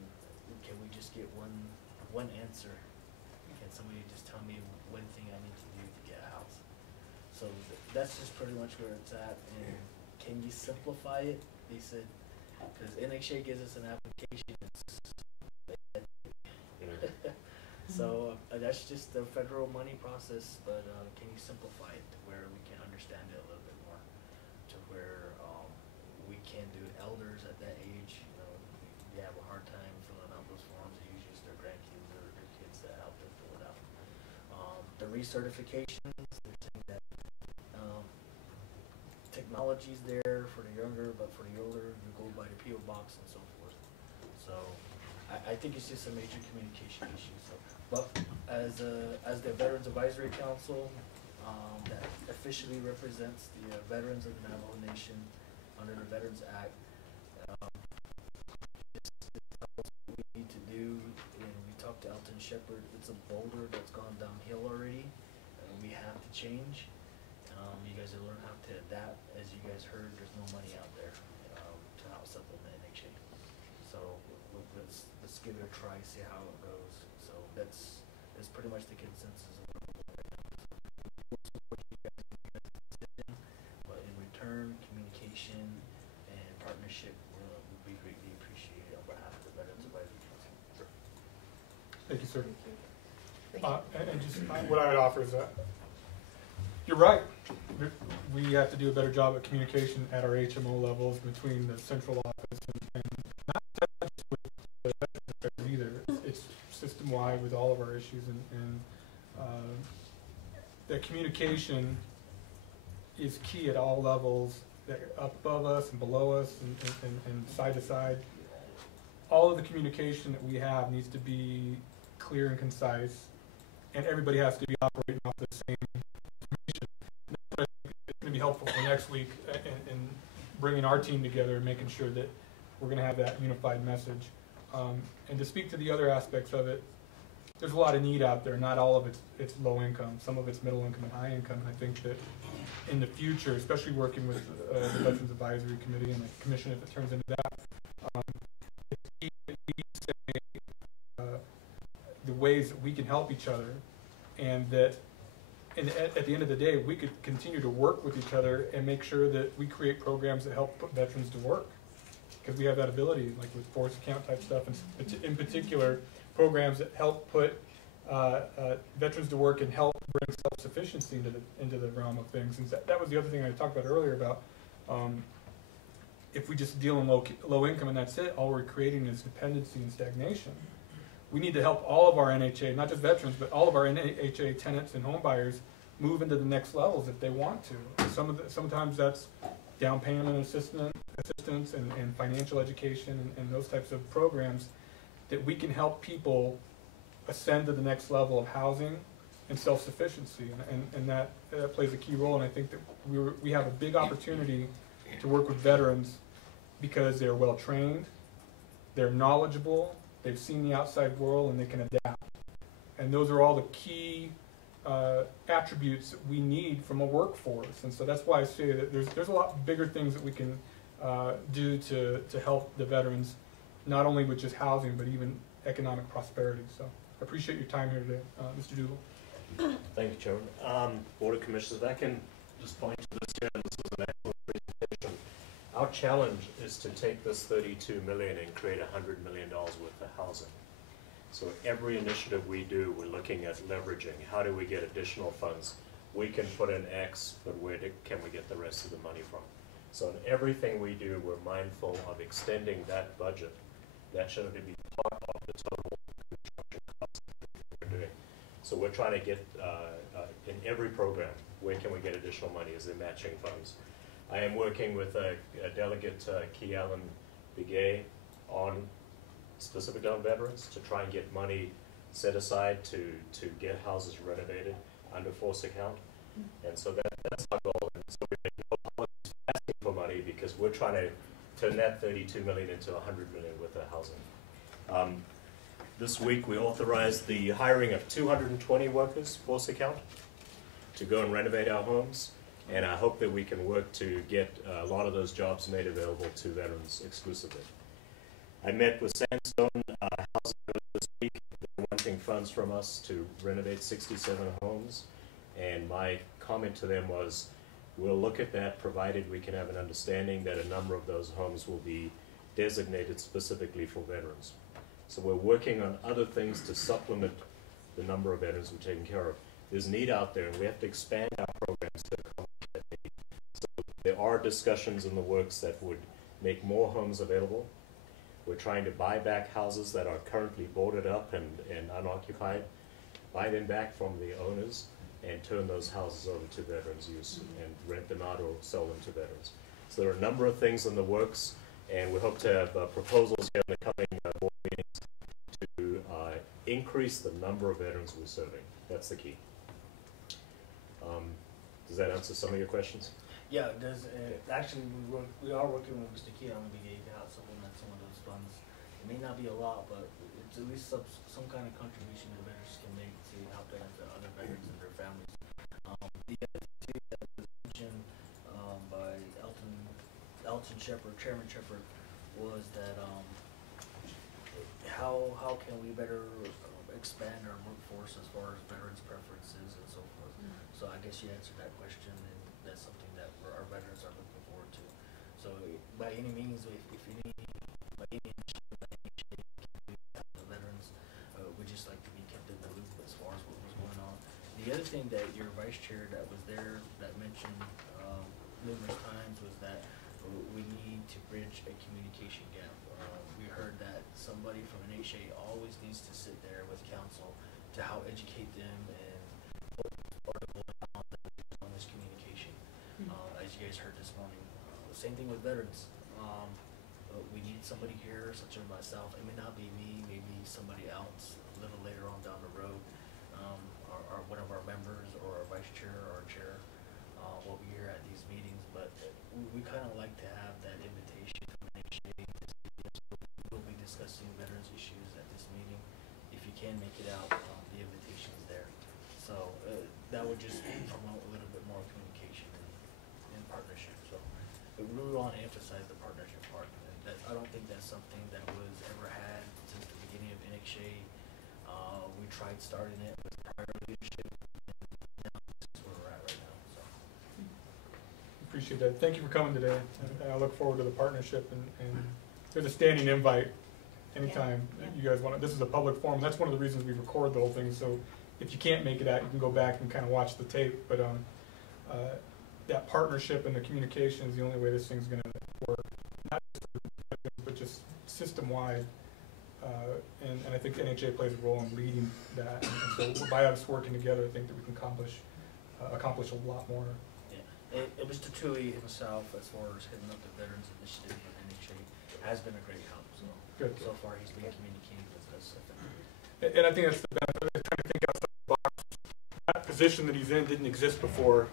can we just get one answer? Can somebody just tell me one thing I need to do to get a house? So that's just pretty much where it's at. And can you simplify it? They said, because NHA gives us an application. So that's just the federal money process, but can you simplify it to where we can understand it a little bit more, to where we can do it. Elders at that age, you know, they have a hard time filling out those forms. They usually it's their grandkids or their kids that help them fill it out. The recertifications, they're saying that technology's there for the younger, but for the older, you go by the PO box and so forth. So I think it's just a major communication issue. So, but as the Veterans Advisory Council that officially represents the veterans of the Navajo Nation under the Veterans Act, this is what we need to do. And we talked to Elton Shepherd. It's a boulder that's gone downhill already, and we have to change. You guys will learn how to adapt. As you guys heard, there's no money out there to help supplement NHA. So let's give it a try, see how it goes. So that's pretty much the consensus of what we're doing right now. We'll support you guys in your decision, but in return, communication and partnership will be greatly appreciated on behalf of the Veterans Advisory Council. Sure. Thank you, sir. And just what I would offer is that you're right. We have to do a better job at communication at our HMO levels between the central office and not just with the veterans either. It's system-wide with all of our issues, and the communication is key at all levels, up above us and below us and side to side. all of the communication that we have needs to be clear and concise, and everybody has to be operating off the same information. That's what I think is going to be helpful for next week in bringing our team together and making sure that we're going to have that unified message. And to speak to the other aspects of it, there's a lot of need out there. Not all of it's low income. Some of it's middle income and high income. And I think that in the future, especially working with the Veterans Advisory Committee and the Commission, if it turns into that, it's key that we say the ways that we can help each other, and that at the end of the day, we could continue to work with each other and make sure that we create programs that help put veterans to work, because we have that ability, like with force account type stuff, and in particular, programs that help put veterans to work and help bring self-sufficiency into the realm of things. And that was the other thing I talked about earlier about if we just deal in low income and that's it, all we're creating is dependency and stagnation. We need to help all of our NHA, not just veterans, but all of our NHA tenants and home buyers move into the next levels if they want to. Sometimes that's down payment assistance and financial education and those types of programs that we can help people ascend to the next level of housing and self-sufficiency, and that plays a key role. And I think that we have a big opportunity to work with veterans because they're well trained, they're knowledgeable, they've seen the outside world, and they can adapt. And those are all the key attributes that we need from a workforce. And so that's why I say that there's a lot bigger things that we can do to help the veterans, not only with just housing, but even economic prosperity. So I appreciate your time here today, Mr. Doolittle. Thank you, Chairman. Board of Commissioners, if I can just point to this here, and this was an excellent presentation. Our challenge is to take this $32 million and create $100 million worth of housing. So every initiative we do, we're looking at leveraging. How do we get additional funds? We can put in X, but where can we get the rest of the money from? So in everything we do, we're mindful of extending that budget. That should be part of the total construction cost that we're doing. So we're trying to get, in every program, where can we get additional money? Is there matching funds? I am working with a delegate, Key Allen Begay, on specific on veterans to try and get money set aside to get houses renovated under force account. And so that's our goal. And so we make no apologies for asking for money, because we're trying to turn that $32 million into $100 million worth of housing. This week we authorized the hiring of 220 workers, force account, to go and renovate our homes. And I hope that we can work to get a lot of those jobs made available to veterans exclusively. I met with Sandstone Housing this week. They're wanting funds from us to renovate 67 homes. And my comment to them was, we'll look at that provided we can have an understanding that a number of those homes will be designated specifically for veterans. So we're working on other things to supplement the number of veterans we're taking care of. There's need out there, and we have to expand our programs to accommodate that need. So there are discussions in the works that would make more homes available. We're trying to buy back houses that are currently boarded up and unoccupied, buy them back from the owners, and turn those houses over to veterans' use and rent them out or sell them to veterans. So there are a number of things in the works, and we hope to have proposals here in the coming board meetings to increase the number of veterans we're serving. That's the key. Does that answer some of your questions? Yeah, there's actually we are working with Mr. Key on the BA to help supplement some of those funds. It may not be a lot, but it's at least some kind of contribution the veterans can make to help benefit other veterans and their families. The other two that was mentioned by Elton Shepherd, Chairman Shepherd, was that how can we better expand our workforce as far as veterans' preferences and so forth. So I guess you answered that question, and that's something that our veterans are looking forward to. So by any means, if by any initiative that any shape can help the veterans, we just like to be kept in the loop as far as what was going on. The other thing that your vice chair that was there that mentioned numerous times was that we need to bridge a communication gap. We heard that somebody from an HA always needs to sit there with council to help educate them and what are going on this communication. As you guys heard this morning, same thing with veterans. we need somebody here, such as myself. It may not be me, maybe somebody else a little later on down the road, or one of our members or our vice chair or our chair will be here at these meetings. But we kind of like to have that invitation from NHA. We'll be discussing veterans issues at this meeting. If you can make it out, the invitation is there. So that would just promote a little bit more communication and partnership. So we really want to emphasize the partnership part. And that, I don't think that's something that was ever had since the beginning of NHA. We tried starting it with prior leadership, and now this is where we're at right now. So. Appreciate that. Thank you for coming today. And I look forward to the partnership, and there's a standing invite anytime you guys want to. This is a public forum. That's one of the reasons we record the whole thing. So if you can't make it out, you can go back and kind of watch the tape. But that partnership and the communication is the only way this thing's going to work. Not just for veterans, but just system-wide. And I think NHA plays a role in leading that. And so by us working together, I think that we can accomplish a lot more. Yeah. And Mr. Tui himself, as far as heading up the Veterans Initiative for NHA, has been a great help. So, good. So far, he's been communicating with us. And I think that's the benefit of trying to think outside the box. That position that he's in didn't exist before,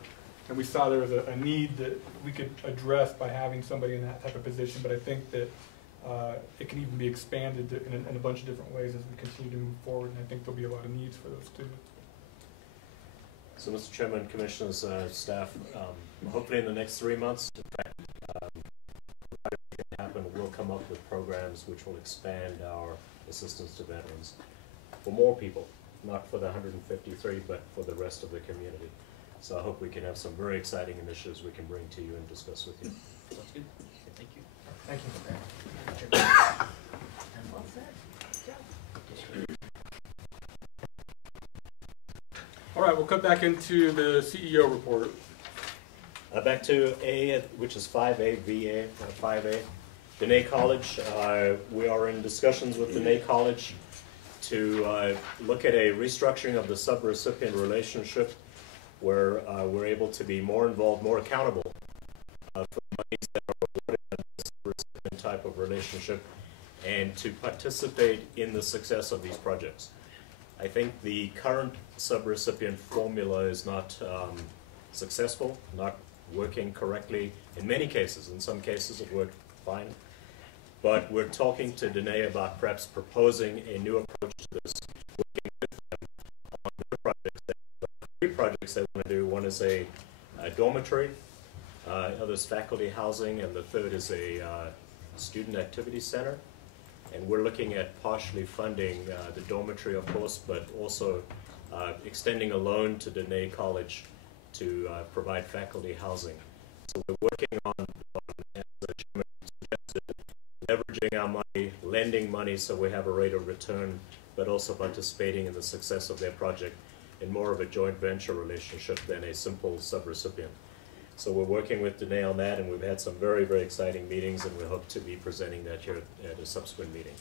and we saw there was a need that we could address by having somebody in that type of position. But I think that it can even be expanded in a bunch of different ways as we continue to move forward, and I think there'll be a lot of needs for those too. So, Mr. Chairman, Commissioners, staff, hopefully in the next 3 months, in fact, if it can happen, we'll come up with programs which will expand our assistance to veterans for more people, not for the 153, but for the rest of the community. So I hope we can have some very exciting initiatives we can bring to you and discuss with you. Sounds good. Thank you. Thank you. Well said. Good job. All right, we'll cut back into the CEO report. Back to A, which is 5A, VA, 5A. Dene College, we are in discussions with Dene College to look at a restructuring of the sub-recipient relationship where we're able to be more involved, more accountable for the monies that are awarded under the sub-recipient type of relationship, and to participate in the success of these projects. I think the current sub-recipient formula is not successful, not working correctly in many cases. In some cases it worked fine. But we're talking to Dene about perhaps proposing a new approach to this, working with them on the projects. Three projects they want to do. One is a dormitory, other is faculty housing, and the third is a student activity center. And we're looking at partially funding the dormitory, of course, but also extending a loan to Dene College to provide faculty housing. So we're working on as the chairman suggested, leveraging our money, lending money so we have a rate of return, but also participating in the success of their project in more of a joint venture relationship than a simple sub-recipient. So we're working with Dene on that, and we've had some very, very exciting meetings, and we hope to be presenting that here at a subsequent meeting.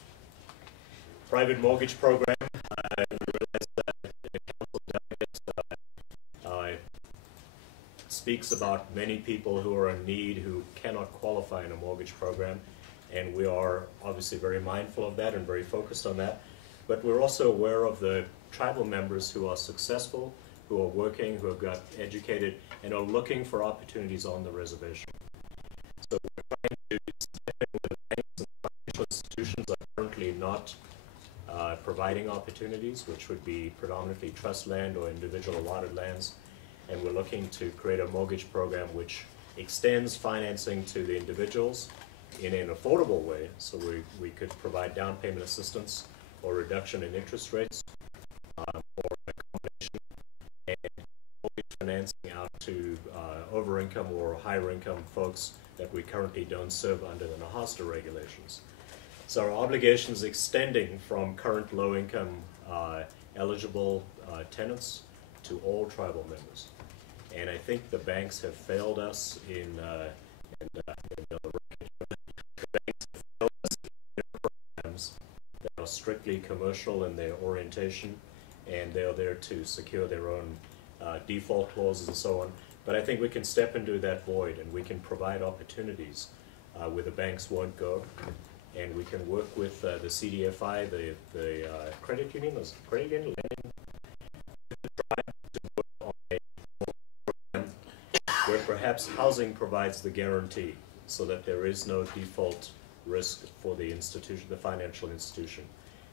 Private mortgage program, I realize that the council delegate speaks about many people who are in need who cannot qualify in a mortgage program, and we are obviously very mindful of that and very focused on that. But we're also aware of the tribal members who are successful, who are working, who have got educated, and are looking for opportunities on the reservation. So we're trying to step in with the banks and financial institutions that are currently not providing opportunities, which would be predominantly trust land or individual allotted lands. And we're looking to create a mortgage program which extends financing to the individuals in an affordable way, so we could provide down payment assistance or reduction in interest rates, or a combination, and mortgage financing out to over income or higher income folks that we currently don't serve under the NAHASTA regulations. So our obligations extending from current low income eligible tenants to all tribal members. And I think the banks have failed us in the banks have failed us in their programs that are strictly commercial in their orientation, and they are there to secure their own default clauses and so on. But I think we can step into that void, and we can provide opportunities where the banks won't go. And we can work with the CDFI, the credit union, lending, to work on a program where perhaps housing provides the guarantee so that there is no default risk for the institution, the financial institution,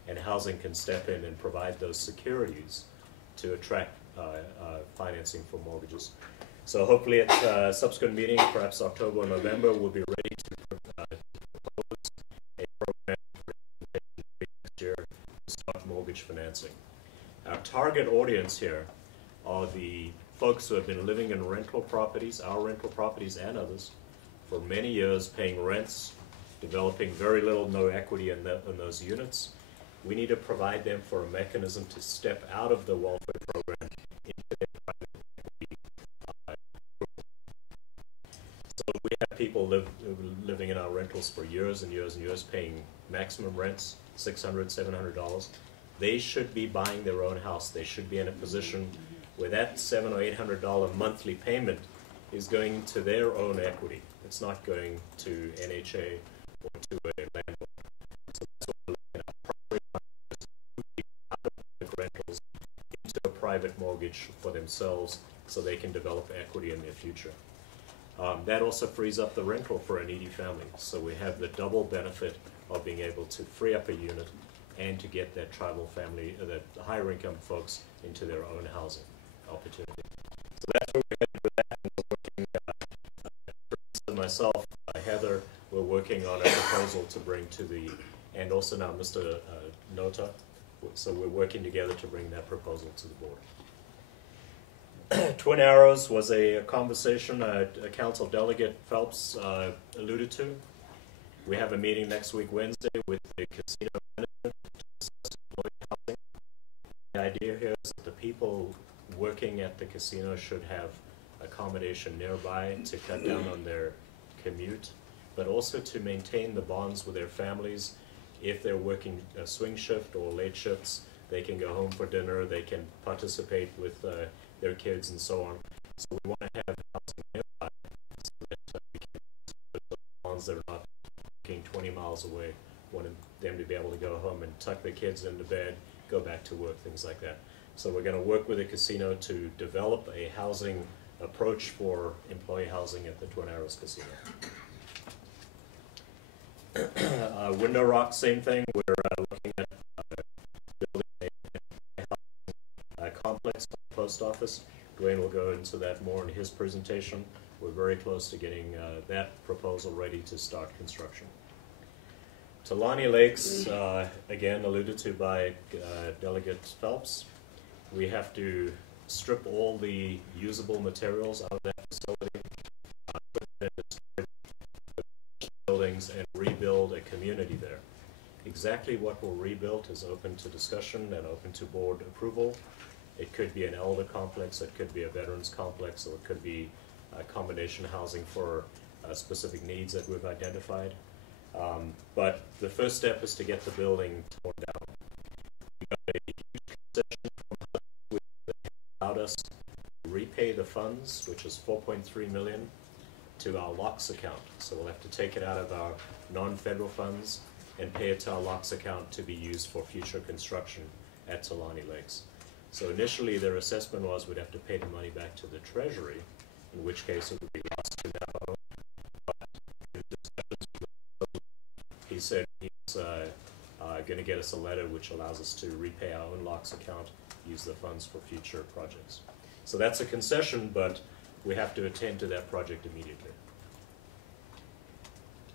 and housing can step in and provide those securities to attract financing for mortgages. So hopefully at a subsequent meeting, perhaps October or November, we'll be ready to propose a program for next year to start mortgage financing. Our target audience here are the folks who have been living in rental properties, our rental properties and others, for many years, paying rents, developing very little, no equity in those units. We need to provide them for a mechanism to step out of the welfare program into their private equity. So we have people living in our rentals for years and years and years, paying maximum rents, $600, $700. They should be buying their own house. They should be in a position where that $700 or $800 monthly payment is going to their own equity. It's not going to NHA or to a landlord. So that's what we're looking at. Out of the rentals into a private mortgage for themselves so they can develop equity in their future. That also frees up the rental for a needy family. So we have the double benefit of being able to free up a unit and to get that tribal family, the higher income folks, into their own housing opportunity. So that's where we're headed with that. And we're working, myself, Heather, we're working on a proposal to bring to the, and also now Mr. Nota. So we're working together to bring that proposal to the board. Twin Arrows was a conversation Council Delegate Phelps alluded to. We have a meeting next week, Wednesday, with the casino management to discuss employee housing. The idea here is that the people working at the casino should have accommodation nearby to cut down on their commute, but also to maintain the bonds with their families. If they're working a swing shift or late shifts, they can go home for dinner, they can participate with their kids and so on. So we want to have housing nearby so that we can put those bonds that are not working 20 miles away. Want them to be able to go home and tuck their kids into bed, go back to work, things like that. So we're going to work with the casino to develop a housing approach for employee housing at the Twin Arrows Casino. Window Rock, same thing. We're looking at building a complex for the post office. Dwayne will go into that more in his presentation. We're very close to getting that proposal ready to start construction. Talani Lakes, again alluded to by Delegate Phelps. We have to strip all the usable materials out of that facility, put it into buildings, and rebuild a community there. Exactly what we'll rebuild is open to discussion and open to board approval. It could be an elder complex, it could be a veterans complex, or it could be a combination housing for specific needs that we've identified. But the first step is to get the building torn down. We got a huge concession from HUD that allowed us to repay the funds, which is $4.3 million, to our LOCKS account. So we'll have to take it out of our non-federal funds and pay it to our LOCKS account to be used for future construction at Talani Lakes. So initially their assessment was we'd have to pay the money back to the Treasury, in which case it would be lost to Navajo. But in discussions with him, he said he's going to get us a letter which allows us to repay our own LOCKS account, use the funds for future projects. So that's a concession, but we have to attend to that project immediately.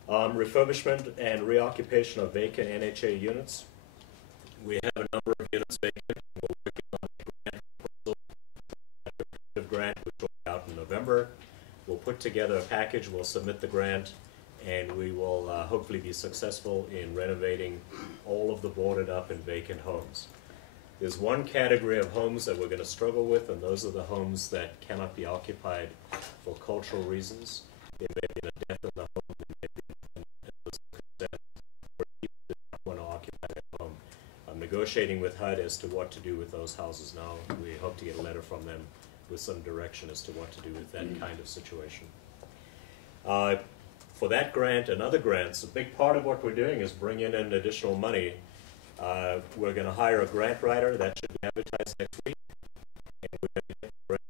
Refurbishment and reoccupation of vacant NHA units. We have a number of units vacant. We're working on a grant proposal, a grant which will be out in November. We'll put together a package, we'll submit the grant, and we will hopefully be successful in renovating all of the boarded up and vacant homes. There's one category of homes that we're going to struggle with, and those are the homes that cannot be occupied for cultural reasons. There may be a death in the home, there may be an where people do not want to occupy that home. I'm negotiating with HUD as to what to do with those houses now. We hope to get a letter from them with some direction as to what to do with that kind of situation. for that grant and other grants, a big part of what we're doing is bringing in additional money. We're going to hire a grant writer. That should be advertised next week. And we're going to get grant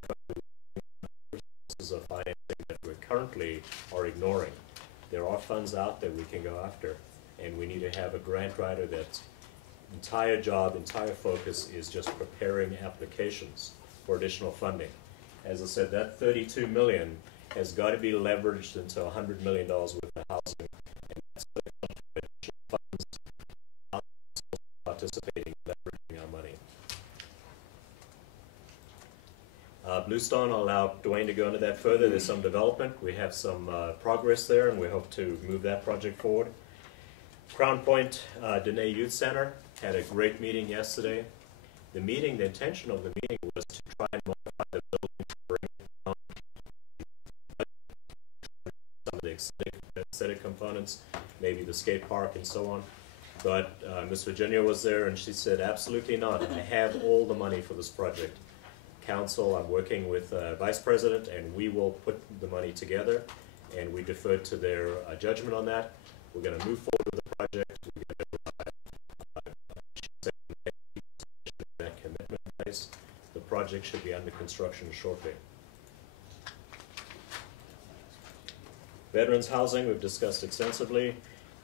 sources of financing that we currently are ignoring. There are funds out there we can go after, and we need to have a grant writer that's entire job, entire focus is just preparing applications for additional funding. As I said, that $32 million has got to be leveraged into $100 million worth of housing, and that's going to come from additional funds participating in leveraging our money. Bluestone, I'll allow Dwayne to go into that further. There's some development. We have some progress there, and we hope to move that project forward. Crown Point Dene Youth Center had a great meeting yesterday. The intention of the meeting was to try and modify the building to bring down some of the aesthetic components, maybe the skate park and so on. But Miss Virginia was there, and she said, absolutely not. I have all the money for this project. Council, I'm working with Vice President, and we will put the money together, and we deferred to their judgment on that. We're going to move forward with the project. We're going to that commitment in place. The project should be under construction shortly. Veterans housing, we've discussed extensively.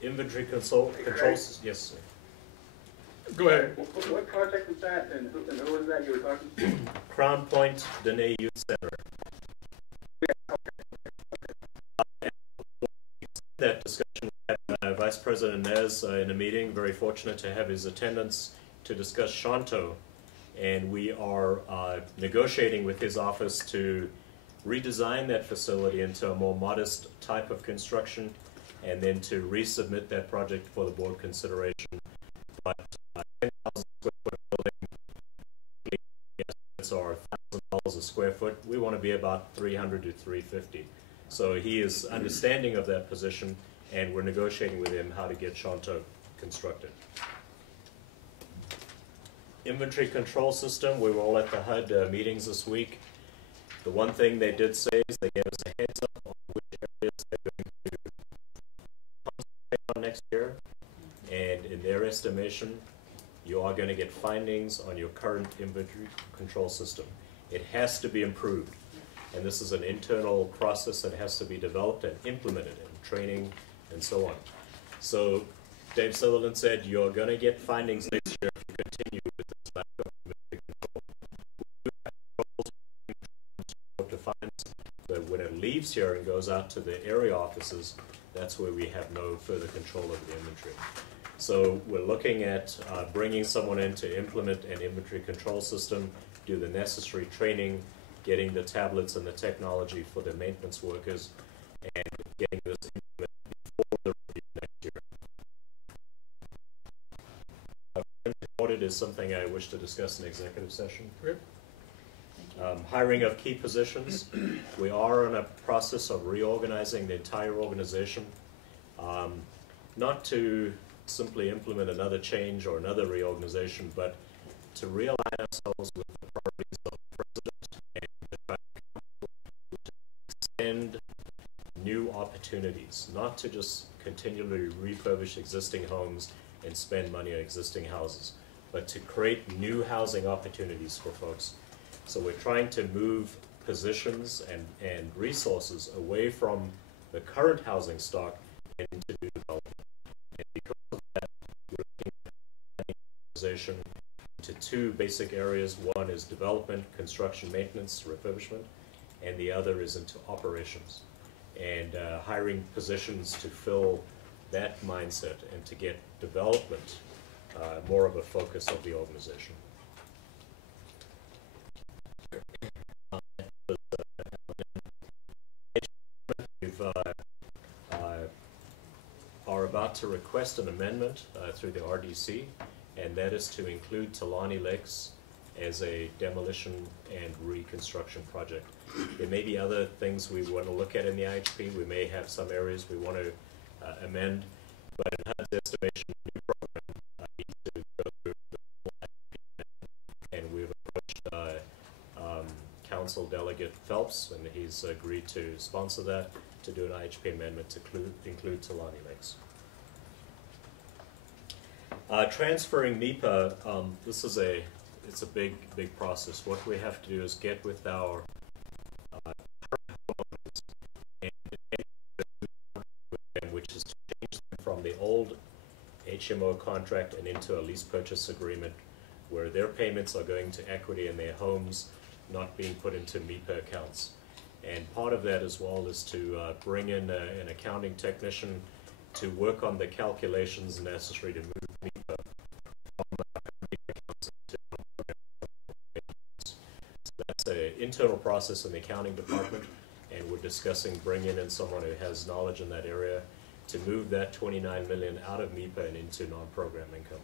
Inventory controls, yes, sir. Go ahead. What project is that, and who was that you were talking to? Crown Point Dene Youth Center. That discussion with Vice President Nez in a meeting, very fortunate to have his attendance to discuss Shanto, and we are negotiating with his office to redesign that facility into a more modest type of construction, and then to resubmit that project for the board consideration. But 10,000 square foot building, estimates are $1,000 a square foot. We want to be about 300 to 350. So he is understanding of that position, and we're negotiating with him how to get Shanto constructed. Inventory control system, we were all at the HUD meetings this week. The one thing they did say is they gave us a heads up on which areas they're going to concentrate on next year, and in their estimation, you are going to get findings on your current inventory control system. It has to be improved, and this is an internal process that has to be developed and implemented in training and so on. So Dave Sutherland said you're going to get findings next year if you continue with this lack of inventory control. We have to find that when it leaves here and goes out to the area offices, that's where we have no further control of the inventory. So we're looking at bringing someone in to implement an inventory control system, do the necessary training, getting the tablets and the technology for the maintenance workers, and getting this implemented before the review next year. Audit is something I wish to discuss in executive session. Hiring of key positions. We are in a process of reorganizing the entire organization, not to simply implement another change or another reorganization, but to realign ourselves with the priorities of the President and to extend new opportunities, not to just continually refurbish existing homes and spend money on existing houses, but to create new housing opportunities for folks. So we're trying to move positions and resources away from the current housing stock and into new development. And because of that, we're looking at organization to two basic areas. One is development, construction, maintenance, refurbishment, and the other is into operations. And hiring positions to fill that mindset and to get development more of a focus of the organization. Are about to request an amendment through the RDC, and that is to include Talani Lakes as a demolition and reconstruction project. There may be other things we want to look at in the IHP. We may have some areas we want to amend, but in HUD's estimation, the new program needs to go through the full IHP, and we've approached Council Delegate Phelps, and he's agreed to sponsor that, to do an IHP amendment to include Talani Lakes. Transferring MIPA, this is it's a big process. What we have to do is get with our homeowners and which is to change them from the old HMO contract and into a lease purchase agreement where their payments are going to equity in their homes, not being put into MIPA accounts. And part of that as well is to bring in an accounting technician to work on the calculations necessary to move MIPA from MIPA accounts into payments. So that's an internal process in the accounting department, and we're discussing bringing in someone who has knowledge in that area to move that $29 million out of MIPA and into non-program income.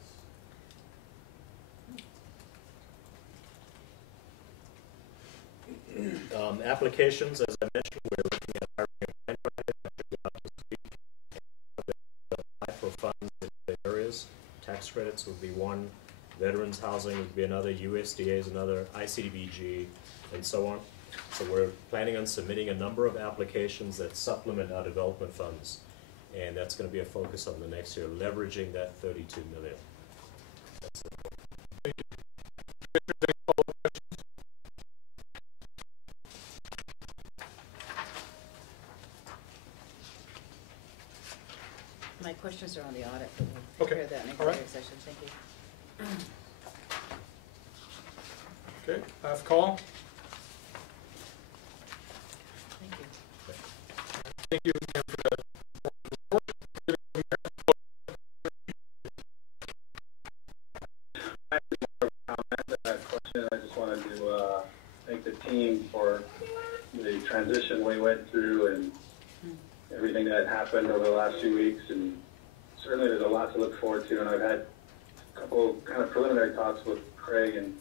Applications, as I mentioned, we're looking at hiring a grant writer this week and apply for funds in the areas. Tax credits would be one, veterans housing would be another, USDA is another, ICDBG, and so on. So we're planning on submitting a number of applications that supplement our development funds, and that's going to be a focus on the next year, leveraging that $32 million. That's the goal. Thank you. My questions are on the audit, but we'll take care of that in executive session. Thank you. Okay, last call. Thank you. Thank you again for that. Question. I just wanted to thank the team for the transition we went through and everything that happened over the last few weeks, and certainly there's a lot to look forward to. And I've had a couple kind of preliminary talks with Craig and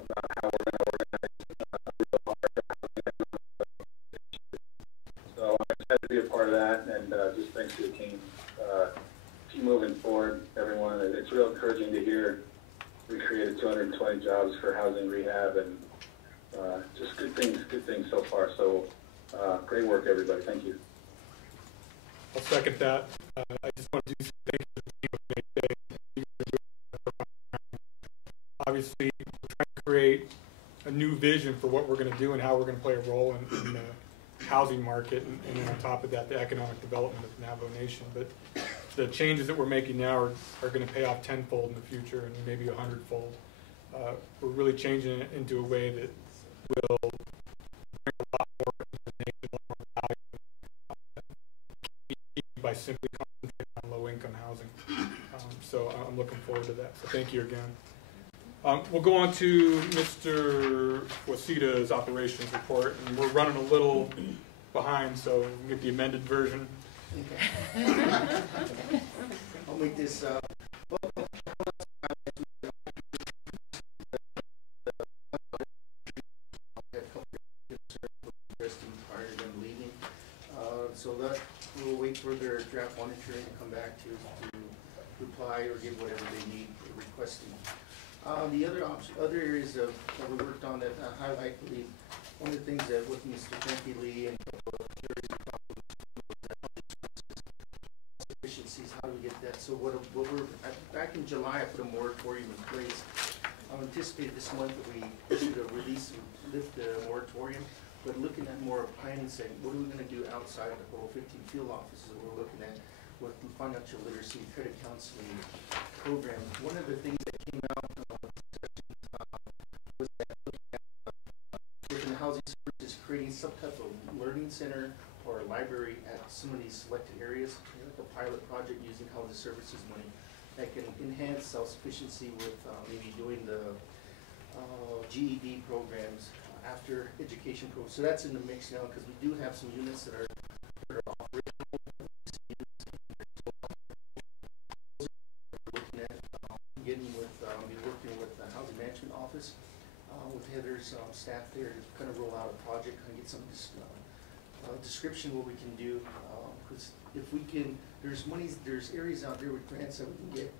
about how we're going to organize real hard. So I'm excited to be a part of that, and just thanks to the team. Keep moving forward, everyone. It's real encouraging to hear we created 220 jobs for housing rehab, and just good things so far. So great work, everybody. Thank you. I'll second that. I just want to do some thanks to the team of today. Obviously, we're trying to create a new vision for what we're going to do and how we're going to play a role in the housing market, and then on top of that, the economic development of the Navajo Nation. But the changes that we're making now are going to pay off tenfold in the future and maybe 100-fold. We're really changing it into a way that will bring a lot more to the nation, a lot more value by simply concentrating on low-income housing. So I'm looking forward to that. So thank you again. We'll go on to Mr. Visitas' operations report, and we're running a little behind, so we'll get the amended version. I'll make this prior to them leaving. So that we'll wait for their draft monitoring to come back to reply or give whatever they need for requesting. The other areas that we worked on that I highlight, one of the things that with Mr. Frankie Lee and efficiencies, how do we get that? So what we're back in July, I put a moratorium in place. I'm anticipating this month that we issued a release and lift the moratorium, but looking at more planning, saying what are we going to do outside of the whole 15 field offices that we're looking at with financial literacy, credit counseling program. One of the things that came out was that looking at within housing services, creating some type of learning center or a library at some of these selected areas, like a pilot project using housing services money that can enhance self-sufficiency with maybe doing the GED programs after education programs. So that's in the mix now because we do have some units that are operational. Looking at getting with, working with the housing management office, with Heather's staff there to kind of roll out a project, kind of get some description what we can do. Because if we can, there's areas out there with grants that we can get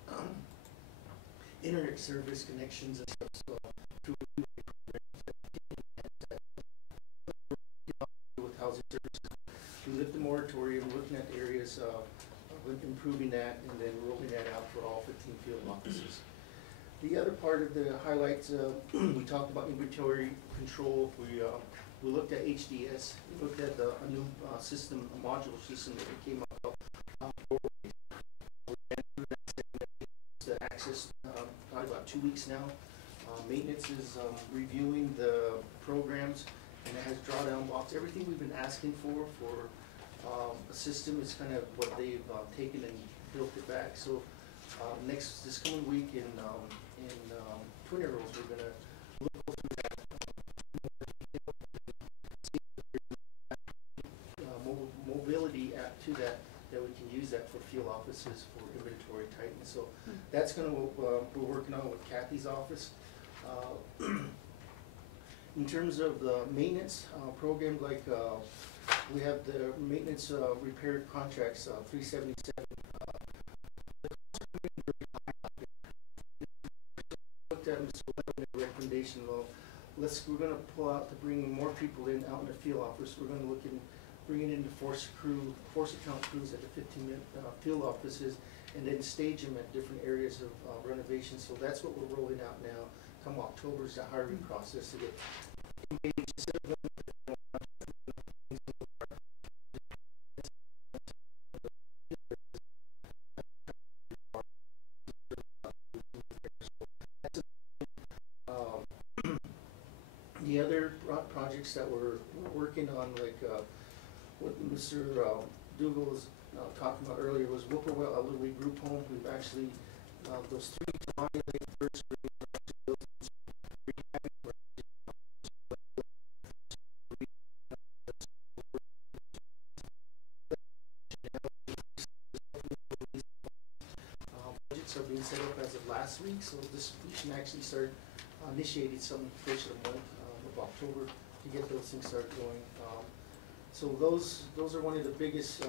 internet service connections and stuff. So through with housing services, we lift the moratorium, looking at areas of improving that, and then rolling that out for all 15 field offices. The other part of the highlights, we talked about inventory control. We looked at HDS. We looked at a new system, a modular system that we came up with. We ran through that access probably about 2 weeks now. Maintenance is reviewing the programs, and it has drawdown blocks. Everything we've been asking for a system is kind of what they've taken and built it back. So this coming week in Twin Arrows, we're going to look through that. Mobility to that we can use that for field offices for inventory tightness. So that's going to we're working on with Kathy's office. In terms of the maintenance program, like we have the maintenance repair contracts, 377. Looked at them, so a recommendation. Well, we're going to pull out to bring more people in out in the field office. We're going to look at bringing in the force account crews at the 15-minute field offices, and then stage them at different areas of renovation. So that's what we're rolling out now. Come October is the hiring process to get engaged. The other projects that we're working on, like what Mr. Dougal was talking about earlier, was Whippoorwill Elderly Group Home. We've actually, those 3 Tamani Lake first budgets are being set up as of last week, so this we should actually start initiating some first of the month of October to get those things started going. So those are one of the biggest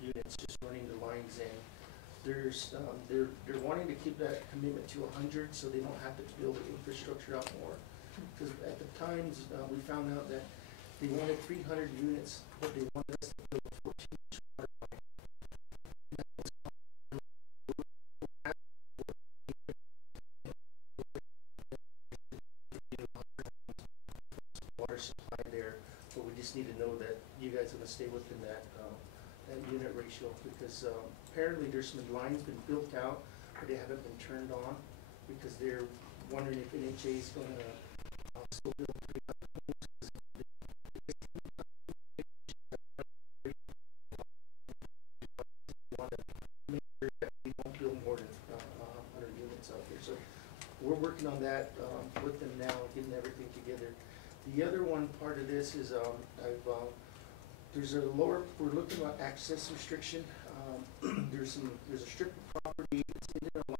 units just running the lines in. They're wanting to keep that commitment to 100, so they don't have to build the infrastructure out more. Because at the times we found out that they wanted 300 units, but they wanted us to build 14 water supply there, but we just need to know that you guys are going to stay within that unit ratio, because apparently there's some lines been built out, but they haven't been turned on, because they're wondering if NHA is going to still build 300 homes. We want to make sure that we don't build more than 100 units out there. So we're working on that with them now, getting everything together. The other one part of this is we're looking at access restriction. There's a strip of property that's in there along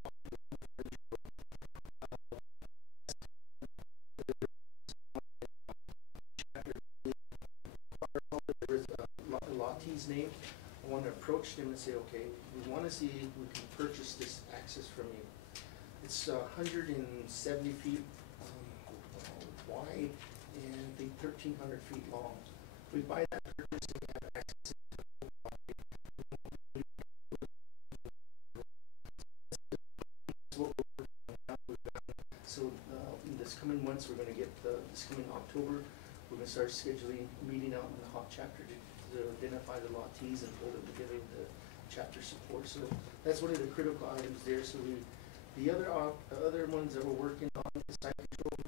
Lotte's name. I want to approach them and say, okay, we want to see if we can purchase this access from you. It's 170 feet wide and I think 1,300 feet long. We buy that purchase and we have access to the whole property. That's what we're working on now. So in this coming months, we're going to get this coming October, we're going to start scheduling meeting out in the hot chapter to identify the lottees and pull them together with the chapter support. So that's one of the critical items there. So the other ones that we're working on is site control.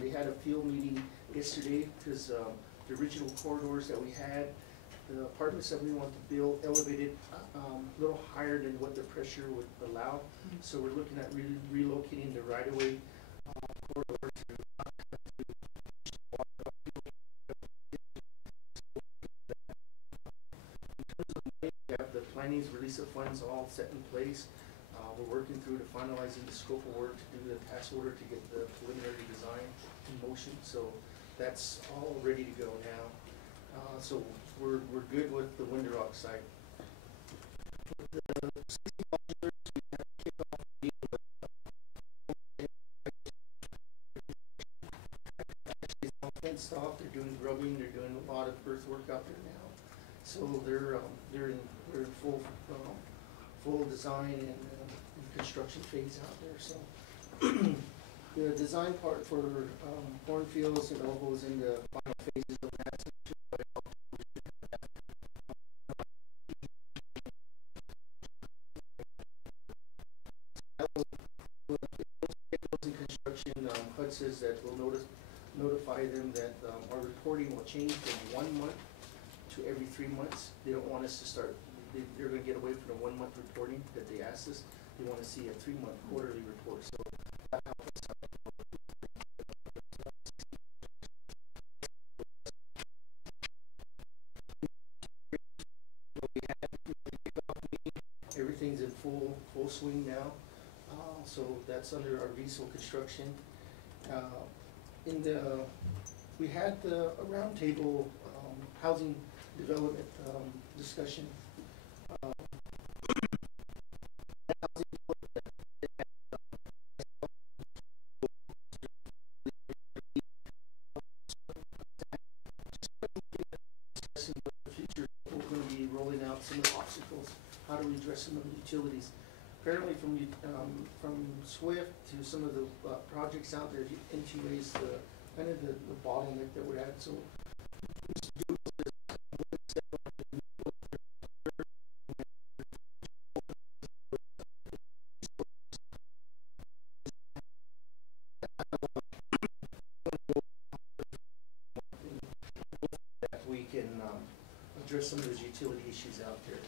They had a field meeting yesterday because the original corridors that we had, the apartments that we want to build elevated a little higher than what the pressure would allow. So we're looking at relocating the right-of-way corridor to in terms of money, we have the planning's release of funds all set in place. We're working through to finalizing the scope of work to do the task order to get the preliminary design in motion. So that's all ready to go now. So we're good with the Winter Rock site. The 60 modulars, we have to kick off the meeting with actually it's all fenced off. They're doing grubbing. They're doing a lot of earthwork out there now. So they're in full design and construction phase out there. So the design part for cornfields and Navajo is in the final phases of that. So in construction, HUD says that we'll notify them that our reporting will change from 1 month to every 3 months. They don't want us to start, they're going to get away from the 1 month reporting that they asked us. They want to see a 3-month quarterly report. So that helps us out. Everything's in full swing now. So that's under our Visol construction. We had a roundtable housing development discussion. We're going to be rolling out some of the obstacles. How do we address some of the utilities? Apparently from SWIFT to some of the projects out there, NTA is kind of the bottleneck that we're at. So that we can address some of those utility issues out there.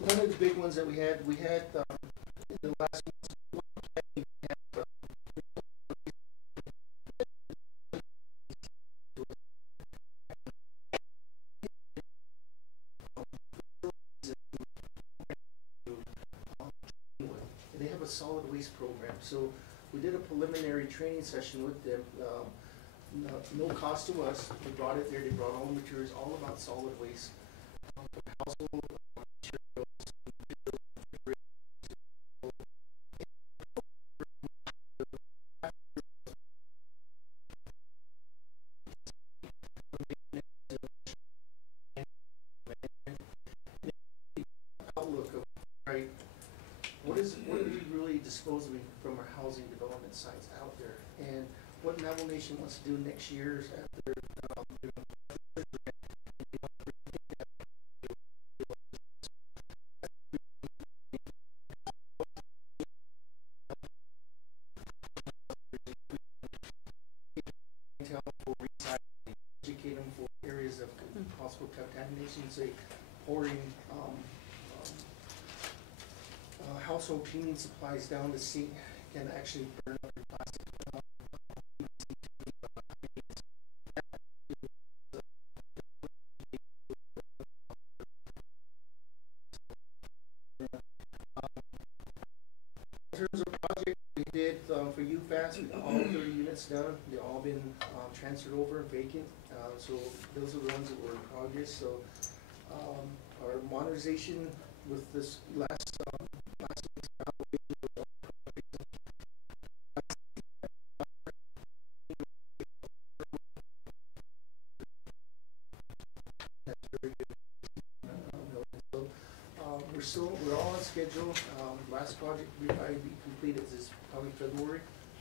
One of the big ones that we had in the last month, we had they have a solid waste program. So we did a preliminary training session with them. No cost to us. They brought it there. They brought all the materials, all about solid waste. Household outlook of, right, what are we really disposing from our housing development sites out there, and what Navajo Nation wants to do next year is after educate them for areas of possible contamination, say pouring household cleaning supplies down the sink can actually burn up your plastic. In terms of project we did for UFAS, we got all 30 units done. They've all been transferred over vacant. So those are the ones that were in progress. So our modernization with this last week's we're all on schedule. Last project we probably be completed is probably February.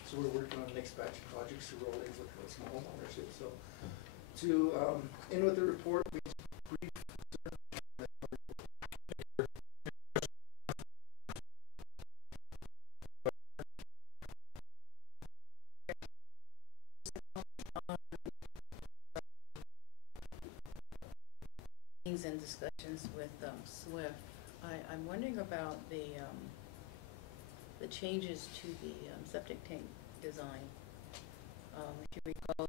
So we're working on the next batch of projects to roll in with some home ownership. So to end with the report, we brief and discussions with SWIFT. I'm wondering about the changes to the septic tank design. If you recall,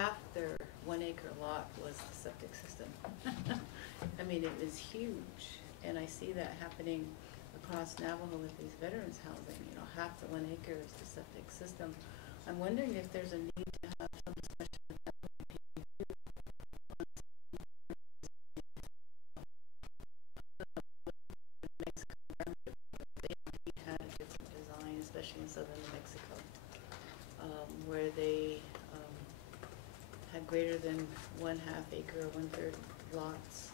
half their 1 acre lot was the septic system. I mean, it was huge, and I see that happening across Navajo with these veterans housing. You know, half the 1 acre is the septic system. I'm wondering if there's a need to have some discussion with that. They had a different design, especially in southern New Mexico, where they had greater than 1/2 acre or 1/3 lots,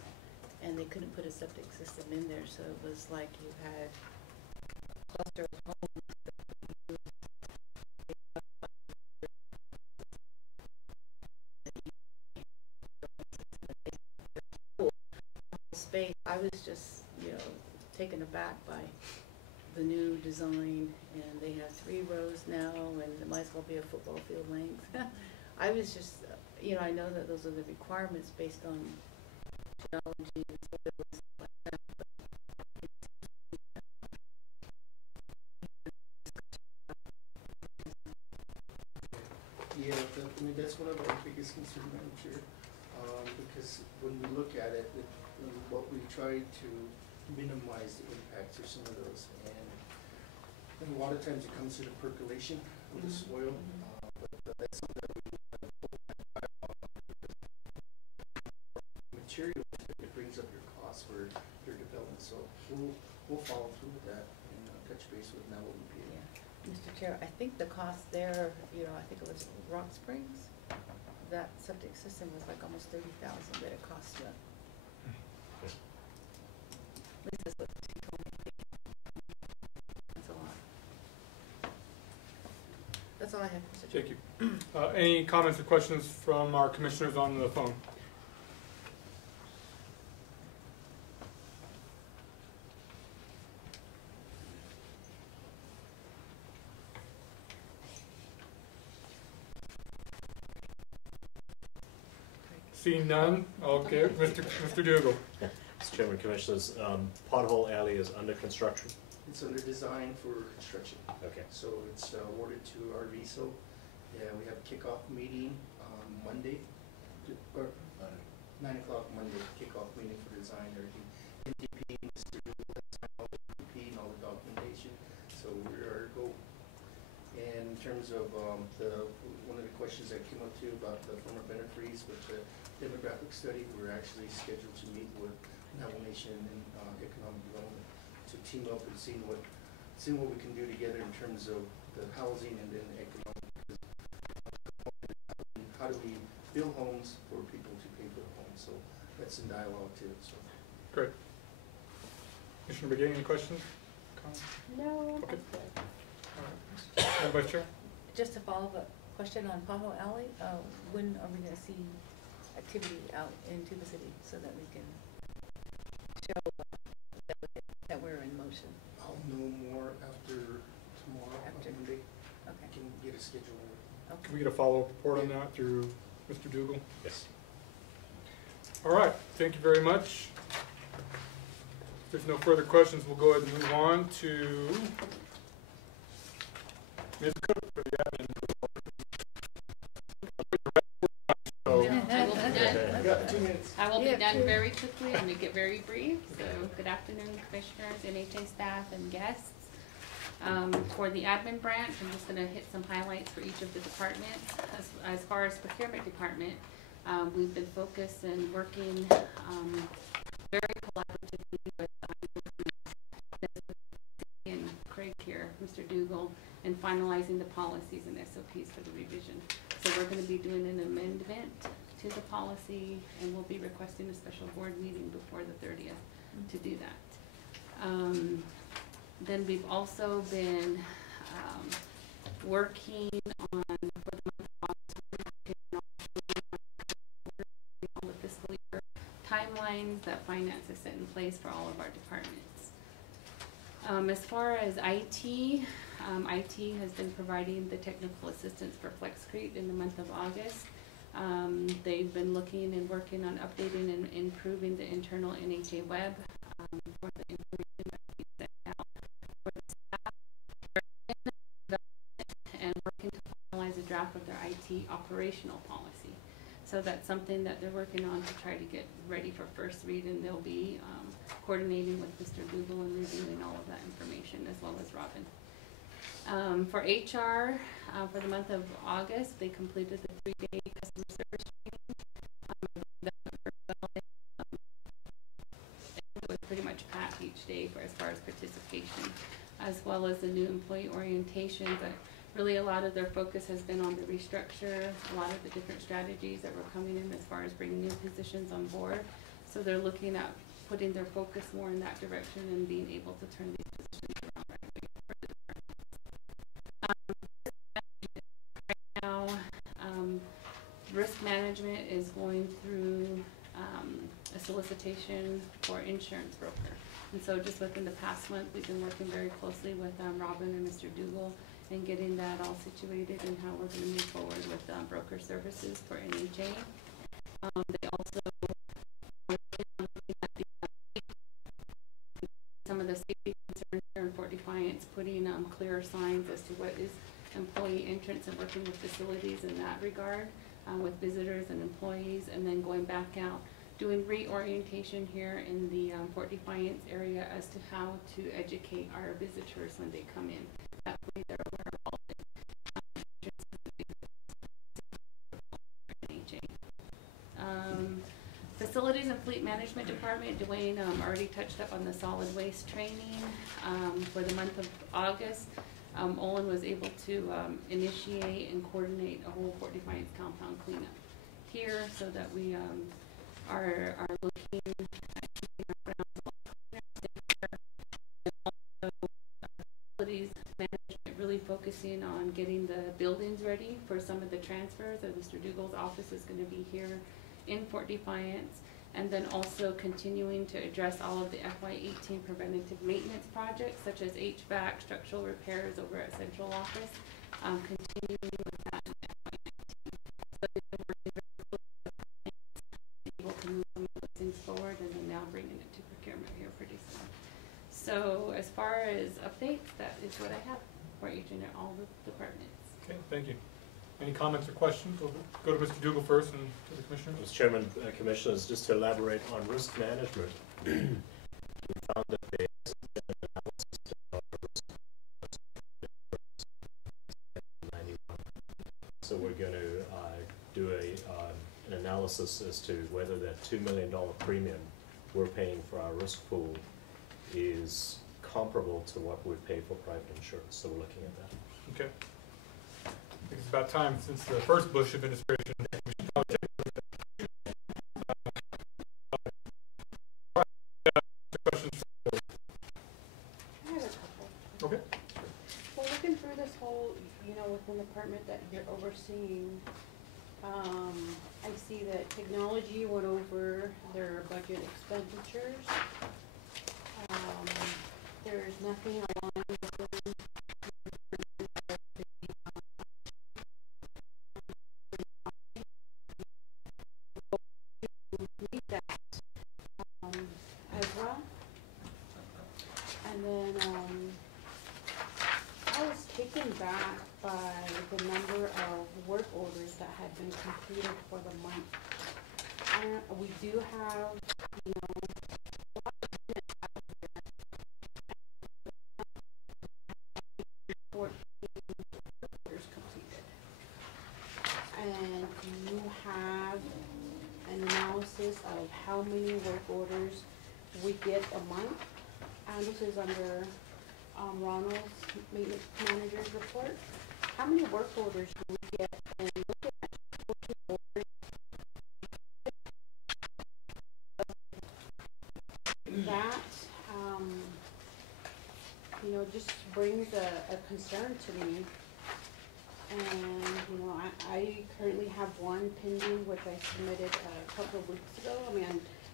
and they couldn't put a septic system in there, so it was like you had a cluster of homes that could use space. I was just, you know, taken aback by the new design, and they have 3 rows now, and it might as well be a football field length. I was just, you know, I know that those are the requirements based on geology and soil and stuff like that. Yeah, I mean, that's one of our biggest concerns, Madam Chair, because when we look at it, what we try to minimize the impacts of some of those, and a lot of times it comes to the percolation of the soil, but that's something that we material, it brings up your costs for your development, so we'll follow through with that and touch base with Navajo EPA. Yeah. Mr. Chair, I think the cost there, you know, I think it was Rock Springs, that septic system was like almost $30,000 that it cost them. At least that's what she told me. That's a lot. That's all I have, Mr. Chair. Thank you. Any comments or questions from our commissioners on the phone? Seeing none, okay, Mr. Dougal. Mr. Chairman, Commissioners, Pothole Alley is under construction. It's under design for construction. Okay. So it's awarded to our VSO. Yeah, we have a kickoff meeting on Monday, or 9 o'clock Monday, kickoff meeting for design, everything. NTP, Mr. Dougal has signed all the NTP and all the documentation, so we're our go. And in terms of one of the questions that came up too about the former beneficiaries with the demographic study, we're actually scheduled to meet with Navajo Nation and Economic Development to team up and see what we can do together in terms of the housing and then the economic. How do we build homes for people to pay for the homes? So that's in dialogue too. So Great. Commissioner Begay, any questions? Comments? No. Okay. All right. Vice Chair? Just a follow-up question on Pothole Alley. When are we going to see activity out into the city so that we can show that we're in motion? I'll know more after tomorrow, After Monday. Okay. Can get a schedule. Okay. Can we get a follow-up report on that through Mr. Dougal? Yes. All right, thank you very much. If there's no further questions, we'll go ahead and move on to Ms. Cook for the admin. I will be Yeah, done sure. very quickly and make it very brief. So, good afternoon, commissioners, NHA staff, and guests. For the admin branch, I'm just going to hit some highlights for each of the departments. As far as procurement department, we've been focused and working very collaboratively with and Craig here, Mr. Dougal, and finalizing the policies and SOPs for the revision. So we're going to be doing an amendment to the policy, and we'll be requesting a special board meeting before the 30th to do that. Then we've also been working on, for the month of August, all the fiscal year timelines that finance has set in place for all of our departments. As far as IT, IT has been providing the technical assistance for FlexCrete in the month of August. They've been looking and working on updating and improving the internal NHA web for the information that we sent out for the staff, and working to finalize a draft of their IT operational policy. So that's something that they're working on to try to get ready for first read, and they'll be coordinating with Mr. Google and reviewing all of that information, as well as Robin. For HR, for the month of August, they completed the 3-day customer service training. It was pretty much packed each day as far as participation, as well as the new employee orientation. But really, a lot of their focus has been on the restructure, a lot of the different strategies that were coming in as far as bringing new positions on board. So they're looking at putting their focus more in that direction and being able to turn these positions around right away for the department. Right now, risk management is going through a solicitation for insurance broker. And so just within the past month, we've been working very closely with Robin and Mr. Dougal and getting that all situated and how we're going to move forward with broker services for NHA. They also some of the safety concerns here in Fort Defiance, putting clearer signs as to what is employee entrance and working with facilities in that regard with visitors and employees, and then going back out, doing reorientation here in the Fort Defiance area as to how to educate our visitors when they come in. That way they're aware of all the Facilities and Fleet Management Department, Dwayne already touched up on the solid waste training. For the month of August, Olin was able to initiate and coordinate a whole Fort Defiance compound cleanup here, so that we are looking at keeping our grounds all cleaner, and also facilities management really focusing on getting the buildings ready for some of the transfers. Mr. Dougal's office is going to be here in Fort Defiance, and then also continuing to address all of the FY18 preventative maintenance projects, such as HVAC, structural repairs over at central office, continuing with that in FY19. So they've been working very closely with clients, able to move some of those things forward, and then now bringing it to procurement here pretty soon. So as far as updates, that is what I have for each and all the departments. Okay, thank you. Any comments or questions? We'll go to Mr. Dougal first and to the Commissioner. Mr. Chairman, Commissioners, just to elaborate on risk management, we found that there is an analysis of risk in 91. So we're going to do an analysis as to whether that $2 million premium we're paying for our risk pool is comparable to what we pay for private insurance. So we're looking at that. Okay. I think it's about time, since the first Bush administration, we should probably take a look at questions. I have a couple. Okay. Well, looking through this whole, within the department that you're overseeing, I see that technology went over their budget expenditures. There's nothing aligned with them. As well. And then I was taken back by the number of work orders that had been completed for the month. And we do have, a lot of units out there. 14 work orders completed. And you have an analysis of how many work orders we get a month, and this is under Ronald's maintenance manager's report. How many work orders do we get? And looking at 14 orders, that just brings a concern to me. And I currently have one pending, which I submitted a couple of weeks ago. I mean, I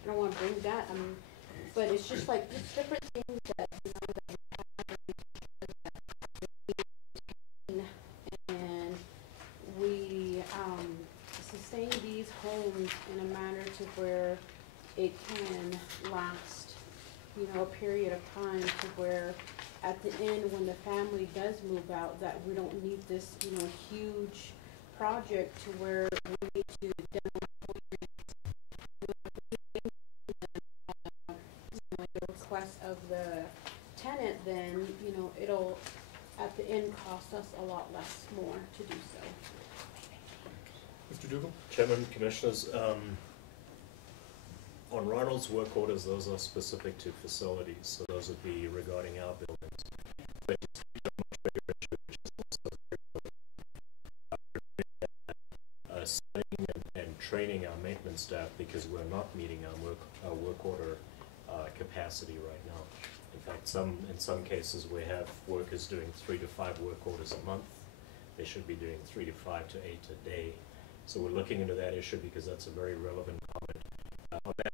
don't want to bring that, but it's just like just different things that that we have, and we sustain these homes in a manner to where it can last, a period of time, to where at the end, when the family does move out, that we don't need this, huge project to where we need to the request of the tenant, then, you know, it'll at the end cost us a lot less more to do so. Mr. Dugal? Chairman, Commissioners, on Ronald's work orders, those are specific to facilities, so those would be regarding our buildings. But it's a much bigger issue, which is also setting and training our maintenance staff, because we're not meeting our work order capacity right now. In fact, in some cases, we have workers doing 3 to 5 work orders a month. They should be doing 3 to 5 to 8 a day. So we're looking into that issue because that's a very relevant comment. On that,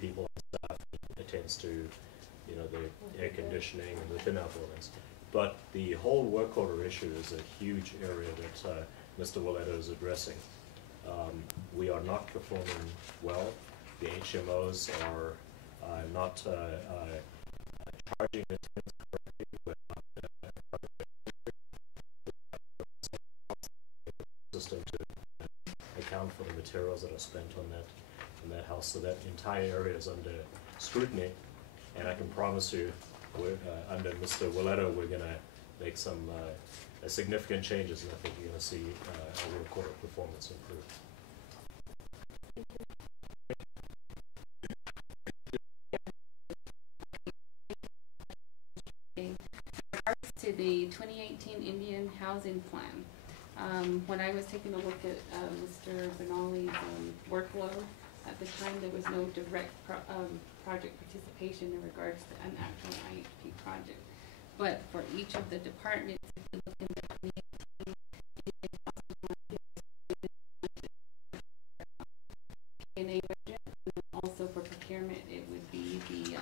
people and staff, it tends to, you know, the air conditioning and within our buildings. But the whole work order issue is a huge area that Mr. Willetta is addressing. We are not performing well. The HMOs are not charging attendance correctly. We're not system to account for the materials that are spent on that house. So that entire area is under scrutiny, and I can promise you, we're, under Mr. Willetta, we're going to make some significant changes, and I think you're going to see our work order performance improve. To the 2018 Indian Housing Plan. When I was taking a look at Mr. Benali's workload, at the time there was no direct project participation in regards to an actual IHP project. But for each of the departments, if you look in the 2018 Indian Housing Plan, P&A budget, and then also for procurement, it would be the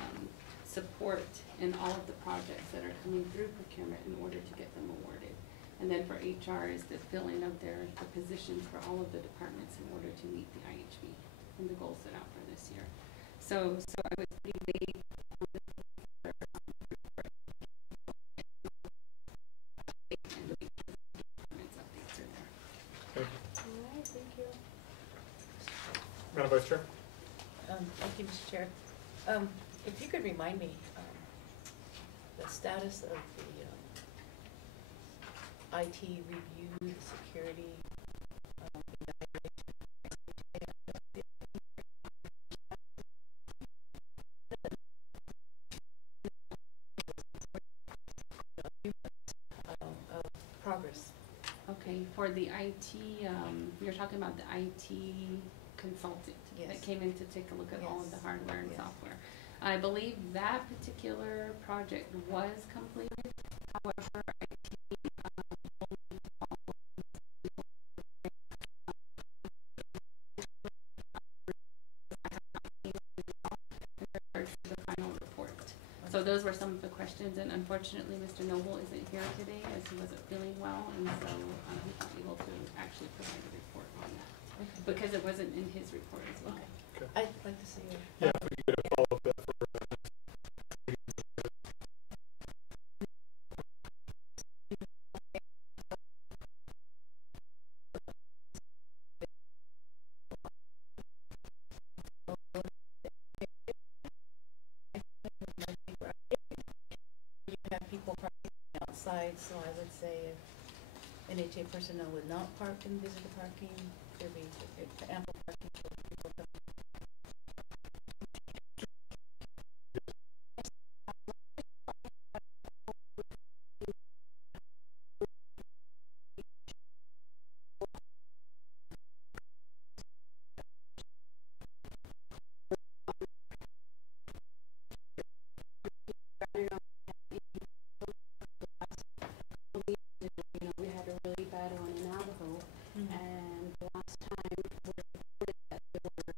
support in all of the projects that are coming through procurement in order to get them awarded. And then for HR is the filling of the positions for all of the departments in order to meet the IHB and the goals set out for this year. So I was pretty vague on this and the departments updates are there. Thank you. All right, thank you. Madam Vice Chair? Thank you, Mr. Chair. If you could remind me, the status of the IT review, the security, progress. Okay, for the IT, you're talking about the IT consultant that Yes. came in to take a look at all of the Yes. hardware and Yes. software. I believe that particular project was completed. However, IT the final report. So those were some of the questions, and unfortunately, Mr. Noble isn't here today as he wasn't feeling well, and so he's not able to actually provide a report on that because it wasn't in his report as well. Okay. I'd like to see it. Yeah, if we could get a follow-up that for You have people parking outside, so I would say if NHA personnel would not park in visitor parking, there'd be ample parking for people coming. You know, we had a really bad one in Navajo, and the last time we reported that there were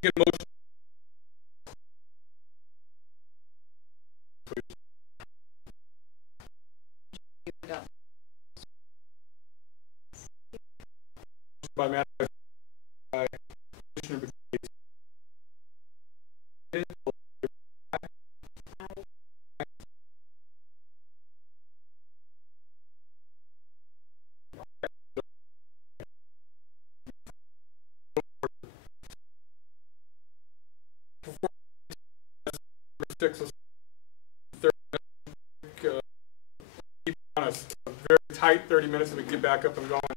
Get a motion. By Matt, by Commissioner Bates. Six, keep on a very tight 30 minutes so we can get back up and going.